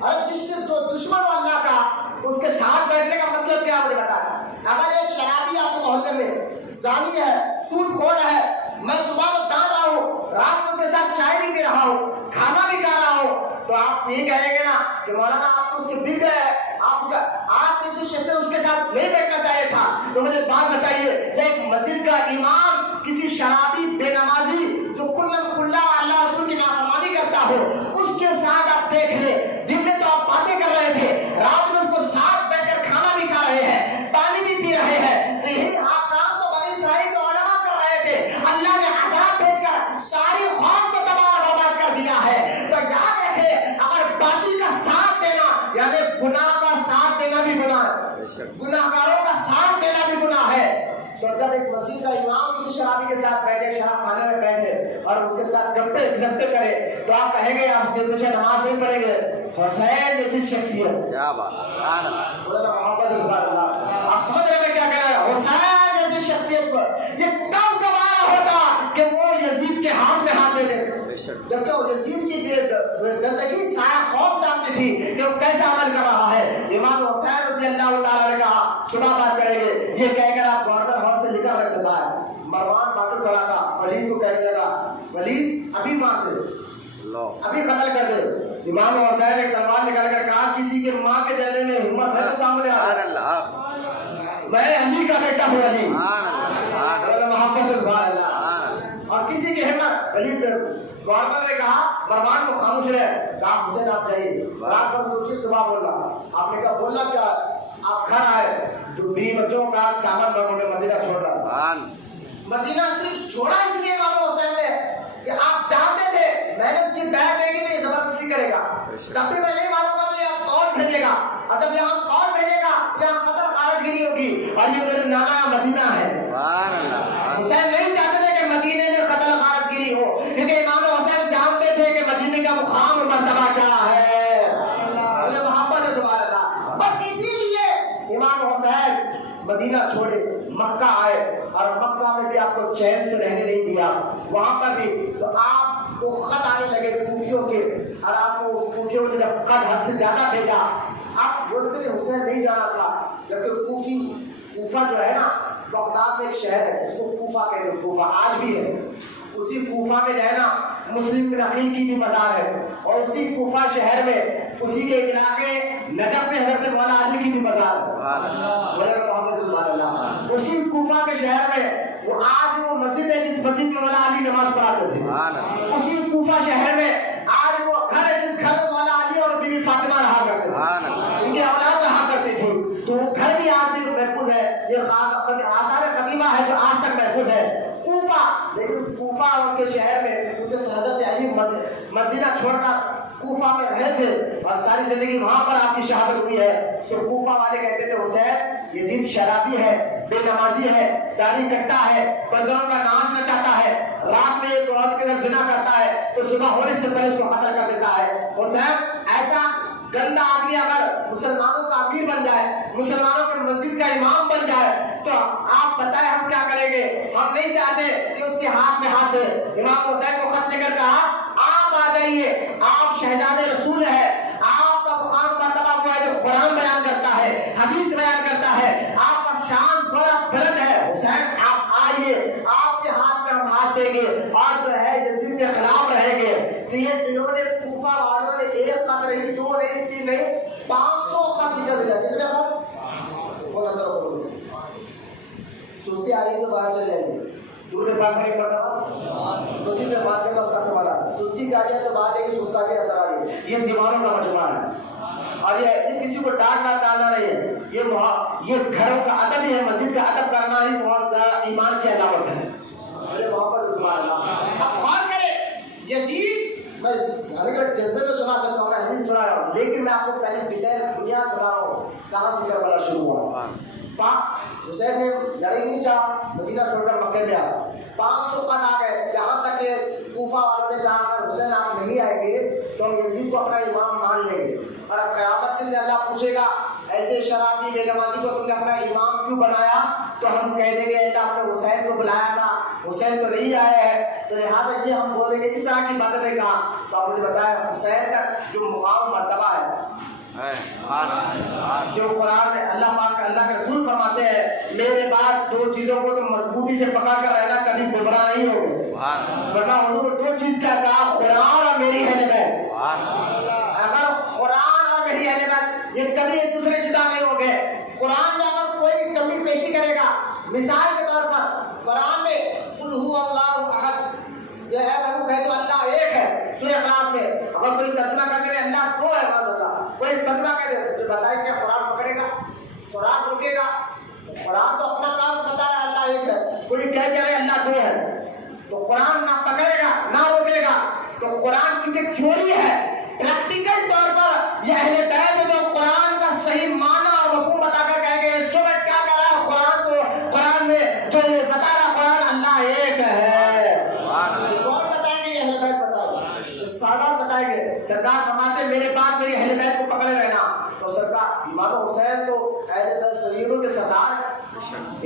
اور جس سے جو دشمن ہو اللہ کا اس کے ساتھ بیٹھنے کا مطلب کیا مجھے بتایا؟ اگر ایک شرابی آپ کے محلے میں زانی ہے، سود خور ہے، میں صبح کو ڈانٹ رہا ہوں، رات کو اس کے ساتھ چائے بھی پی رہا ہوں، کھانا بھی کھا رہا ہوں، تو آپ یہ کہیں گے نا کہ مولانا آپ تو اس کے بگ گئے، آپ کسی شخص سے اس کے ساتھ نہیں بیٹھنا چاہیے تھا۔ تو مجھے بات بتائیے، جب ایک مسجد کا امام کسی شرابی بے نمازی جو کھلا اللہ رسول کی نافرمانی کرتا ہو اس کے ساتھ آپ دیکھ لیں، دن میں تو آپ باتیں کر رہے تھے، رات میں اس کو ساتھ بیٹھ کر کھانا بھی کھا رہے ہیں، پانی بھی پی رہے ہیں، تو یہی کام تو بنی اسرائیل کے علماء کر رہے تھے، اللہ نے عذاب بھیج کر ساری قوم کو تباہ و برباد کر دیا ہے۔ تو یاد رکھیں اگر باطل کا ساتھ دینا یعنی گناہ کا ساتھ دینا بھی گناہ ہے، گناہگاروں کا ساتھ دینا بھی گناہ ہے۔ تو جب ایک مسجد کا امام کسی شرابی کے ساتھ بیٹھے، شراب خانے میں بیٹھے اور اس کے ساتھ گپے کرے تو آپ کہیں گے آپ اس کے پیچھے نماز نہیں پڑھیں گے؟ حسین جیسی شخصیت، کیا بات، سبحان اللہ، بولے نا محبت سے سبحان اللہ۔ آپ سمجھ رہے ہیں کیا کہہ رہا ہے؟ حسین جیسی شخصیت پر یہ کب گوارا ہوتا کہ وہ یزید کے ہاتھ میں ہاتھ دے دے، جبکہ وہ یزید کی گندگی سارا قوم جانتی تھی کہ وہ کیسا عمل کر رہا ہے۔ امام حسین رضی اللہ تعالیٰ نے کہا صبح بات کریں گے، یہ کہہ کر آپ گورنر ہاؤس سے نکل رہے تھے باہر، مروان باقی کھڑا تھا، ولید کو کہنے لگا ولید ابھی مار دے، ابھی قتل کر دے۔ امام حسین نے تلوار نکال کر کہا کسی کے ماں کے جلنے میں ہمت ہے تو سامنے آ، میں علی کا بیٹا ہوں، علی محبت سے سبحان اللہ۔ اور کسی کی ہمت، ولید گورنر نے کہا مروان کو خاموش رہے، کہا حسین آپ جائیے، رات بھر سوچیے صبح بولنا۔ آپ نے کہا بولنا کیا؟ آپ گھر آئے تو 20 بچوں کا سامان بھروں میں مدینہ چھوڑ رہا، مدینہ صرف چھوڑا اس لیے امام حسین نے کہ آپ جانتے تھے میں نے اس کی بیعت نہیں کی تو یہ زبردستی کرے گا، تب بھی میں نہیں مانوں گا تو یہاں فوج بھیجے گا، اور جب یہاں فوج بھیجے گا یہاں قتل غارت گیری ہوگی، اور یہ میرے نانا مدینہ ہے۔ حسین نہیں چاہتے تھے کہ مدینے میں قتل غارت گیری ہو، کیونکہ امام حسین جانتے تھے کہ مدینے کا مقام اور مرتبہ کیا ہے، مجھے محبت ہے سبحان اللہ۔ بس اسی لیے امام حسین مدینہ چھوڑے مکہ آئے، اور مکہ میں بھی آپ کو چین سے رہنے نہیں دیا، وہاں پر بھی تو آپ کو خط آنے لگے کوفیوں کے، اور آپ کو کوفیوں نے جب خط حد سے زیادہ بھیجا آپ بولتے تھے حسین نہیں جانا تھا، جبکہ کوفہ جو ہے نا بغداد میں ایک شہر ہے اس کو کوفہ کہتے ہیں، کوفہ آج بھی ہے، اسی کوفہ میں جو ہے نا مسلم بن عقیل کی بھی مزار ہے، اور اسی کوفہ شہر میں اسی کے علاقے نجف میں حضرت مولا علی کی بھی مزار ہے، اسی کوفہ کے شہر میں وہ آج وہ مسجد ہے جس مسجد میں مولا علی نماز پڑھاتے تھے، اسی کوفہ شہر میں آج وہ گھر ہے جس گھر میں مولا علی اور بی بی فاطمہ رہا کرتے تھے، ان کے اولاد رہا کرتے تھے۔ یہ آثار قدیمہ ہے جو آج تک محفوظ ہے. کوفہ، لیکن کوفہ ان کے شہر میں، کیونکہ حضرت علی مدینہ چھوڑ کر کوفہ میں رہے تھے اور ساری زندگی وہاں پر آپ کی شہادت ہوئی ہے، تو کوفہ والے کہتے تھے حسین یزید شرابی ہے، بے نمازی ہے، داڑھی کٹتا ہے، بندروں کا ناچ نچاتا ہے، رات میں ایک عورت کے ساتھ زنا کرتا ہے تو صبح ہونے سے پہلے اس کو قتل کر دیتا ہے. حسین ایسا گندا آدمی اگر مسلمانوں کا امیر بن جائے، مسلمانوں کے مسجد کا امام بن جائے، تو آپ بتائیں ہم کیا کریں گے؟ ہم نہیں چاہتے کہ اس کے ہاتھ میں ہاتھ دے. امام حسین کو خط لے کر کہا آپ آ جائیے، آپ شہزاد رسول ہے، آپ کا مقام مرتبہ ہوا ہے جو قرآن بیان کرتا ہے، حدیث بیان کرتا ہے، آپ کا شان بڑا بلند ہے. حسین آپ آئیے، آپ کے ہاتھ میں ہم ہاتھ دیں گے اور جو ہے یزید کے خلاف رہیں گے. تو یہ انہوں نے کوفہ والوں نے ایک خط نہیں، دو نہیں، تین نہیں، 500 خط لکھ کر بھیجا. کتنے خط؟ سستی آ رہی ہے تو باہر چل جائیے. درود پاک پڑھیں مرتبہ مسیح میں بات کرنا سخت بنا. سستی کا آ تو بات ہے کہ سستا کے اندر آ رہی ہے. یہ دیواروں کا مجموعہ ہے اور یہ کسی کو ڈانٹنا ڈالنا نہیں ہے. یہ گھروں کا ادب ہی ہے. مسجد کا ادب کرنا ہی بہت زیادہ ایمان کی علامت ہے. میرے محبت سے سبحان اللہ. اب غور کریں یزید، میں اگر جذبے میں سنا سکتا ہوں، میں حدیث سنا رہا ہوں، لیکن میں آپ کو پہلے ڈیٹیل بنیاد بتا رہا ہوں کہاں سے کربلا شروع ہوا. حسین نے لڑائی نہیں چاہا، مدینہ چھوڑ کر مکے میں آیا. 500 خط آ گئے، یہاں تک کہ کوفہ والوں نے کہا اگر حسین آپ نہیں آئیں گے تو ہم یزید کو اپنا امام مان لیں گے اور قیامت کے دن اللہ پوچھے گا ایسے شرابی بے نمازی کو تم نے اپنا امام کیوں بنایا؟ تو ہم کہہ دیں گے اللہ آپ نے حسین کو بلایا تھا، حسین تو نہیں آئے ہیں، تو لہٰذا یہ ہم بولیں گے. اس طرح کی باتیں نے کہا. تو آپ مجھے بتایا حسین کا جو مقام مرتبہ ہے، جو قرآن میں اللہ پاک اللہ کے رسول فرماتے ہیں میرے بعد 2 چیزوں کو تم مضبوطی سے پکڑ کر رہنا، کبھی گمراہ نہیں ہوگے. ورنہ حضور 2 چیز کیا کہا؟ قرآن اور میری اہل بیت. اگر قرآن اور میری اہل بیت یہ کبھی ایک دوسرے جدا نہیں ہو گئے. قرآن میں اگر کوئی کمی پیشی کرے گا، مثال کے طور پر قرآن میں قل هو اللہ احد، یہ ہے بابو کہہ تو اللہ ایک ہے. سورہ اخلاص میں اگر کوئی ترجمہ کر دے اللہ 2 ہے، کوئی ترجمہ کہہ دے تو بتائے کہ قرآن پکڑے گا؟ قرآن روکے گا؟ قرآن تو اپنا کام بتایا اللہ ایک ہے. کوئی کہہ رہے اللہ 2 ہے تو قرآن نہ پکڑے گا نہ روکے گا. تو قرآن کیونکہ تھیوری ہے، پریکٹیکل طور پر یہ اہل بیت جو قرآن کا صحیح معنی اور مفہوم بتا کر کہیں گے جو میں کیا کہہ رہا ہے قرآن، تو قرآن میں جو یہ بتا رہا قرآن اللہ ایک ہے. کون بتائیں گے؟ یہ اہل بیت بتائیں گے، سادات بتائیں گے. سرکار فرماتے میرے بعد میری اہل بیت کو پکڑے رہنا. تو سرکار امام حسین تو اہل بیت سیدوں کے سردار ہے.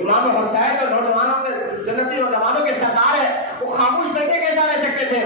امام حسین تو نوجوانوں کے جنتی نوجوانوں کے سردار ہے. وہ خاموش بیٹے کیسا رہ سکتے تھے؟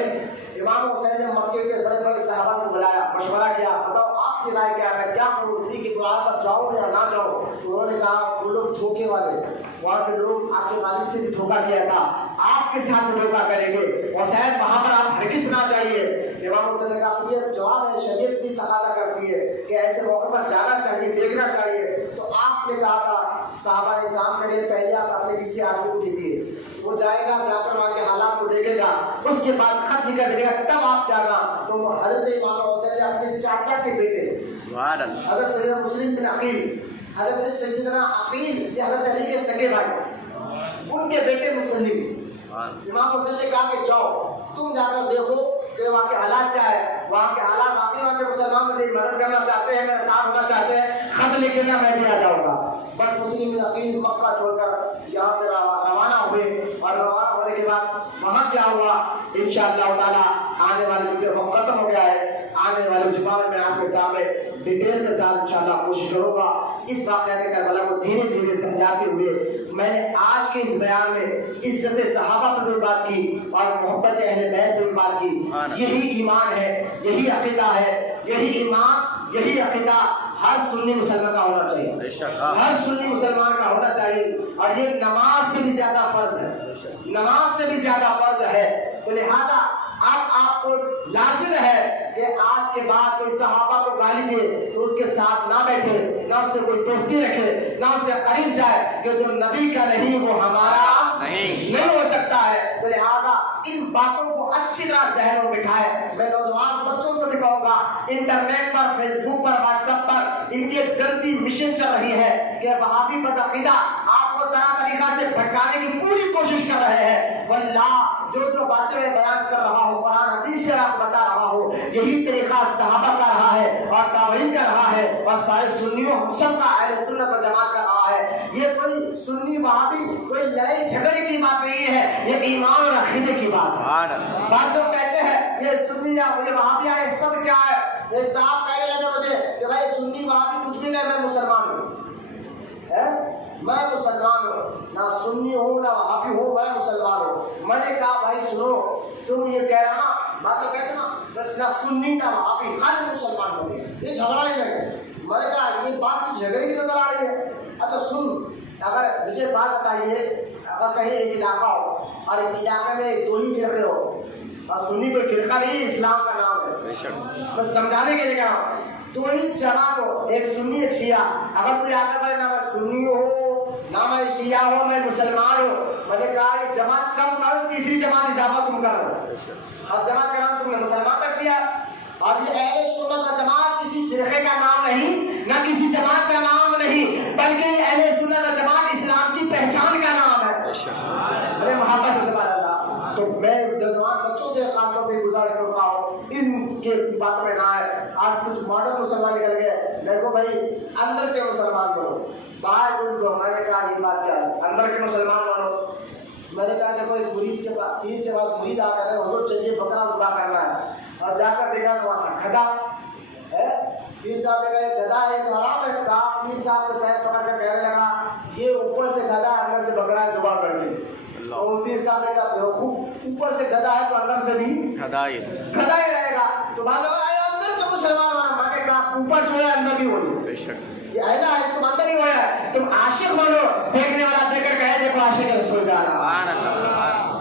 امام حسین نے مکے کے بڑے بڑے صحابہ کو بلایا، مشورہ کیا، بتاؤ آپ کی رائے کیا ہے، کیا کروں، نبی کی دعا پر جاؤں یا نہ جاؤں؟ انہوں نے کہا وہ لوگ دھوکے والے، وہاں کے لوگ آپ کے والد سے بھی دھوکہ کیا تھا، آپ کے ساتھ بھی دھوکہ کریں گے. حسین وہاں پر آپ ہرگز نہ چاہیے. امام حسین نے کہا یہ جواب ہے، شریعت بھی تقاضا کرتی ہے کہ ایسے موقع پر جانا چاہیے، دیکھنا چاہیے. تو آپ نے کہا تھا صحابہ نے کام کریے، پہلے آپ اپنے کسی آدمی کو بھیجیے، وہ جائے گا، جا کر وہاں کے حالات کو دیکھے گا، اس کے بعد خط لکھ کر بھیجے گا، تب آپ جانا. تو حضرت امام حسین نے اپنے چاچا کے بیٹے حضرت سیدنا مسلم بن عقیل، حضرت سیدنا عقیل یہ حضرت علی کے سگے بھائی، ان کے بیٹے مسلم، امام حسین نے کہا کہ جاؤ تم جا کر دیکھو کہ وہاں کے حالات کیا ہے. وہاں کے حالات واقعی وہاں کے مسلمان مجھے مدد کرنا چاہتے ہیں، میرے ساتھ ہونا چاہتے ہیں، خط لکھ دینا میں بھی آ جاؤں گا. بس مسلم بن عقیل مکہ چھوڑ کر یہاں سے روانہ ہوئے اور روانہ ہونے کے بعد وہاں کیا ہوا انشاءاللہ تعالیٰ آنے والے جمعے وقت ختم ہو گیا ہے، آنے والے جمعہ میں میں آپ کے سامنے ڈیٹیل کے ساتھ انشاءاللہ کوشش کروں گا اس واقعہ کربلا کو دھیرے دھیرے سمجھاتے ہوئے. میں نے آج کے اس بیان میں عزت صحابہ پر بھی بات کی اور محبت اہل بیت پر بھی بات کی. یہی ایمان ہے، یہی عقیدہ ہے، یہی ایمان، یہی عقیدہ ہر سنی مسلمان کا ہونا چاہیے، ہر سنی مسلمان کا ہونا چاہیے. اور یہ نماز سے بھی زیادہ فرض ہے، نماز سے بھی زیادہ فرض ہے. تو لہٰذا اب آپ کو لازم ہے کہ آج کے بعد کوئی صحابہ کو گالی دے تو اس کے ساتھ نہ بیٹھے، نہ اس سے کوئی دوستی رکھے، نہ اس کے قریب جائے کہ جو نبی کا نہیں وہ ہمارا نہیں ہو سکتا ہے. تو لہٰذا ان باتوں کو اچھی طرح ذہن میں بٹھائے. میں نوجوان بچوں سے بھی کہوں گا انٹرنیٹ پر، فیس بک پر، واٹس ایپ پر ان کی ایک گندی مشن چل رہی ہے کہ وہابی بدعقیدہ آپ کو طرح طریقہ سے بھٹکانے کی پوری کوشش کر رہے ہیں. واللہ جو باتیں میں بیان کر رہا ہوں قرآن حدیث سے آپ کو بتا رہا ہوں, یہی طریقہ صحابہ کا رہا ہے اور تابعین کا رہا ہے اور سارے سنیوں ہم سب کا اہل سنت و جماعت کا رہا ہے. یہ کوئی سنی وہابی کوئی لڑائی جھگڑے کی بات نہیں ہے, یہ ایمان اور عقیدے کی بات ہے. بعض لوگ کہتے ہیں یہ سنی یا یہ وہابی ہے, سب کیا ہے. ایک صاحب کہنے لگے مجھے کہ بھائی سنی وہابی کچھ بھی نہیں, میں مسلمان ہوں, میں مسلمان ہوں, نہ سنی ہوں نہ وہابی ہوں, میں مسلمان ہوں. میں نے کہا بھائی سنو, تم یہ کہہ رہا نا, بات تو کہتے نا بس نہ سنی نہ وہابی, خالی مسلمان ہو گئے, یہ جھگڑا ہی نہیں. میں نے کہا یہ بات تو جھگڑے کی نظر آ رہی ہے. اچھا سن, اگر مجھے بات بتائیے, اگر کہیں ایک علاقہ ہو اور ایک علاقے میں دو ہی فرقے ہو, اور سنی کوئی فرقہ نہیں, اسلام کا نام ہے, بس سمجھانے کے لیے کہہ رہا ہوں, دو ہی جماعت ہو, ایک سنی ایک شیعہ. اگر کوئی آتا ہے نہ میں سنی ہوں نہ میں شیعہ ہوں, میں مسلمان ہوں, میں نے کہا یہ جماعت کم کرو, تیسری جماعت اضافہ تم کر رہے ہو, اور جماعت کا نام تم نے مسلمان رکھ دیا. اور یہ اہل سنت کا جماعت کسی فرقے کا نام نہیں, نہ کسی جماعت کا نام نہیں, بلکہ یہ اہل سنت کا جماعت اسلام کی پہچان کا نام ہے. بڑے محبت سے سبحان اللہ. تو میں نوجوان بچوں سے خاص طور پہ گزارش کرتا ہوں, ان کے بات میں نہ آئے. آج کچھ ماڈرن مسلمان نکل گئے, دیکھو بھائی اندر کے مسلمان بنو, باہر کچھ دو. میں نے کہا یہ بات کیا ہے, اندر کے مسلمان بنو. میں نے کہا دیکھو ایک مرید کے پاس, پیر کے پاس مرید آ کر حضور چلیے بکرا ذبح کرنا ہے, اور جا کر دیکھا تو وہاں تھا گدھا ہے. پیر صاحب نے کہا گدھا ہے تو حرام ہے. کہا پیر صاحب نے پیر پکڑ کر کہنے لگا یہ اوپر سے گدھا اندر سے بکرا ذبح کر دی. اور پیر صاحب نے کہا بیوقوف, اوپر سے گدھا ہے تو اندر سے بھی گدھا ہی رہے گا. تو بات اندر کا مسلمان ہونا, میں نے کہا اوپر جو ہے اندر بھی ہوئی, یہ اینا ہے, تم اندر ہی ہو ہے, تم عاشق بنو, دیکھنے والا دیکھ کر کہے دیکھو عاشق رسول جا رہا.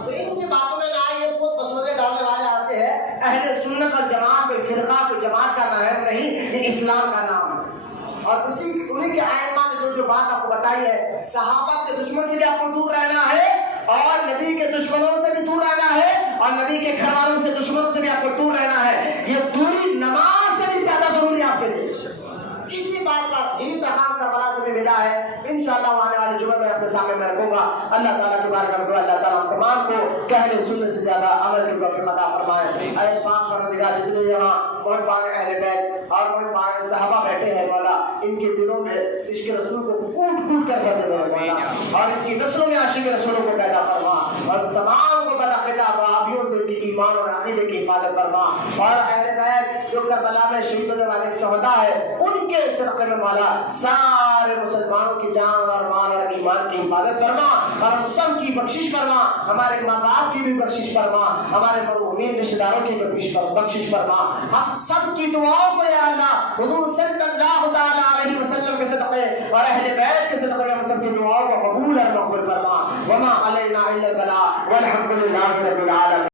تو ان کی باتوں میں نہ یہ بہت مسودے ڈالنے والے آتے ہیں. اہل سنت اور جماعت کوئی فرقہ کوئی جماعت کا نام نہیں, یہ اسلام کا نام ہے. اور اسی انہیں کے ائمہ نے جو بات آپ کو بتائی ہے, صحابہ کے دشمن سے بھی آپ کو دور رہنا ہے, اور نبی کے دشمنوں سے بھی دور رہنا ہے, اور نبی کے گھر والوں سے دشمنوں سے بھی آپ کو دور رہنا ہے. یہ دوری نماز سے بھی زیادہ ضروری ہے آپ کے لیے. اسی بات کا یہی پیغام کربلا سے بھی ملا ہے. انشاءاللہ آنے والے جمعے میں اپنے سامنے میں رکھوں گا. اللہ تعالیٰ کی بارگاہ میں دعا, اللہ تعالیٰ ہم تمام کو اہل سنت سے زیادہ عمل کی توفیق عطا فرمائے. اے پاک پروردگار, جتنے یہاں بہت پاک اہل بیت اور بہت پاک صحابہ بیٹھے ہیں مولا, ان کے دلوں میں عشق رسول کو کوٹ کوٹ کر بھر دے مولا, اور ان کی نسلوں میں عاشق رسولوں کو پیدا فرما, اور تمام کو بدعقیدہ وہابیوں سے بھی ایمان اور عقیدے کی حفاظت فرما. اور اہل بیت جو کربلا میں شہید ہونے والے شہداء ہیں, ان کے سرقے میں مولا سارے مسلمانوں کی جان اور مال اور ایمان کی حفاظت فرما, اور ہم سب کی بخشش فرما, ہمارے ماں باپ کی بھی بخشش فرما, ہمارے مرحومین رشتہ داروں کی بخشش فرما. ہم سب کی دعاؤں کو یا اللہ حضور صلی اللہ تعالی علیہ وسلم کے صدقے اور اہل بیت کے صدقے ہم سب کی دعاؤں کو قبول اور مقبول فرما. وما علینا الا البلاغ والحمد للہ رب العالمین.